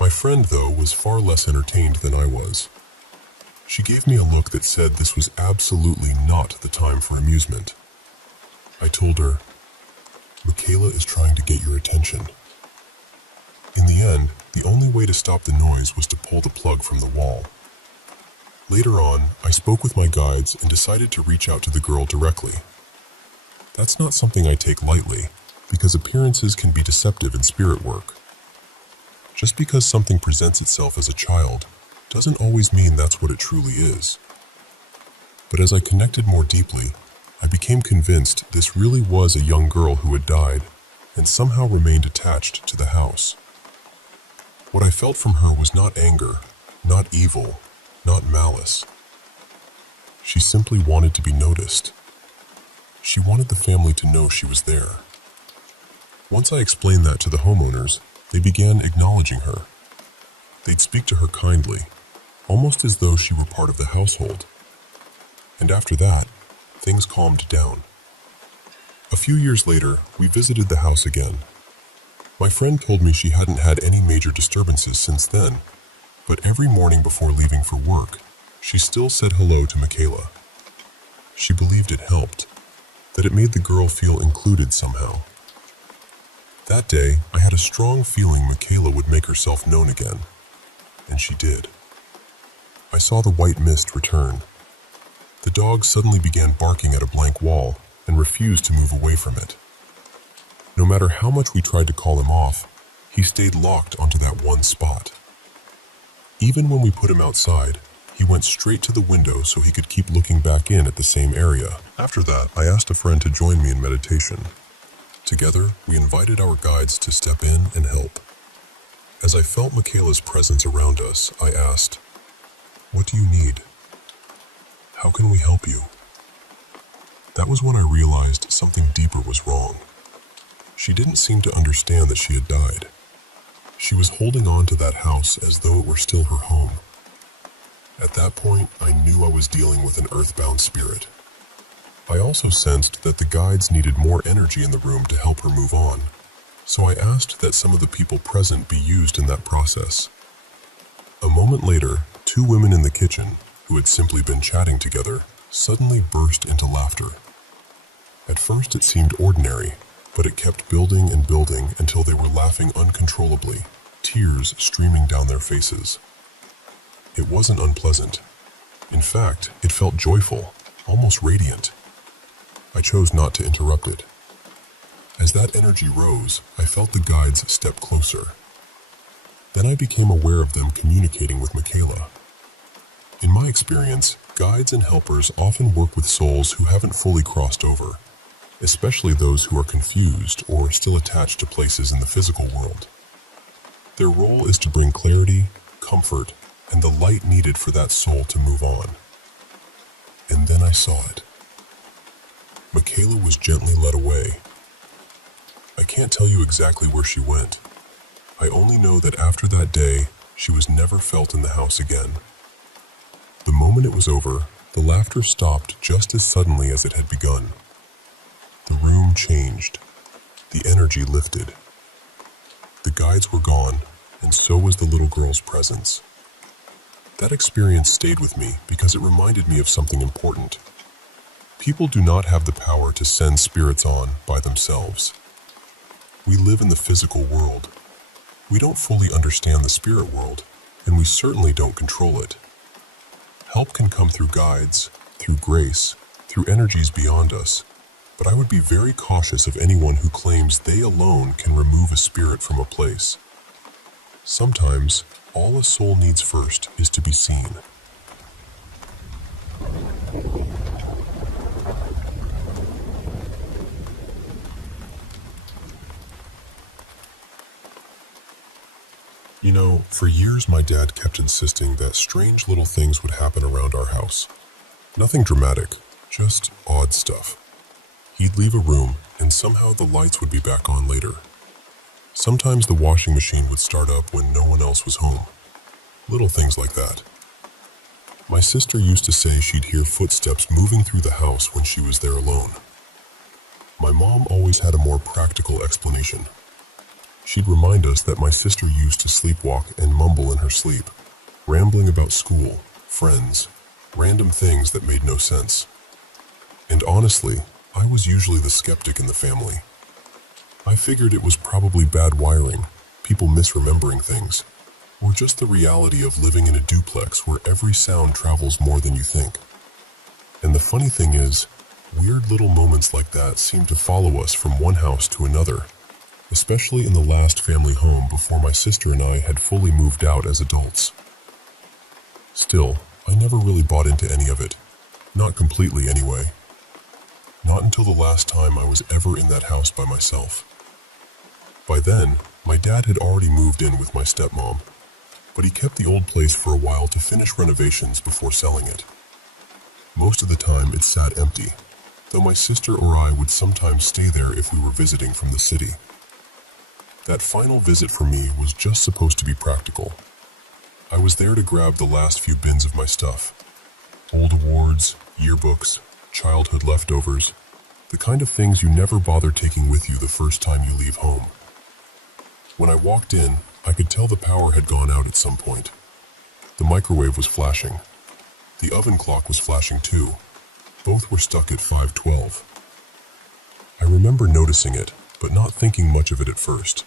My friend, though, was far less entertained than I was. She gave me a look that said this was absolutely not the time for amusement. I told her, "Michaela is trying to get your attention." In the end, the only way to stop the noise was to pull the plug from the wall. Later on, I spoke with my guides and decided to reach out to the girl directly. That's not something I take lightly, because appearances can be deceptive in spirit work. Just because something presents itself as a child doesn't always mean that's what it truly is. But as I connected more deeply, I became convinced this really was a young girl who had died and somehow remained attached to the house. What I felt from her was not anger, not evil, not malice. She simply wanted to be noticed. She wanted the family to know she was there. Once I explained that to the homeowners, they began acknowledging her. They'd speak to her kindly, almost as though she were part of the household. And after that, things calmed down. A few years later, we visited the house again. My friend told me she hadn't had any major disturbances since then, but every morning before leaving for work, she still said hello to Michaela. She believed it helped, that it made the girl feel included somehow. That day, I had a strong feeling Michaela would make herself known again, and she did. I saw the white mist return. The dog suddenly began barking at a blank wall and refused to move away from it. No matter how much we tried to call him off, he stayed locked onto that one spot. Even when we put him outside, he went straight to the window so he could keep looking back in at the same area. After that, I asked a friend to join me in meditation. Together, we invited our guides to step in and help. As I felt Michaela's presence around us, I asked, "What do you need? How can we help you?" That was when I realized something deeper was wrong. She didn't seem to understand that she had died. She was holding on to that house as though it were still her home. At that point, I knew I was dealing with an earthbound spirit. I also sensed that the guides needed more energy in the room to help her move on, so I asked that some of the people present be used in that process. A moment later, two women in the kitchen, who had simply been chatting together, suddenly burst into laughter. At first it seemed ordinary, but it kept building and building until they were laughing uncontrollably, tears streaming down their faces. It wasn't unpleasant. In fact, it felt joyful, almost radiant. I chose not to interrupt it. As that energy rose, I felt the guides step closer. Then I became aware of them communicating with Michaela. In my experience, guides and helpers often work with souls who haven't fully crossed over, especially those who are confused or still attached to places in the physical world. Their role is to bring clarity, comfort, and the light needed for that soul to move on. And then I saw it. Michaela was gently led away. I can't tell you exactly where she went. I only know that after that day, she was never felt in the house again. The moment it was over, the laughter stopped just as suddenly as it had begun. The room changed. The energy lifted. The guides were gone, and so was the little girl's presence. That experience stayed with me because it reminded me of something important. People do not have the power to send spirits on by themselves. We live in the physical world. We don't fully understand the spirit world, and we certainly don't control it. Help can come through guides, through grace, through energies beyond us, but I would be very cautious of anyone who claims they alone can remove a spirit from a place. Sometimes, all a soul needs first is to be seen. You know, for years my dad kept insisting that strange little things would happen around our house. Nothing dramatic, just odd stuff. He'd leave a room, and somehow the lights would be back on later. Sometimes the washing machine would start up when no one else was home. Little things like that. My sister used to say she'd hear footsteps moving through the house when she was there alone. My mom always had a more practical explanation. She'd remind us that my sister used to sleepwalk and mumble in her sleep, rambling about school, friends, random things that made no sense. And honestly, I was usually the skeptic in the family. I figured it was probably bad wiring, people misremembering things, or just the reality of living in a duplex where every sound travels more than you think. And the funny thing is, weird little moments like that seem to follow us from one house to another, especially in the last family home before my sister and I had fully moved out as adults. Still, I never really bought into any of it. Not completely anyway. Not until the last time I was ever in that house by myself. By then, my dad had already moved in with my stepmom, but he kept the old place for a while to finish renovations before selling it. Most of the time it sat empty, though my sister or I would sometimes stay there if we were visiting from the city. That final visit for me was just supposed to be practical. I was there to grab the last few bins of my stuff. Old awards, yearbooks, childhood leftovers, the kind of things you never bother taking with you the first time you leave home. When I walked in, I could tell the power had gone out at some point. The microwave was flashing. The oven clock was flashing too. Both were stuck at 5:12. I remember noticing it, but not thinking much of it at first.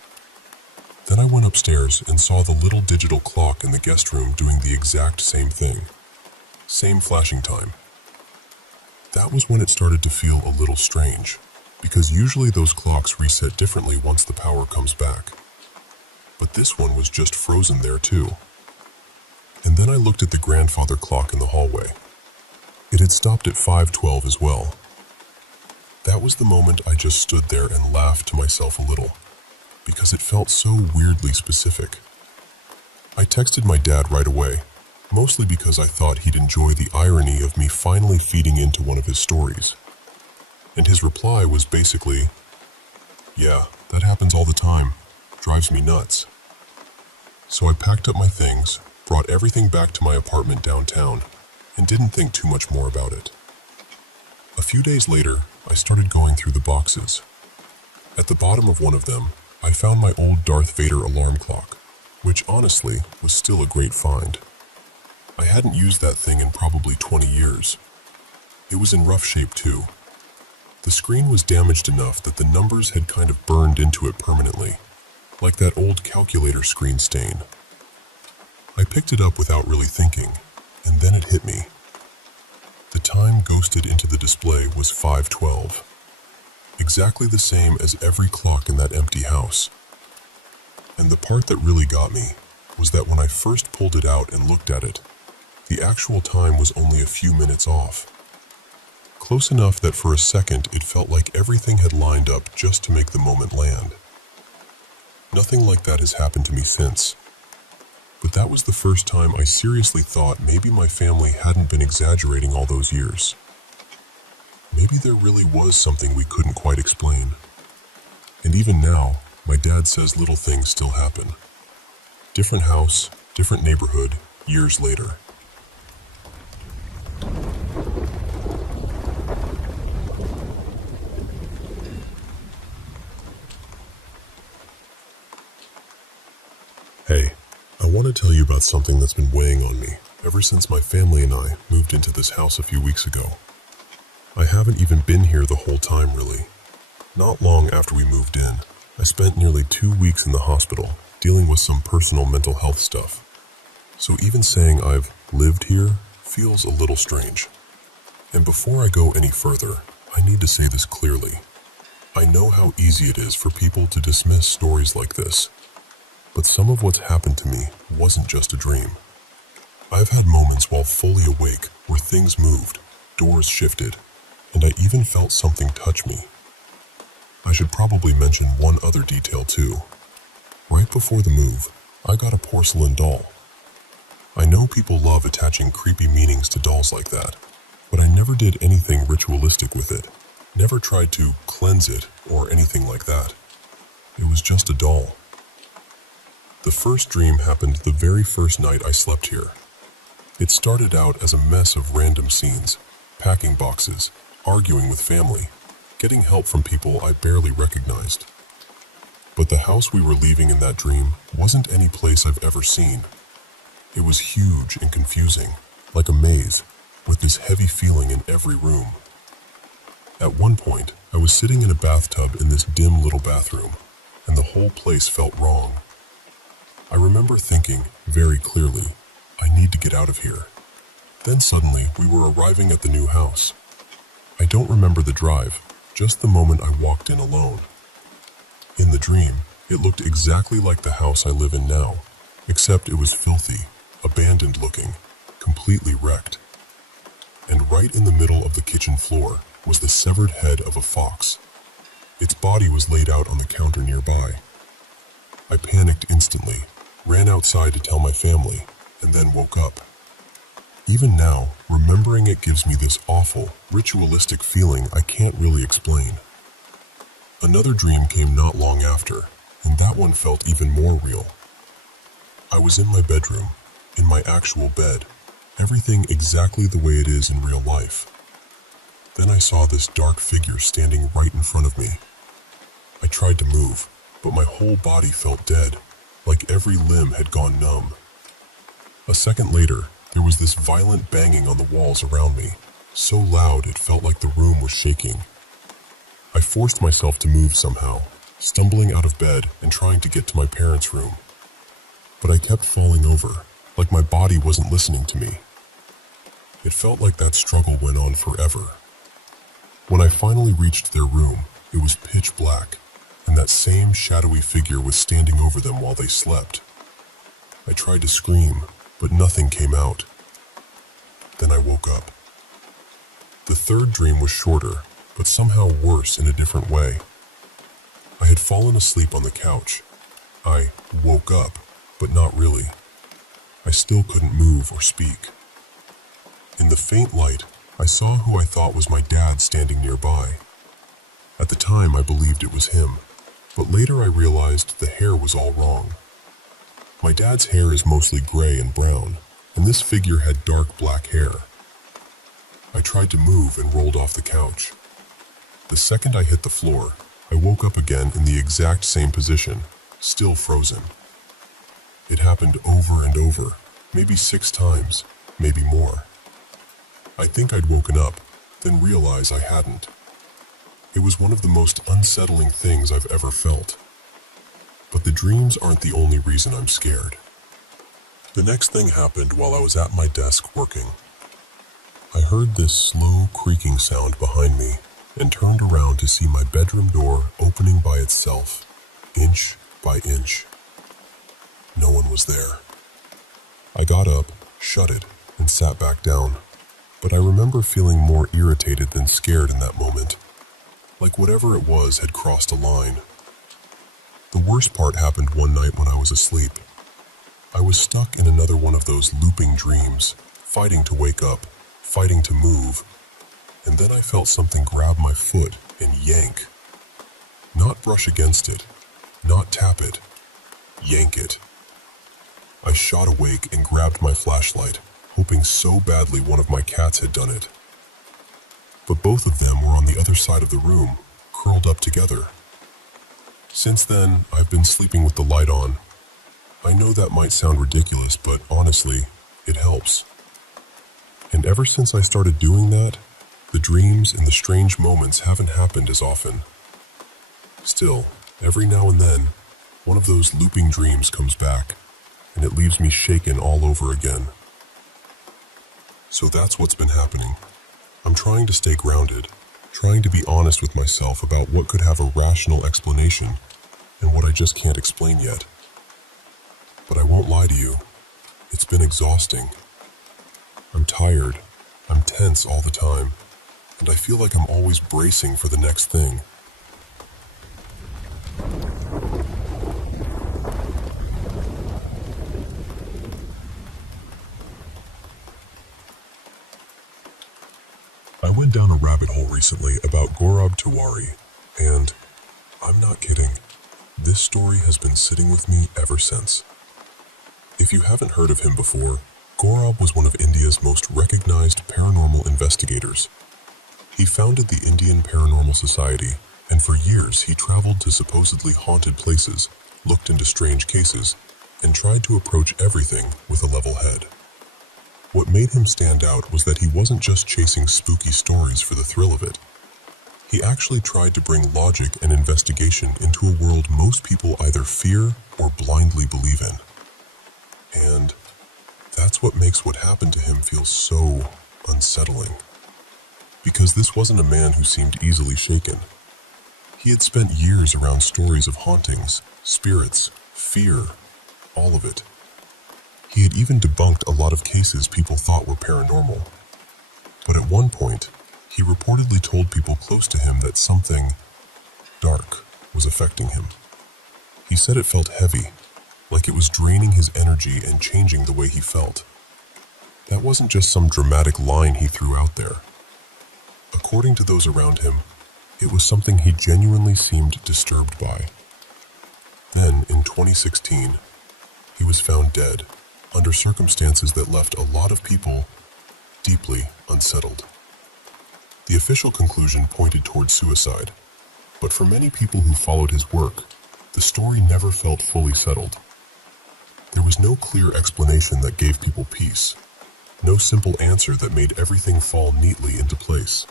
Then I went upstairs and saw the little digital clock in the guest room doing the exact same thing. Same flashing time. That was when it started to feel a little strange, because usually those clocks reset differently once the power comes back. But this one was just frozen there too. And then I looked at the grandfather clock in the hallway. It had stopped at 5:12 as well. That was the moment I just stood there and laughed to myself a little, because it felt so weirdly specific. I texted my dad right away, mostly because I thought he'd enjoy the irony of me finally feeding into one of his stories. And his reply was basically, "Yeah, that happens all the time. Drives me nuts." So I packed up my things, brought everything back to my apartment downtown, and didn't think too much more about it. A few days later, I started going through the boxes. At the bottom of one of them, I found my old Darth Vader alarm clock, which honestly was still a great find. I hadn't used that thing in probably 20 years. It was in rough shape too. The screen was damaged enough that the numbers had kind of burned into it permanently, like that old calculator screen stain. I picked it up without really thinking, and then it hit me. The time ghosted into the display was 5:12. Exactly the same as every clock in that empty house. And the part that really got me was that when I first pulled it out and looked at it, the actual time was only a few minutes off. Close enough that for a second it felt like everything had lined up just to make the moment land. Nothing like that has happened to me since. But that was the first time I seriously thought maybe my family hadn't been exaggerating all those years. Maybe there really was something we couldn't quite explain. And even now, my dad says little things still happen. Different house, different neighborhood, years later. Hey, I want to tell you about something that's been weighing on me ever since my family and I moved into this house a few weeks ago. I haven't even been here the whole time, really. Not long after we moved in, I spent nearly 2 weeks in the hospital dealing with some personal mental health stuff. So even saying I've lived here feels a little strange. And before I go any further, I need to say this clearly. I know how easy it is for people to dismiss stories like this. But some of what's happened to me wasn't just a dream. I've had moments while fully awake where things moved, doors shifted, and I even felt something touch me. I should probably mention one other detail too. Right before the move, I got a porcelain doll. I know people love attaching creepy meanings to dolls like that, but I never did anything ritualistic with it, never tried to cleanse it or anything like that. It was just a doll. The first dream happened the very first night I slept here. It started out as a mess of random scenes, packing boxes, arguing with family, getting help from people I barely recognized. But the house we were leaving in that dream wasn't any place I've ever seen. It was huge and confusing, like a maze, with this heavy feeling in every room. At one point, I was sitting in a bathtub in this dim little bathroom, and the whole place felt wrong. I remember thinking, very clearly, I need to get out of here. Then suddenly, we were arriving at the new house. I don't remember the drive, just the moment I walked in alone. In the dream, it looked exactly like the house I live in now, except it was filthy, abandoned looking, completely wrecked. And right in the middle of the kitchen floor was the severed head of a fox. Its body was laid out on the counter nearby. I panicked instantly, ran outside to tell my family, and then woke up. Even now, remembering it gives me this awful, ritualistic feeling I can't really explain. Another dream came not long after, and that one felt even more real. I was in my bedroom, in my actual bed, everything exactly the way it is in real life. Then I saw this dark figure standing right in front of me. I tried to move, but my whole body felt dead, like every limb had gone numb. A second later, there was this violent banging on the walls around me, so loud it felt like the room was shaking. I forced myself to move somehow, stumbling out of bed and trying to get to my parents' room. But I kept falling over, like my body wasn't listening to me. It felt like that struggle went on forever. When I finally reached their room, it was pitch black, and that same shadowy figure was standing over them while they slept. I tried to scream, but nothing came out. Then I woke up. The third dream was shorter, but somehow worse in a different way. I had fallen asleep on the couch. I woke up, but not really. I still couldn't move or speak. In the faint light, I saw who I thought was my dad standing nearby. At the time, I believed it was him, but later I realized the hair was all wrong. My dad's hair is mostly gray and brown, and this figure had dark black hair. I tried to move and rolled off the couch. The second I hit the floor, I woke up again in the exact same position, still frozen. It happened over and over, maybe 6 times, maybe more. I think I'd woken up, then realized I hadn't. It was one of the most unsettling things I've ever felt. But the dreams aren't the only reason I'm scared. The next thing happened while I was at my desk working. I heard this slow creaking sound behind me and turned around to see my bedroom door opening by itself, inch by inch. No one was there. I got up, shut it, and sat back down. But I remember feeling more irritated than scared in that moment, like whatever it was had crossed a line. The worst part happened one night when I was asleep. I was stuck in another one of those looping dreams, fighting to wake up, fighting to move, and then I felt something grab my foot and yank. Not brush against it, not tap it, yank it. I shot awake and grabbed my flashlight, hoping so badly one of my cats had done it. But both of them were on the other side of the room, curled up together. Since then, I've been sleeping with the light on. I know that might sound ridiculous, but honestly, it helps. And ever since I started doing that, the dreams and the strange moments haven't happened as often. Still, every now and then, one of those looping dreams comes back, and it leaves me shaken all over again. So that's what's been happening. I'm trying to stay grounded, trying to be honest with myself about what could have a rational explanation and what I just can't explain yet. But I won't lie to you, it's been exhausting. I'm tired, I'm tense all the time, and I feel like I'm always bracing for the next thing. I went down a rabbit hole recently about Gaurav Tiwari, and I'm not kidding, this story has been sitting with me ever since. If you haven't heard of him before, Gaurav was one of India's most recognized paranormal investigators. He founded the Indian Paranormal Society, and for years he traveled to supposedly haunted places, looked into strange cases, and tried to approach everything with a level head. What made him stand out was that he wasn't just chasing spooky stories for the thrill of it. He actually tried to bring logic and investigation into a world most people either fear or blindly believe in. And that's what makes what happened to him feel so unsettling. Because this wasn't a man who seemed easily shaken. He had spent years around stories of hauntings, spirits, fear, all of it. He had even debunked a lot of cases people thought were paranormal. But at one point, he reportedly told people close to him that something dark was affecting him. He said it felt heavy, like it was draining his energy and changing the way he felt. That wasn't just some dramatic line he threw out there. According to those around him, it was something he genuinely seemed disturbed by. Then, in 2016, he was found dead, under circumstances that left a lot of people deeply unsettled. The official conclusion pointed toward suicide, but for many people who followed his work, the story never felt fully settled. There was no clear explanation that gave people peace, no simple answer that made everything fall neatly into place.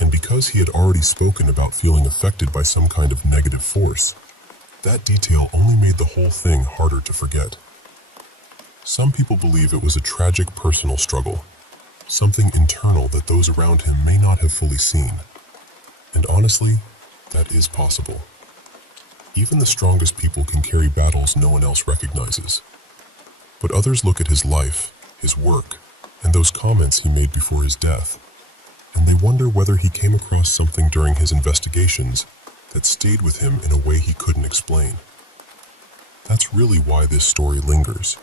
And because he had already spoken about feeling affected by some kind of negative force, that detail only made the whole thing harder to forget. Some people believe it was a tragic personal struggle, something internal that those around him may not have fully seen. And honestly, that is possible. Even the strongest people can carry battles no one else recognizes. But others look at his life, his work, and those comments he made before his death, and they wonder whether he came across something during his investigations that stayed with him in a way he couldn't explain. That's really why this story lingers.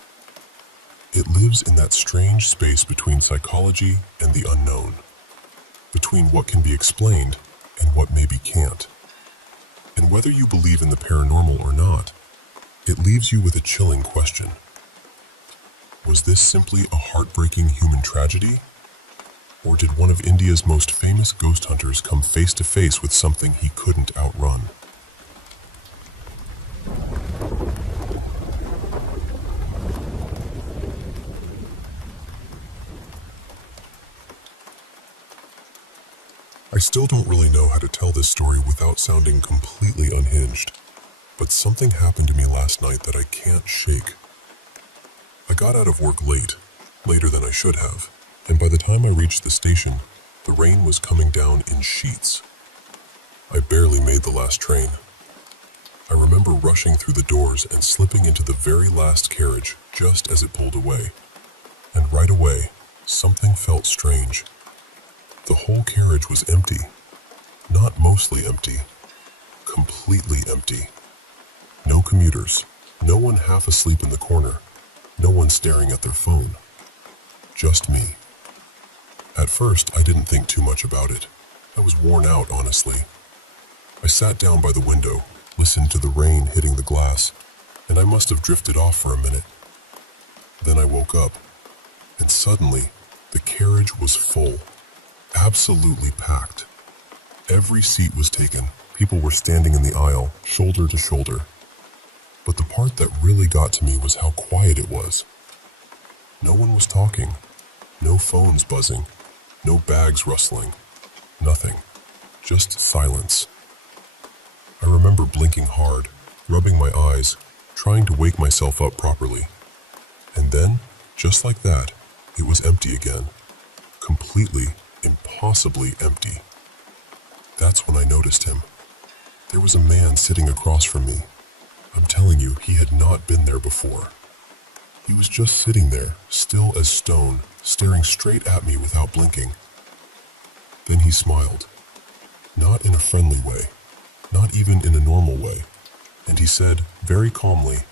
It lives in that strange space between psychology and the unknown, between what can be explained and what maybe can't. And whether you believe in the paranormal or not, it leaves you with a chilling question. Was this simply a heartbreaking human tragedy? Or did one of India's most famous ghost hunters come face to face with something he couldn't outrun? I still don't really know how to tell this story without sounding completely unhinged, but something happened to me last night that I can't shake. I got out of work late, later than I should have, and by the time I reached the station, the rain was coming down in sheets. I barely made the last train. I remember rushing through the doors and slipping into the very last carriage just as it pulled away. And right away, something felt strange. The whole carriage was empty. Not mostly empty. Completely empty. No commuters. No one half asleep in the corner. No one staring at their phone. Just me. At first, I didn't think too much about it. I was worn out, honestly. I sat down by the window, listened to the rain hitting the glass, and I must have drifted off for a minute. Then I woke up, and suddenly, the carriage was full. Absolutely packed. Every seat was taken. People were standing in the aisle, shoulder to shoulder. But the part that really got to me was how quiet it was. No one was talking. No phones buzzing. No bags rustling. Nothing. Just silence. I remember blinking hard, rubbing my eyes, trying to wake myself up properly. And then, just like that, it was empty again. Completely, impossibly empty. That's when I noticed him. There was a man sitting across from me. I'm telling you, he had not been there before. He was just sitting there, still as stone, staring straight at me without blinking. Then he smiled. Not in a friendly way, not even in a normal way. And he said, very calmly,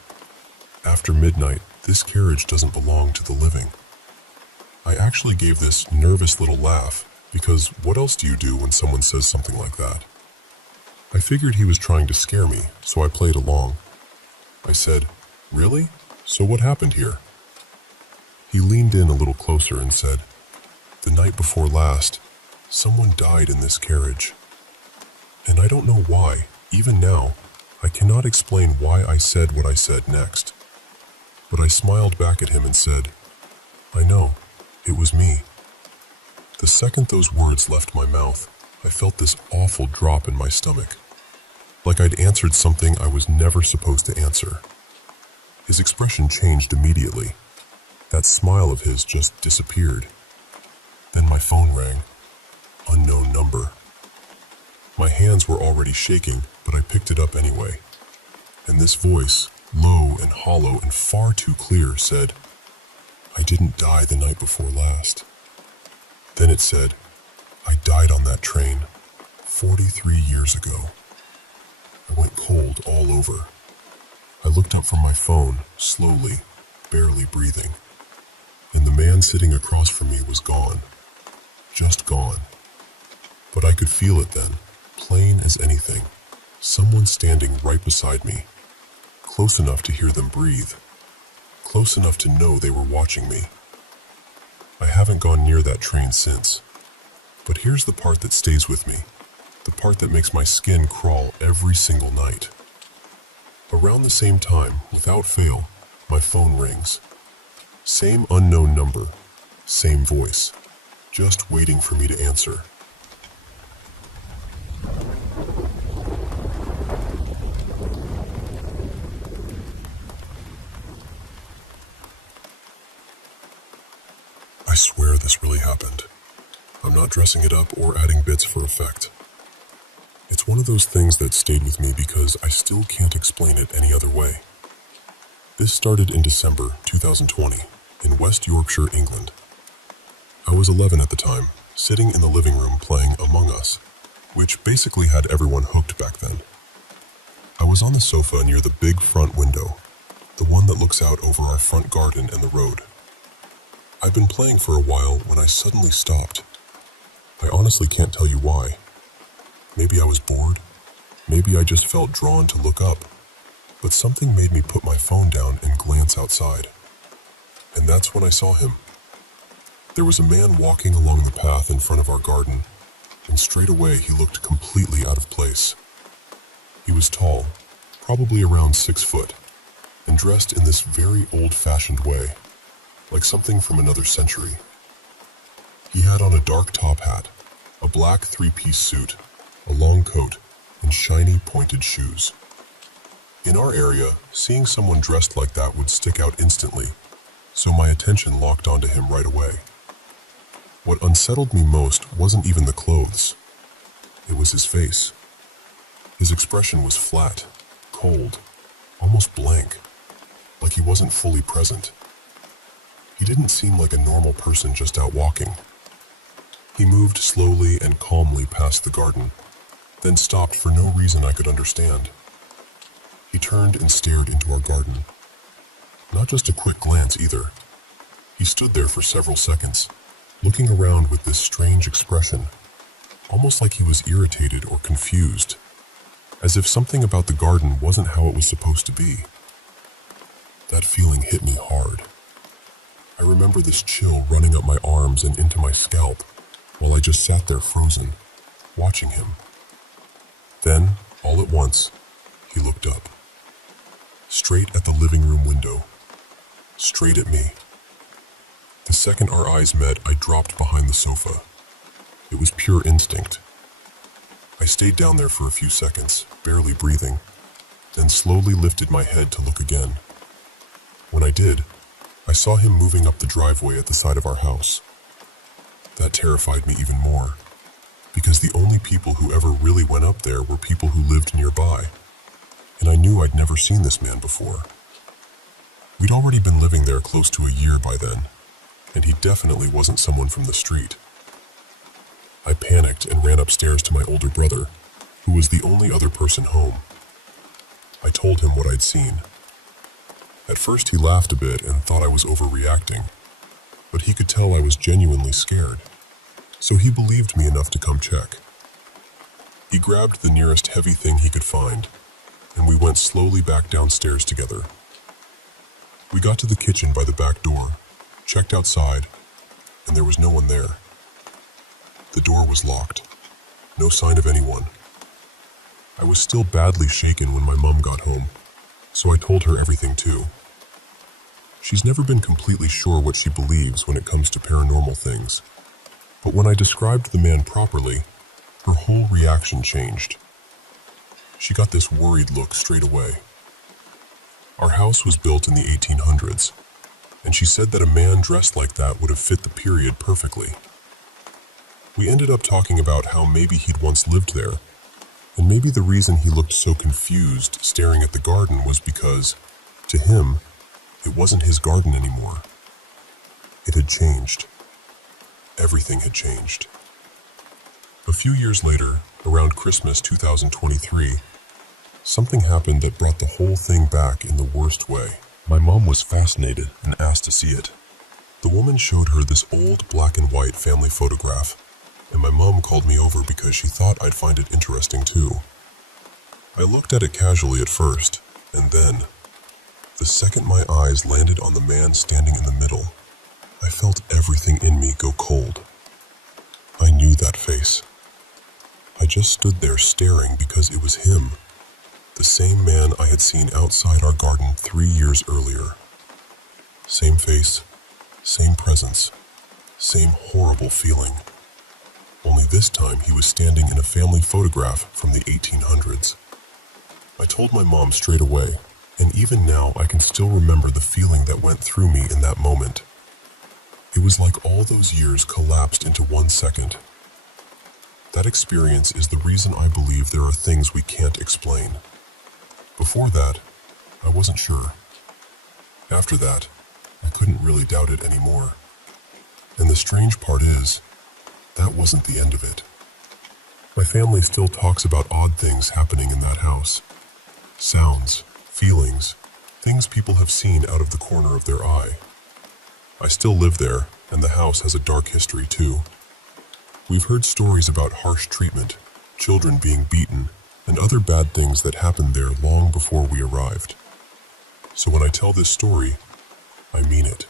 "After midnight, this carriage doesn't belong to the living." I actually gave this nervous little laugh, because what else do you do when someone says something like that? I figured he was trying to scare me, so I played along. I said, "Really? So what happened here?" He leaned in a little closer and said, "The night before last, someone died in this carriage." And I don't know why, even now, I cannot explain why I said what I said next. But I smiled back at him and said, "I know, it was me." The second those words left my mouth, I felt this awful drop in my stomach. Like I'd answered something I was never supposed to answer. His expression changed immediately. That smile of his just disappeared. Then my phone rang. Unknown number. My hands were already shaking, but I picked it up anyway. And this voice, low and hollow and far too clear, said, "I didn't die the night before last." Then it said, "I died on that train 43 years ago." I went cold all over. I looked up from my phone, slowly, barely breathing. And the man sitting across from me was gone. Just gone. But I could feel it then, plain as anything. Someone standing right beside me, close enough to hear them breathe, close enough to know they were watching me. I haven't gone near that train since, but here's the part that stays with me, the part that makes my skin crawl every single night. Around the same time, without fail, my phone rings. Same unknown number, same voice, just waiting for me to answer. I swear this really happened. I'm not dressing it up or adding bits for effect. It's one of those things that stayed with me because I still can't explain it any other way. This started in December 2020 in West Yorkshire, England. I was 11 at the time, sitting in the living room playing Among Us, which basically had everyone hooked back then. I was on the sofa near the big front window, the one that looks out over our front garden and the road. I'd been playing for a while when I suddenly stopped. I honestly can't tell you why. Maybe I was bored. Maybe I just felt drawn to look up. But something made me put my phone down and glance outside. And that's when I saw him. There was a man walking along the path in front of our garden, and straight away he looked completely out of place. He was tall, probably around 6 foot, and dressed in this very old-fashioned way, like something from another century. He had on a dark top hat, a black 3-piece suit, a long coat, and shiny pointed shoes. In our area, seeing someone dressed like that would stick out instantly, so my attention locked onto him right away. What unsettled me most wasn't even the clothes. It was his face. His expression was flat, cold, almost blank, like he wasn't fully present. He didn't seem like a normal person just out walking. He moved slowly and calmly past the garden, then stopped for no reason I could understand. He turned and stared into our garden. Not just a quick glance either. He stood there for several seconds, looking around with this strange expression, almost like he was irritated or confused, as if something about the garden wasn't how it was supposed to be. That feeling hit me hard. I remember this chill running up my arms and into my scalp, while I just sat there frozen, watching him. Then, all at once, he looked up. Straight at the living room window. Straight at me. The second our eyes met, I dropped behind the sofa. It was pure instinct. I stayed down there for a few seconds, barely breathing, then slowly lifted my head to look again. When I did, I saw him moving up the driveway at the side of our house. That terrified me even more, because the only people who ever really went up there were people who lived nearby, and I knew I'd never seen this man before. We'd already been living there close to a year by then, and he definitely wasn't someone from the street. I panicked and ran upstairs to my older brother, who was the only other person home. I told him what I'd seen. At first he laughed a bit and thought I was overreacting, but he could tell I was genuinely scared, so he believed me enough to come check. He grabbed the nearest heavy thing he could find, and we went slowly back downstairs together. We got to the kitchen by the back door, checked outside, and there was no one there. The door was locked. No sign of anyone. I was still badly shaken when my mom got home, so I told her everything too. She's never been completely sure what she believes when it comes to paranormal things, but when I described the man properly, her whole reaction changed. She got this worried look straight away. Our house was built in the 1800s, and she said that a man dressed like that would have fit the period perfectly. We ended up talking about how maybe he'd once lived there, and maybe the reason he looked so confused staring at the garden was because, to him, it wasn't his garden anymore. It had changed. Everything had changed. A few years later, around Christmas 2023, something happened that brought the whole thing back in the worst way. My mom was fascinated and asked to see it. The woman showed her this old black and white family photograph, and my mom called me over because she thought I'd find it interesting too. I looked at it casually at first, and then, The second my eyes landed on the man standing in the middle, I felt everything in me go cold. I knew that face. I just stood there staring because it was him, the same man I had seen outside our garden 3 years earlier. Same face, same presence, same horrible feeling. Only this time he was standing in a family photograph from the 1800s. I told my mom straight away, and even now I can still remember the feeling that went through me in that moment. It was like all those years collapsed into 1 second. That experience is the reason I believe there are things we can't explain. Before that, I wasn't sure. After that, I couldn't really doubt it anymore. And the strange part is, that wasn't the end of it. My family still talks about odd things happening in that house. Sounds, feelings, things people have seen out of the corner of their eye. I still live there, and the house has a dark history too. We've heard stories about harsh treatment, children being beaten, and other bad things that happened there long before we arrived. So when I tell this story, I mean it.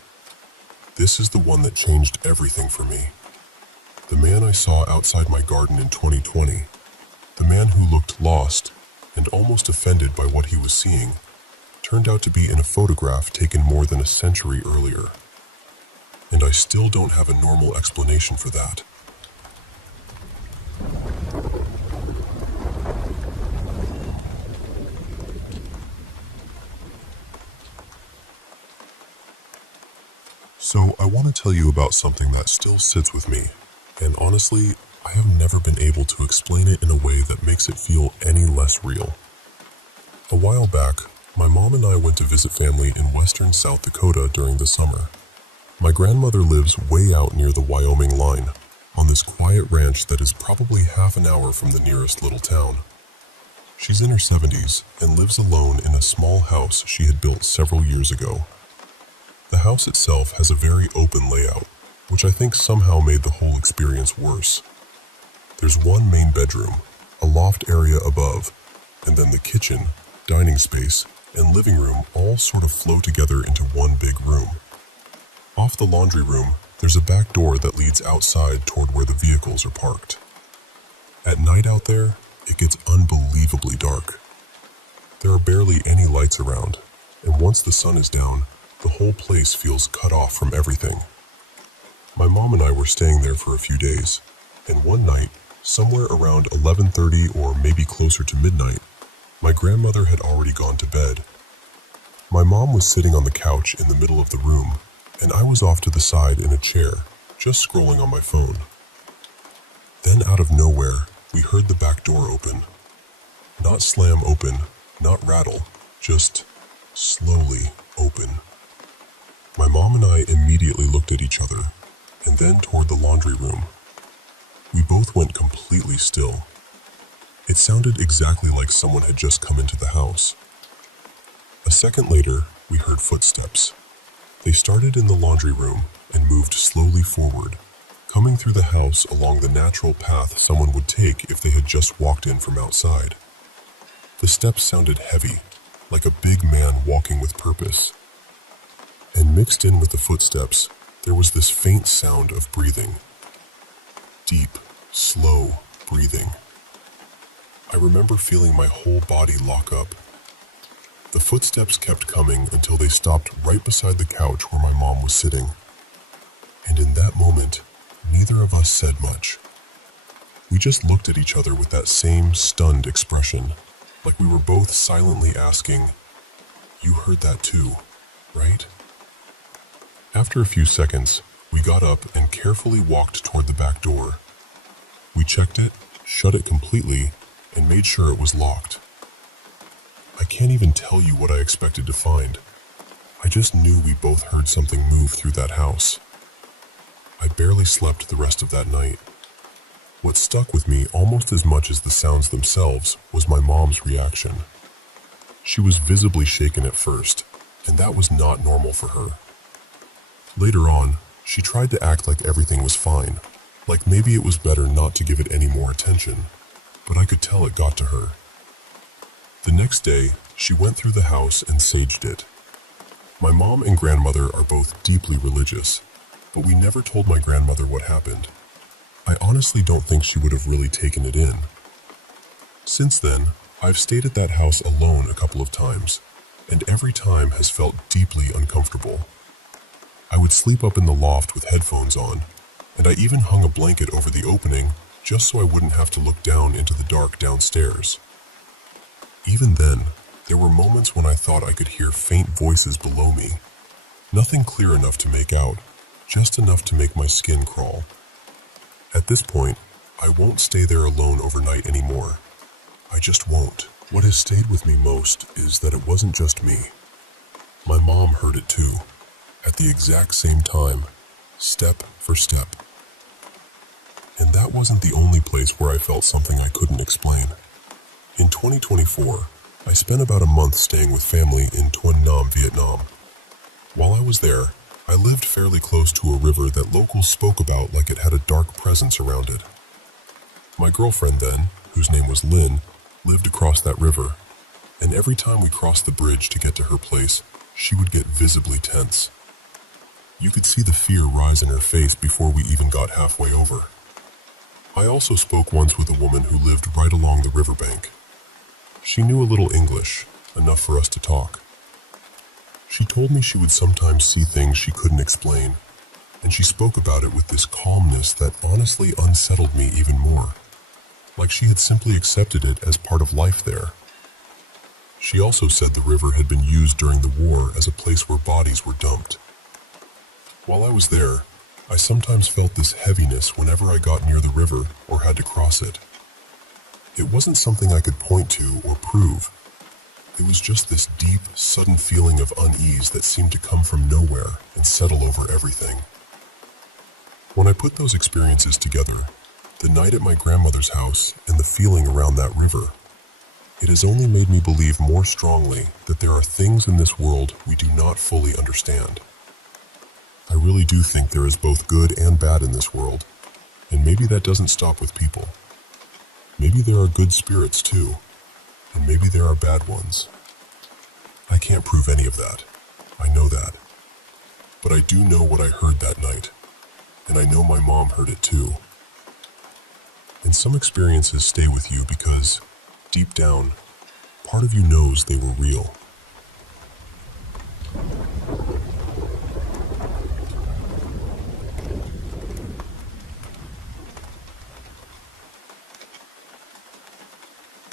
This is the one that changed everything for me. The man I saw outside my garden in 2020, the man who looked lost and almost offended by what he was seeing, turned out to be in a photograph taken more than a century earlier. And I still don't have a normal explanation for that. So I want to tell you about something that still sits with me, and honestly, I have never been able to explain it in a way that makes it feel any less real. A while back, my mom and I went to visit family in western South Dakota during the summer. My grandmother lives way out near the Wyoming line, on this quiet ranch that is probably half an hour from the nearest little town. She's in her 70s and lives alone in a small house she had built several years ago. The house itself has a very open layout, which I think somehow made the whole experience worse. There's one main bedroom, a loft area above, and then the kitchen, dining space, and living room all sort of flow together into one big room. Off the laundry room, there's a back door that leads outside toward where the vehicles are parked. At night out there, it gets unbelievably dark. There are barely any lights around, and once the sun is down, the whole place feels cut off from everything. My mom and I were staying there for a few days, and one night, somewhere around 11:30 or maybe closer to midnight, my grandmother had already gone to bed. My mom was sitting on the couch in the middle of the room, and I was off to the side in a chair, just scrolling on my phone. Then out of nowhere, we heard the back door open. Not slam open, not rattle, just slowly open. My mom and I immediately looked at each other, and then toward the laundry room. We both went completely still. It sounded exactly like someone had just come into the house. A second later, we heard footsteps. They started in the laundry room and moved slowly forward, coming through the house along the natural path someone would take if they had just walked in from outside. The steps sounded heavy, like a big man walking with purpose. And mixed in with the footsteps, there was this faint sound of breathing. Deep, slow breathing. I remember feeling my whole body lock up. The footsteps kept coming until they stopped right beside the couch where my mom was sitting. And in that moment, neither of us said much. We just looked at each other with that same stunned expression, like we were both silently asking, "You heard that too, right?" After a few seconds, we got up and carefully walked toward the back door. We checked it, shut it completely, and made sure it was locked. I can't even tell you what I expected to find. I just knew we both heard something move through that house. I barely slept the rest of that night. What stuck with me almost as much as the sounds themselves was my mom's reaction. She was visibly shaken at first, and that was not normal for her. Later on, she tried to act like everything was fine, like maybe it was better not to give it any more attention, but I could tell it got to her. The next day, she went through the house and saged it, My mom and grandmother are both deeply religious, but we never told my grandmother what happened. I honestly don't think she would have really taken it in. Since then, I've stayed at that house alone a couple of times, and every time has felt deeply uncomfortable. I would sleep up in the loft with headphones on, and I even hung a blanket over the opening just so I wouldn't have to look down into the dark downstairs. Even then, there were moments when I thought I could hear faint voices below me. Nothing clear enough to make out, just enough to make my skin crawl. At this point, I won't stay there alone overnight anymore. I just won't. What has stayed with me most is that it wasn't just me. My mom heard it too, at the exact same time, step for step. And that wasn't the only place where I felt something I couldn't explain. In 2024, I spent about a month staying with family in Tuan Nam, Vietnam. While I was there, I lived fairly close to a river that locals spoke about like it had a dark presence around it. My girlfriend then, whose name was Lynn, lived across that river, and every time we crossed the bridge to get to her place, she would get visibly tense. You could see the fear rise in her face before we even got halfway over. I also spoke once with a woman who lived right along the riverbank. She knew a little English, enough for us to talk. She told me she would sometimes see things she couldn't explain, and she spoke about it with this calmness that honestly unsettled me even more, like she had simply accepted it as part of life there. She also said the river had been used during the war as a place where bodies were dumped. While I was there, I sometimes felt this heaviness whenever I got near the river or had to cross it. It wasn't something I could point to or prove. It was just this deep, sudden feeling of unease that seemed to come from nowhere and settle over everything. When I put those experiences together, the night at my grandmother's house and the feeling around that river, it has only made me believe more strongly that there are things in this world we do not fully understand. I really do think there is both good and bad in this world, and maybe that doesn't stop with people. Maybe there are good spirits too, and maybe there are bad ones. I can't prove any of that. I know that. But I do know what I heard that night, and I know my mom heard it too. And some experiences stay with you because, deep down, part of you knows they were real.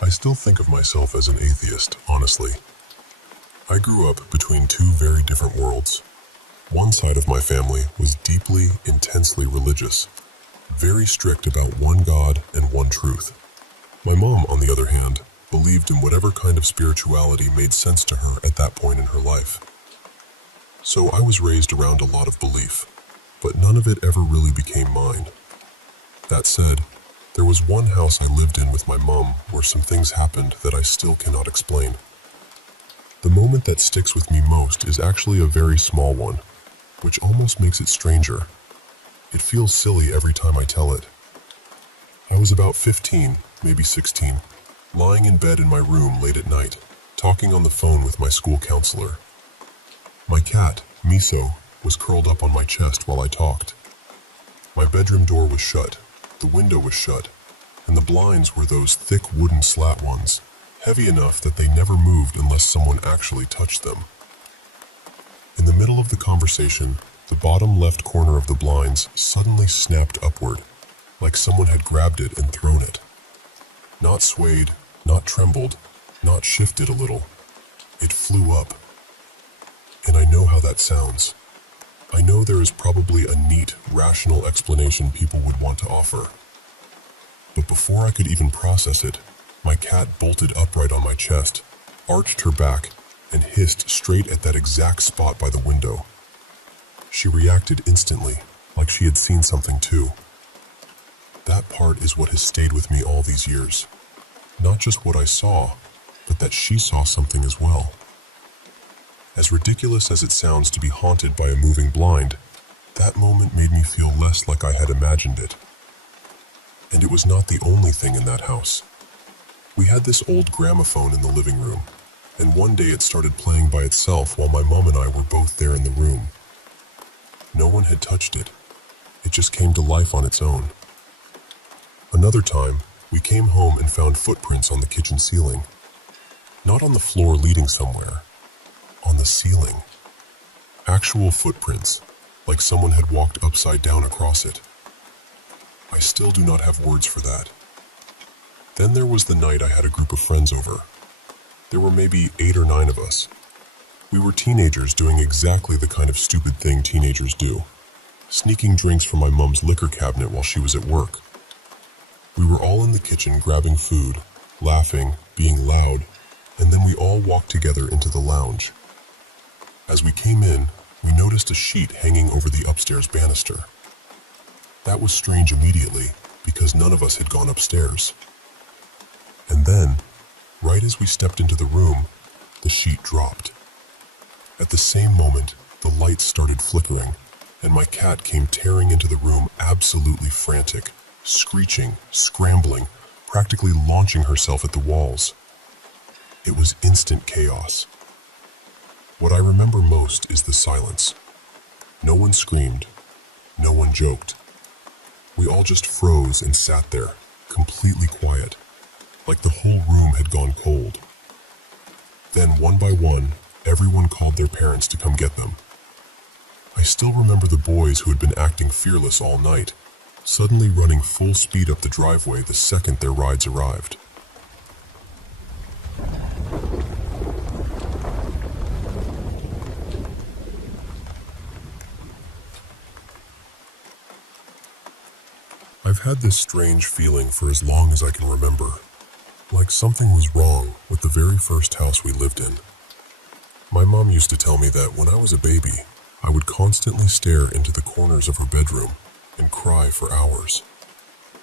I still think of myself as an atheist, honestly. I grew up between two very different worlds. One side of my family was deeply, intensely religious, very strict about one God and one truth. My mom, on the other hand, believed in whatever kind of spirituality made sense to her at that point in her life. So I was raised around a lot of belief, but none of it ever really became mine. That said, there was one house I lived in with my mom where some things happened that I still cannot explain. The moment that sticks with me most is actually a very small one, which almost makes it stranger. It feels silly every time I tell it. I was about 15, maybe 16, lying in bed in my room late at night, talking on the phone with my school counselor. My cat, Miso, was curled up on my chest while I talked. My bedroom door was shut, the window was shut, and the blinds were those thick wooden slat ones, heavy enough that they never moved unless someone actually touched them. In the middle of the conversation, the bottom left corner of the blinds suddenly snapped upward, like someone had grabbed it and thrown it. Not swayed, not trembled, not shifted a little. It flew up. And I know how that sounds. I know there is probably a neat, rational explanation people would want to offer. But before I could even process it, my cat bolted upright on my chest, arched her back, and hissed straight at that exact spot by the window. She reacted instantly, like she had seen something too. That part is what has stayed with me all these years. Not just what I saw, but that she saw something as well. As ridiculous as it sounds to be haunted by a moving blind, that moment made me feel less like I had imagined it. And it was not the only thing in that house. We had this old gramophone in the living room, and one day it started playing by itself while my mom and I were both there in the room. No one had touched it. It just came to life on its own. Another time, we came home and found footprints on the kitchen ceiling. Not on the floor leading somewhere. On the ceiling. Actual footprints, like someone had walked upside down across it. I still do not have words for that. Then there was the night I had a group of friends over. There were maybe 8 or 9 of us. We were teenagers doing exactly the kind of stupid thing teenagers do. Sneaking drinks from my mom's liquor cabinet while she was at work. We were all in the kitchen grabbing food, laughing, being loud, and then we all walked together into the lounge. As we came in, we noticed a sheet hanging over the upstairs banister. That was strange immediately, because none of us had gone upstairs. And then, right as we stepped into the room, the sheet dropped. At the same moment, the lights started flickering, and my cat came tearing into the room absolutely frantic, screeching, scrambling, practically launching herself at the walls. It was instant chaos. What I remember most is the silence. No one screamed. No one joked. We all just froze and sat there, completely quiet, like the whole room had gone cold. Then, one by one, everyone called their parents to come get them. I still remember the boys who had been acting fearless all night, suddenly running full speed up the driveway the second their rides arrived. I've had this strange feeling for as long as I can remember, like something was wrong with the very first house we lived in. My mom used to tell me that when I was a baby, I would constantly stare into the corners of her bedroom and cry for hours.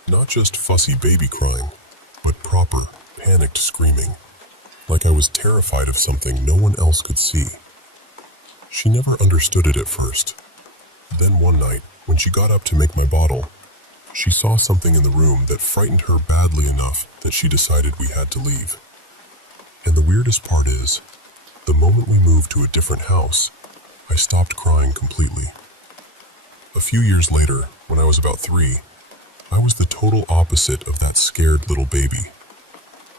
Not just fussy baby crying, but proper, panicked screaming, like I was terrified of something no one else could see. She never understood it at first. Then one night, when she got up to make my bottle, she saw something in the room that frightened her badly enough that she decided we had to leave. And the weirdest part is, the moment we moved to a different house, I stopped crying completely. A few years later, when I was about 3, I was the total opposite of that scared little baby.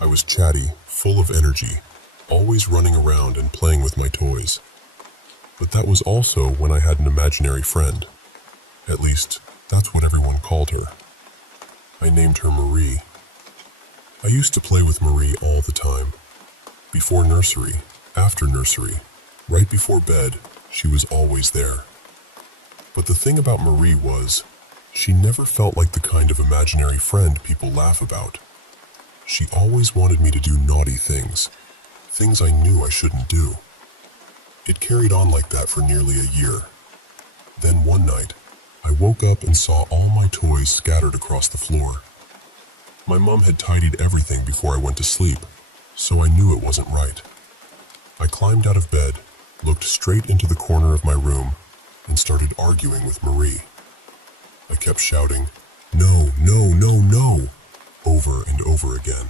I was chatty, full of energy, always running around and playing with my toys. But that was also when I had an imaginary friend. At least, that's what everyone called her. I named her Marie. I used to play with Marie all the time. Before nursery, after nursery, right before bed, she was always there. But the thing about Marie was, she never felt like the kind of imaginary friend people laugh about. She always wanted me to do naughty things, things I knew I shouldn't do. It carried on like that for nearly a year. Then one night, I woke up and saw all my toys scattered across the floor. My mom had tidied everything before I went to sleep, so I knew it wasn't right. I climbed out of bed, looked straight into the corner of my room, and started arguing with Marie. I kept shouting, "No, no, no, no," over and over again.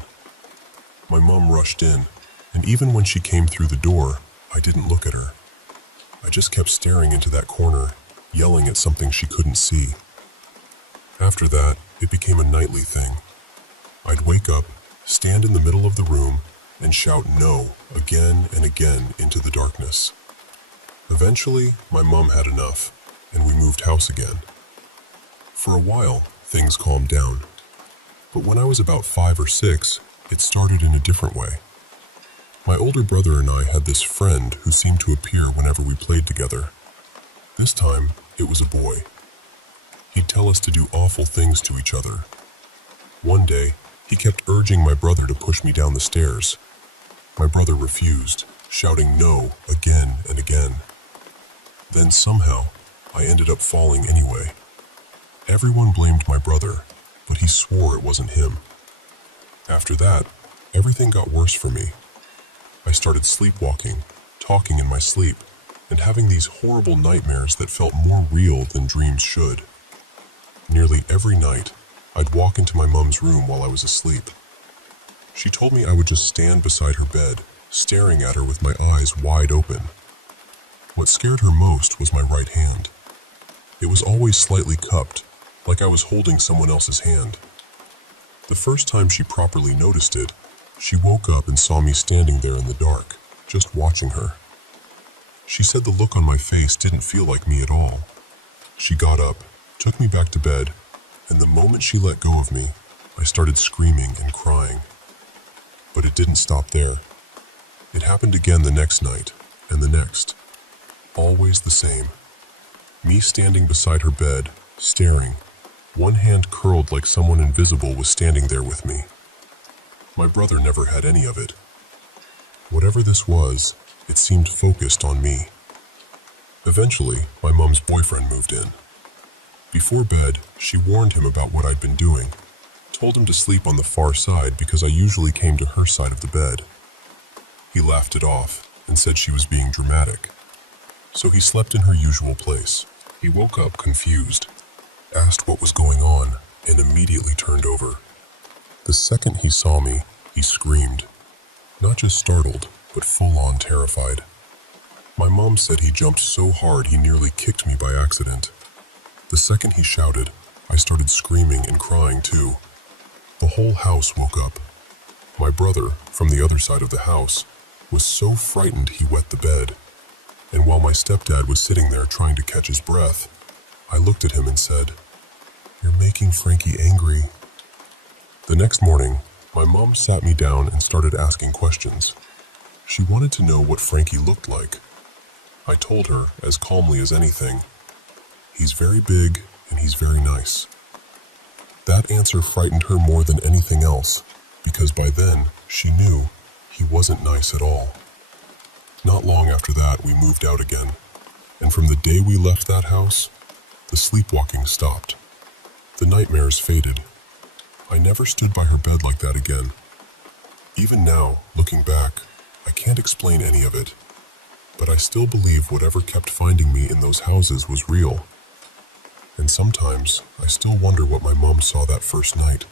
My mom rushed in, and even when she came through the door, I didn't look at her. I just kept staring into that corner, yelling at something she couldn't see. After that, it became a nightly thing. I'd wake up, stand in the middle of the room, and shout "no" again and again into the darkness. Eventually, my mom had enough, and we moved house again. For a while, things calmed down. But when I was about 5 or 6, it started in a different way. My older brother and I had this friend who seemed to appear whenever we played together. This time, it was a boy. He'd tell us to do awful things to each other. One day, he kept urging my brother to push me down the stairs. My brother refused, shouting "no" again and again. Then somehow, I ended up falling anyway. Everyone blamed my brother, but he swore it wasn't him. After that, everything got worse for me. I started sleepwalking, talking in my sleep, and having these horrible nightmares that felt more real than dreams should. Nearly every night, I'd walk into my mom's room while I was asleep. She told me I would just stand beside her bed staring at her with my eyes wide open. What scared her most was my right hand. It was always slightly cupped, like I was holding someone else's hand. The first time she properly noticed it, she woke up and saw me standing there in the dark, just watching her. She said the look on my face didn't feel like me at all. She got up, took me back to bed, and the moment she let go of me, I started screaming and crying. But it didn't stop there. It happened again the next night, and the next. Always the same. Me standing beside her bed, staring, one hand curled like someone invisible was standing there with me. My brother never had any of it. Whatever this was, it seemed focused on me. Eventually, my mom's boyfriend moved in. Before bed, she warned him about what I'd been doing, told him to sleep on the far side because I usually came to her side of the bed. He laughed it off and said she was being dramatic. So he slept in her usual place. He woke up confused, asked what was going on, and immediately turned over. The second he saw me, he screamed. Not just startled, but full-on terrified. My mom said he jumped so hard he nearly kicked me by accident. The second he shouted, I started screaming and crying too. The whole house woke up. My brother, from the other side of the house, was so frightened he wet the bed. And while my stepdad was sitting there trying to catch his breath, I looked at him and said, "You're making Frankie angry." The next morning, my mom sat me down and started asking questions. She wanted to know what Frankie looked like. I told her, as calmly as anything, "He's very big and he's very nice." That answer frightened her more than anything else, because by then, she knew he wasn't nice at all. Not long after that, we moved out again, and from the day we left that house, the sleepwalking stopped. The nightmares faded. I never stood by her bed like that again. Even now, looking back, I can't explain any of it, but I still believe whatever kept finding me in those houses was real. And sometimes, I still wonder what my mom saw that first night,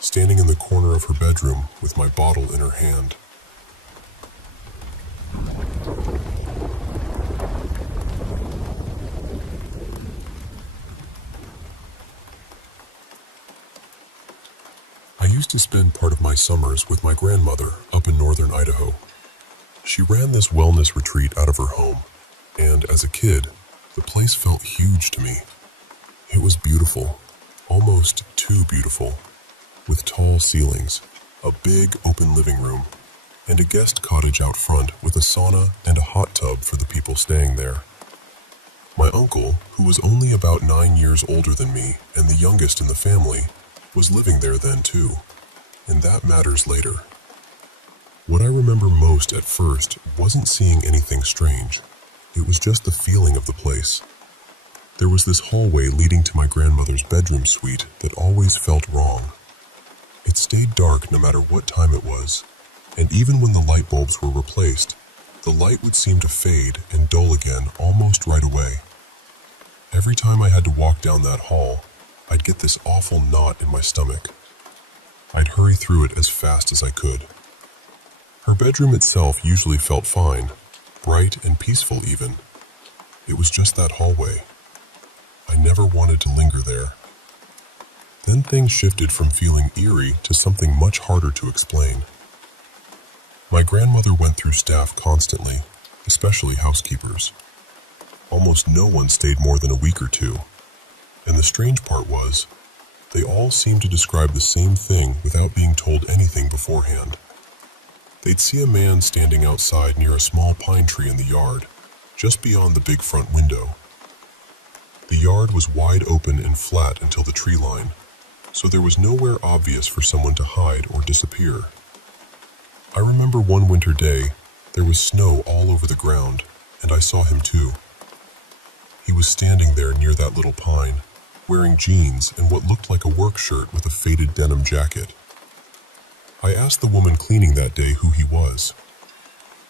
standing in the corner of her bedroom with my bottle in her hand. I used to spend part of my summers with my grandmother up in northern Idaho. She ran this wellness retreat out of her home, and as a kid, the place felt huge to me. It was beautiful, almost too beautiful, with tall ceilings, a big open living room, and a guest cottage out front with a sauna and a hot tub for the people staying there. My uncle, who was only about 9 years older than me and the youngest in the family, was living there then too, and that matters later. What I remember most at first wasn't seeing anything strange. It was just the feeling of the place. There was this hallway leading to my grandmother's bedroom suite that always felt wrong. It stayed dark no matter what time it was, and even when the light bulbs were replaced, the light would seem to fade and dull again almost right away. Every time I had to walk down that hall, I'd get this awful knot in my stomach. I'd hurry through it as fast as I could. Her bedroom itself usually felt fine, bright and peaceful even. It was just that hallway. I never wanted to linger there. Then things shifted from feeling eerie to something much harder to explain. My grandmother went through staff constantly, especially housekeepers. Almost no one stayed more than a week or two. And the strange part was, they all seemed to describe the same thing without being told anything beforehand. They'd see a man standing outside near a small pine tree in the yard, just beyond the big front window. The yard was wide open and flat until the tree line, so there was nowhere obvious for someone to hide or disappear. I remember one winter day, there was snow all over the ground, and I saw him too. He was standing there near that little pine, wearing jeans and what looked like a work shirt with a faded denim jacket. I asked the woman cleaning that day who he was.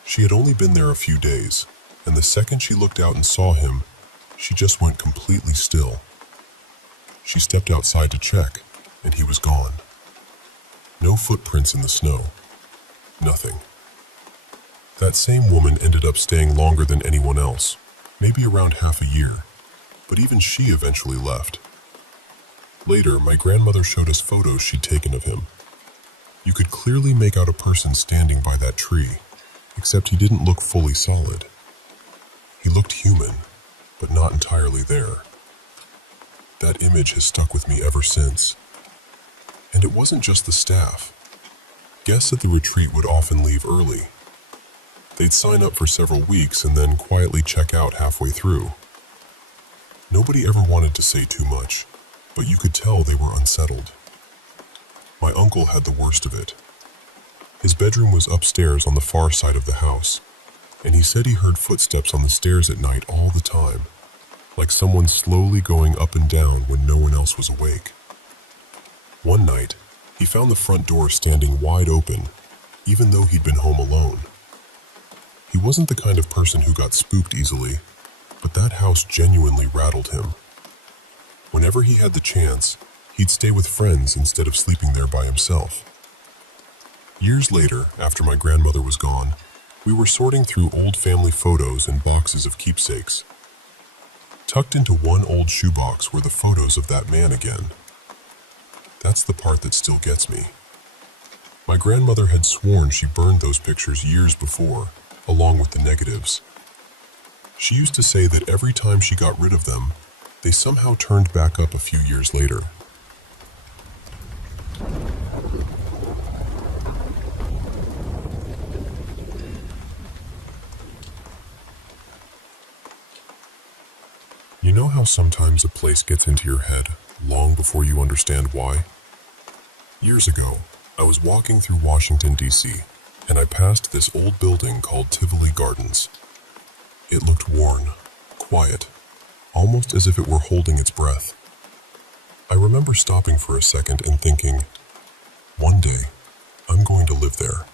She had only been there a few days, and the second she looked out and saw him, she just went completely still. She stepped outside to check, and he was gone. No footprints in the snow. Nothing. That same woman ended up staying longer than anyone else, maybe around half a year, but even she eventually left. Later, my grandmother showed us photos she'd taken of him. You could clearly make out a person standing by that tree, except he didn't look fully solid. He looked human, but not entirely there. That image has stuck with me ever since. And it wasn't just the staff. Guests at the retreat would often leave early. They'd sign up for several weeks and then quietly check out halfway through. Nobody ever wanted to say too much, but you could tell they were unsettled. My uncle had the worst of it. His bedroom was upstairs on the far side of the house, and he said he heard footsteps on the stairs at night all the time, like someone slowly going up and down when no one else was awake. One night, he found the front door standing wide open, even though he'd been home alone. He wasn't the kind of person who got spooked easily, but that house genuinely rattled him. Whenever he had the chance, he'd stay with friends instead of sleeping there by himself. Years later, after my grandmother was gone, we were sorting through old family photos and boxes of keepsakes. Tucked into one old shoebox were the photos of that man again. That's the part that still gets me. My grandmother had sworn she burned those pictures years before, along with the negatives. She used to say that every time she got rid of them, they somehow turned back up a few years later. You know how sometimes a place gets into your head long before you understand why? Years ago, I was walking through Washington, D.C., and I passed this old building called Tivoli Gardens. It looked worn, quiet, almost as if it were holding its breath. I remember stopping for a second and thinking, one day, I'm going to live there.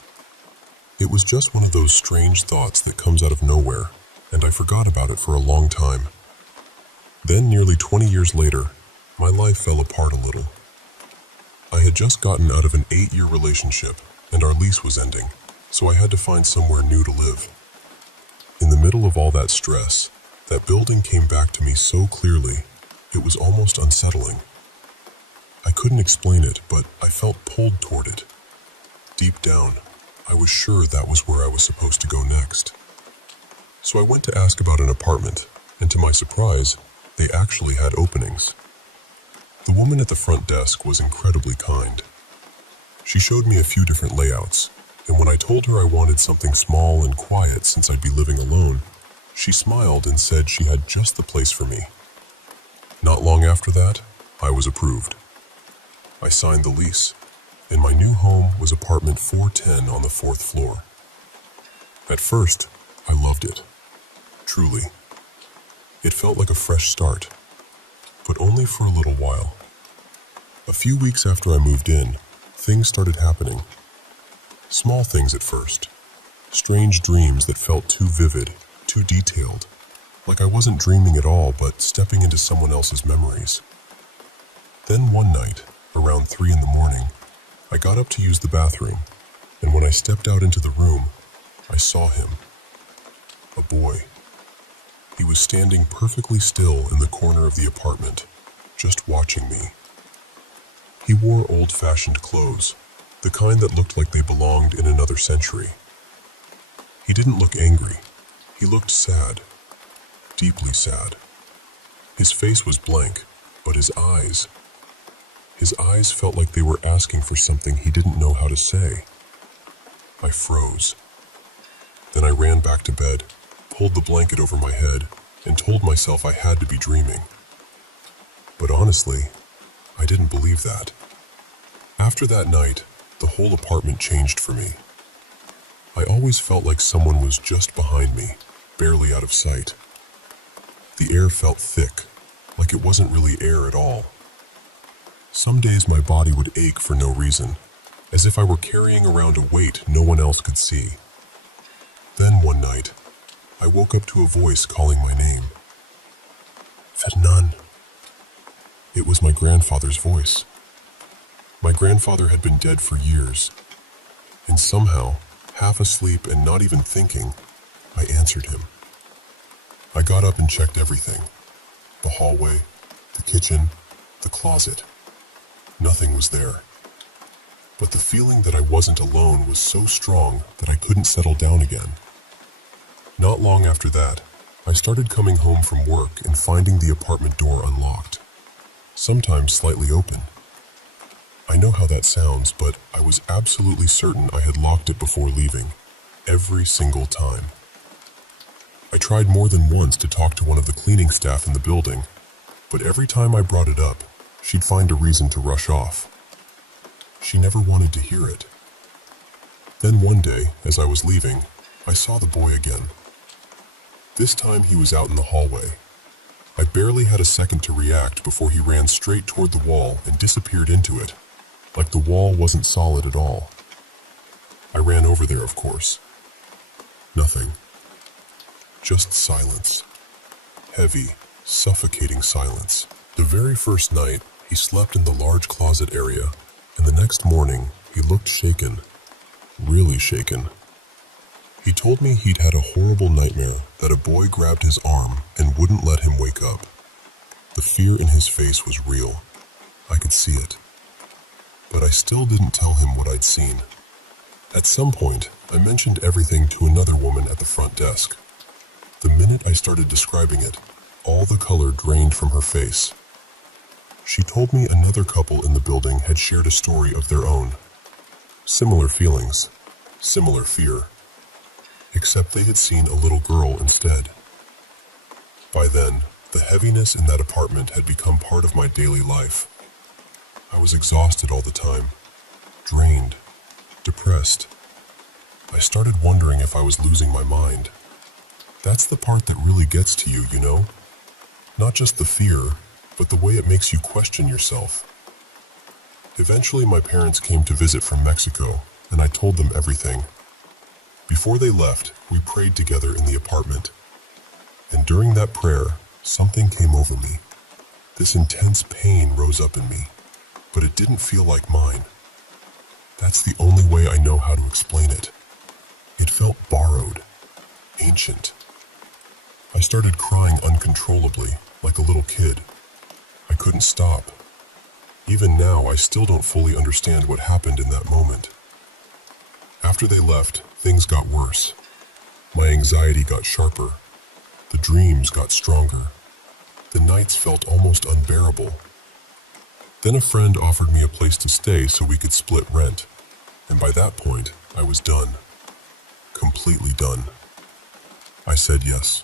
It was just one of those strange thoughts that comes out of nowhere, and I forgot about it for a long time. Then, nearly 20 years later, my life fell apart a little. I had just gotten out of an 8-year relationship, and our lease was ending, so I had to find somewhere new to live. In the middle of all that stress, that building came back to me so clearly, it was almost unsettling. I couldn't explain it, but I felt pulled toward it. Deep down, I was sure that was where I was supposed to go next. So I went to ask about an apartment, and to my surprise, they actually had openings. The woman at the front desk was incredibly kind. She showed me a few different layouts, and when I told her I wanted something small and quiet since I'd be living alone, she smiled and said she had just the place for me. Not long after that, I was approved. I signed the lease, and my new home was apartment 410 on the 4th floor. At first, I loved it. Truly. It felt like a fresh start, but only for a little while. A few weeks after I moved in, things started happening. Small things at first. Strange dreams that felt too vivid, too detailed. Like I wasn't dreaming at all, but stepping into someone else's memories. Then one night, around 3 in the morning, I got up to use the bathroom, and when I stepped out into the room, I saw him. A boy. He was standing perfectly still in the corner of the apartment, just watching me. He wore old-fashioned clothes, the kind that looked like they belonged in another century. He didn't look angry. He looked sad, deeply sad. His face was blank, but his eyes felt like they were asking for something he didn't know how to say. I froze. Then I ran back to bed, pulled the blanket over my head, and told myself I had to be dreaming. But honestly, I didn't believe that. After that night, the whole apartment changed for me. I always felt like someone was just behind me, barely out of sight. The air felt thick, like it wasn't really air at all. Some days my body would ache for no reason, as if I were carrying around a weight no one else could see. Then one night, I woke up to a voice calling my name. Ferdinand. It was my grandfather's voice. My grandfather had been dead for years, and somehow Half asleep and not even thinking, I answered him. I got up and checked everything. The hallway, the kitchen, the closet. Nothing was there. But the feeling that I wasn't alone was so strong that I couldn't settle down again. Not long after that, I started coming home from work and finding the apartment door unlocked, sometimes slightly open. I know how that sounds, but I was absolutely certain I had locked it before leaving, every single time. I tried more than once to talk to one of the cleaning staff in the building, but every time I brought it up, she'd find a reason to rush off. She never wanted to hear it. Then one day, as I was leaving, I saw the boy again. This time he was out in the hallway. I barely had a second to react before he ran straight toward the wall and disappeared into it, like the wall wasn't solid at all. I ran over there, of course. Nothing. Just silence. Heavy, suffocating silence. The very first night, he slept in the large closet area, and the next morning, he looked shaken. Really shaken. He told me he'd had a horrible nightmare that a boy grabbed his arm and wouldn't let him wake up. The fear in his face was real. I could see it. But I still didn't tell him what I'd seen. At some point, I mentioned everything to another woman at the front desk. The minute I started describing it, all the color drained from her face. She told me another couple in the building had shared a story of their own. Similar feelings, similar fear. Except they had seen a little girl instead. By then, the heaviness in that apartment had become part of my daily life. I was exhausted all the time, drained, depressed. I started wondering if I was losing my mind. That's the part that really gets to you, you know? Not just the fear, but the way it makes you question yourself. Eventually, my parents came to visit from Mexico, and I told them everything. Before they left, we prayed together in the apartment. And during that prayer, something came over me. This intense pain rose up in me, but it didn't feel like mine. That's the only way I know how to explain it. It felt borrowed, ancient. I started crying uncontrollably, like a little kid. I couldn't stop. Even now, I still don't fully understand what happened in that moment. After they left, things got worse. My anxiety got sharper. The dreams got stronger. The nights felt almost unbearable. Then a friend offered me a place to stay so we could split rent. And by that point, I was done. Completely done. I said yes.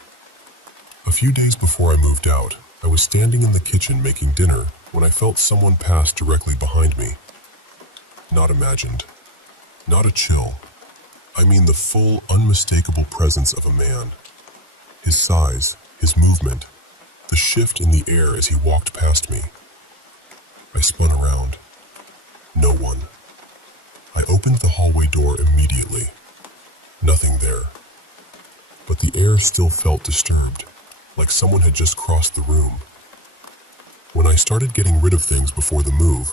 A few days before I moved out, I was standing in the kitchen making dinner when I felt someone pass directly behind me. Not imagined. Not a chill. I mean the full, unmistakable presence of a man. His size, his movement, the shift in the air as he walked past me. I spun around. No one. I opened the hallway door immediately. Nothing there. But the air still felt disturbed, like someone had just crossed the room. When I started getting rid of things before the move,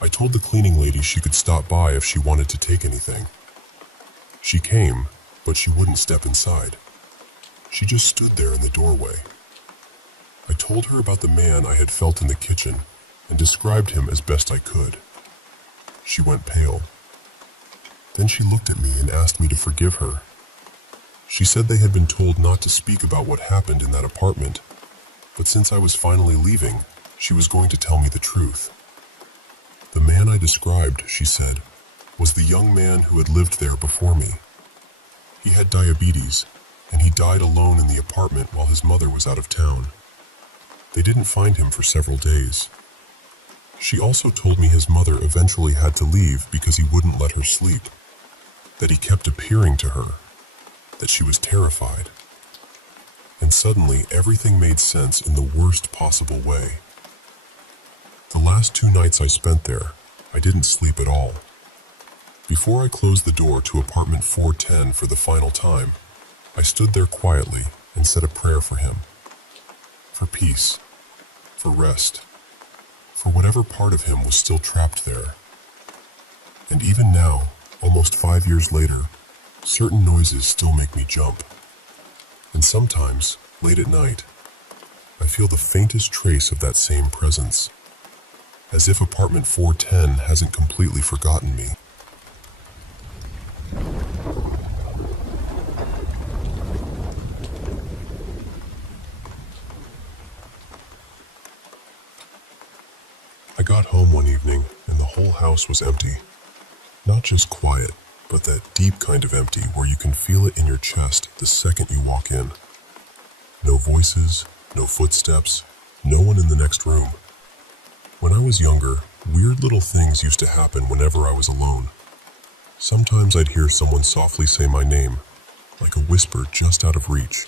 I told the cleaning lady she could stop by if she wanted to take anything. She came, but she wouldn't step inside. She just stood there in the doorway. I told her about the man I had felt in the kitchen and described him as best I could. She went pale. Then she looked at me and asked me to forgive her. She said they had been told not to speak about what happened in that apartment, but since I was finally leaving, she was going to tell me the truth. The man I described, she said, was the young man who had lived there before me. He had diabetes, and he died alone in the apartment while his mother was out of town. They didn't find him for several days. She also told me his mother eventually had to leave because he wouldn't let her sleep, that he kept appearing to her, that she was terrified. And suddenly everything made sense in the worst possible way. The last 2 nights I spent there, I didn't sleep at all. Before I closed the door to apartment 410 for the final time, I stood there quietly and said a prayer for him. For peace, for rest, for whatever part of him was still trapped there. And even now, almost 5 years later, Certain noises still make me jump. And sometimes, late at night, I feel the faintest trace of that same presence, as if apartment 410 hasn't completely forgotten me. I got home one evening and the whole house was empty. Not just quiet, but that deep kind of empty where you can feel it in your chest the second you walk in. No voices, no footsteps, no one in the next room. When I was younger, weird little things used to happen whenever I was alone. Sometimes I'd hear someone softly say my name, like a whisper just out of reach.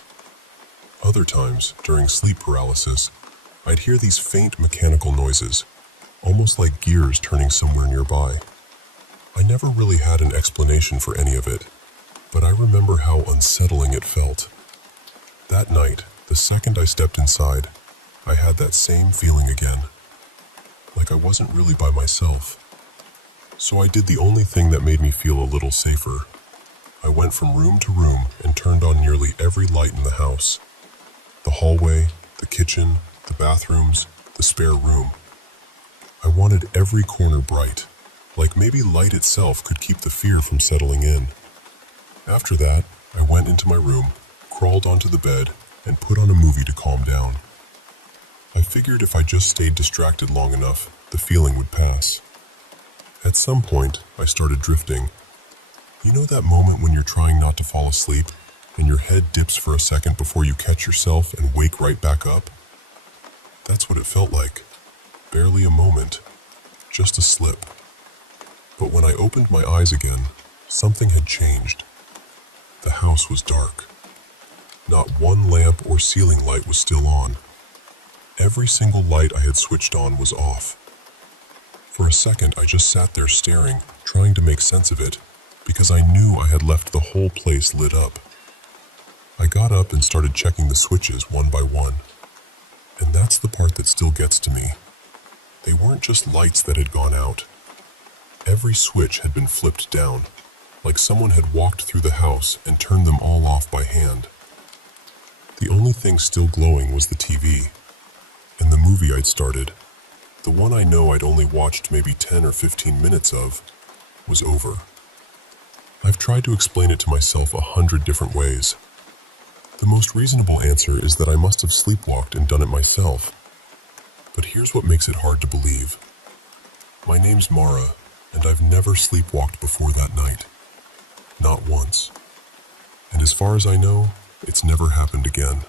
Other times, during sleep paralysis, I'd hear these faint mechanical noises, almost like gears turning somewhere nearby. I never really had an explanation for any of it, but I remember how unsettling it felt. That night, the second I stepped inside, I had that same feeling again, like I wasn't really by myself. So I did the only thing that made me feel a little safer. I went from room to room and turned on nearly every light in the house. The hallway, the kitchen, the bathrooms, the spare room. I wanted every corner bright, like maybe light itself could keep the fear from settling in. After that, I went into my room, crawled onto the bed, and put on a movie to calm down. I figured if I just stayed distracted long enough, the feeling would pass. At some point, I started drifting. You know that moment when you're trying not to fall asleep, and your head dips for a second before you catch yourself and wake right back up? That's what it felt like. Barely a moment, just a slip. But when I opened my eyes again, something had changed. The house was dark. Not one lamp or ceiling light was still on. Every single light I had switched on was off. For a second, I just sat there staring, trying to make sense of it, because I knew I had left the whole place lit up. I got up and started checking the switches one by one. And that's the part that still gets to me. They weren't just lights that had gone out. Every switch had been flipped down, like someone had walked through the house and turned them all off by hand. The only thing still glowing was the TV. And the movie I'd started, the one I know I'd only watched maybe 10 or 15 minutes of, was over. I've tried to explain it to myself 100 different ways. The most reasonable answer is that I must have sleepwalked and done it myself. But here's what makes it hard to believe. My name's Mara, and I've never sleepwalked before that night. Not once. And as far as I know, it's never happened again.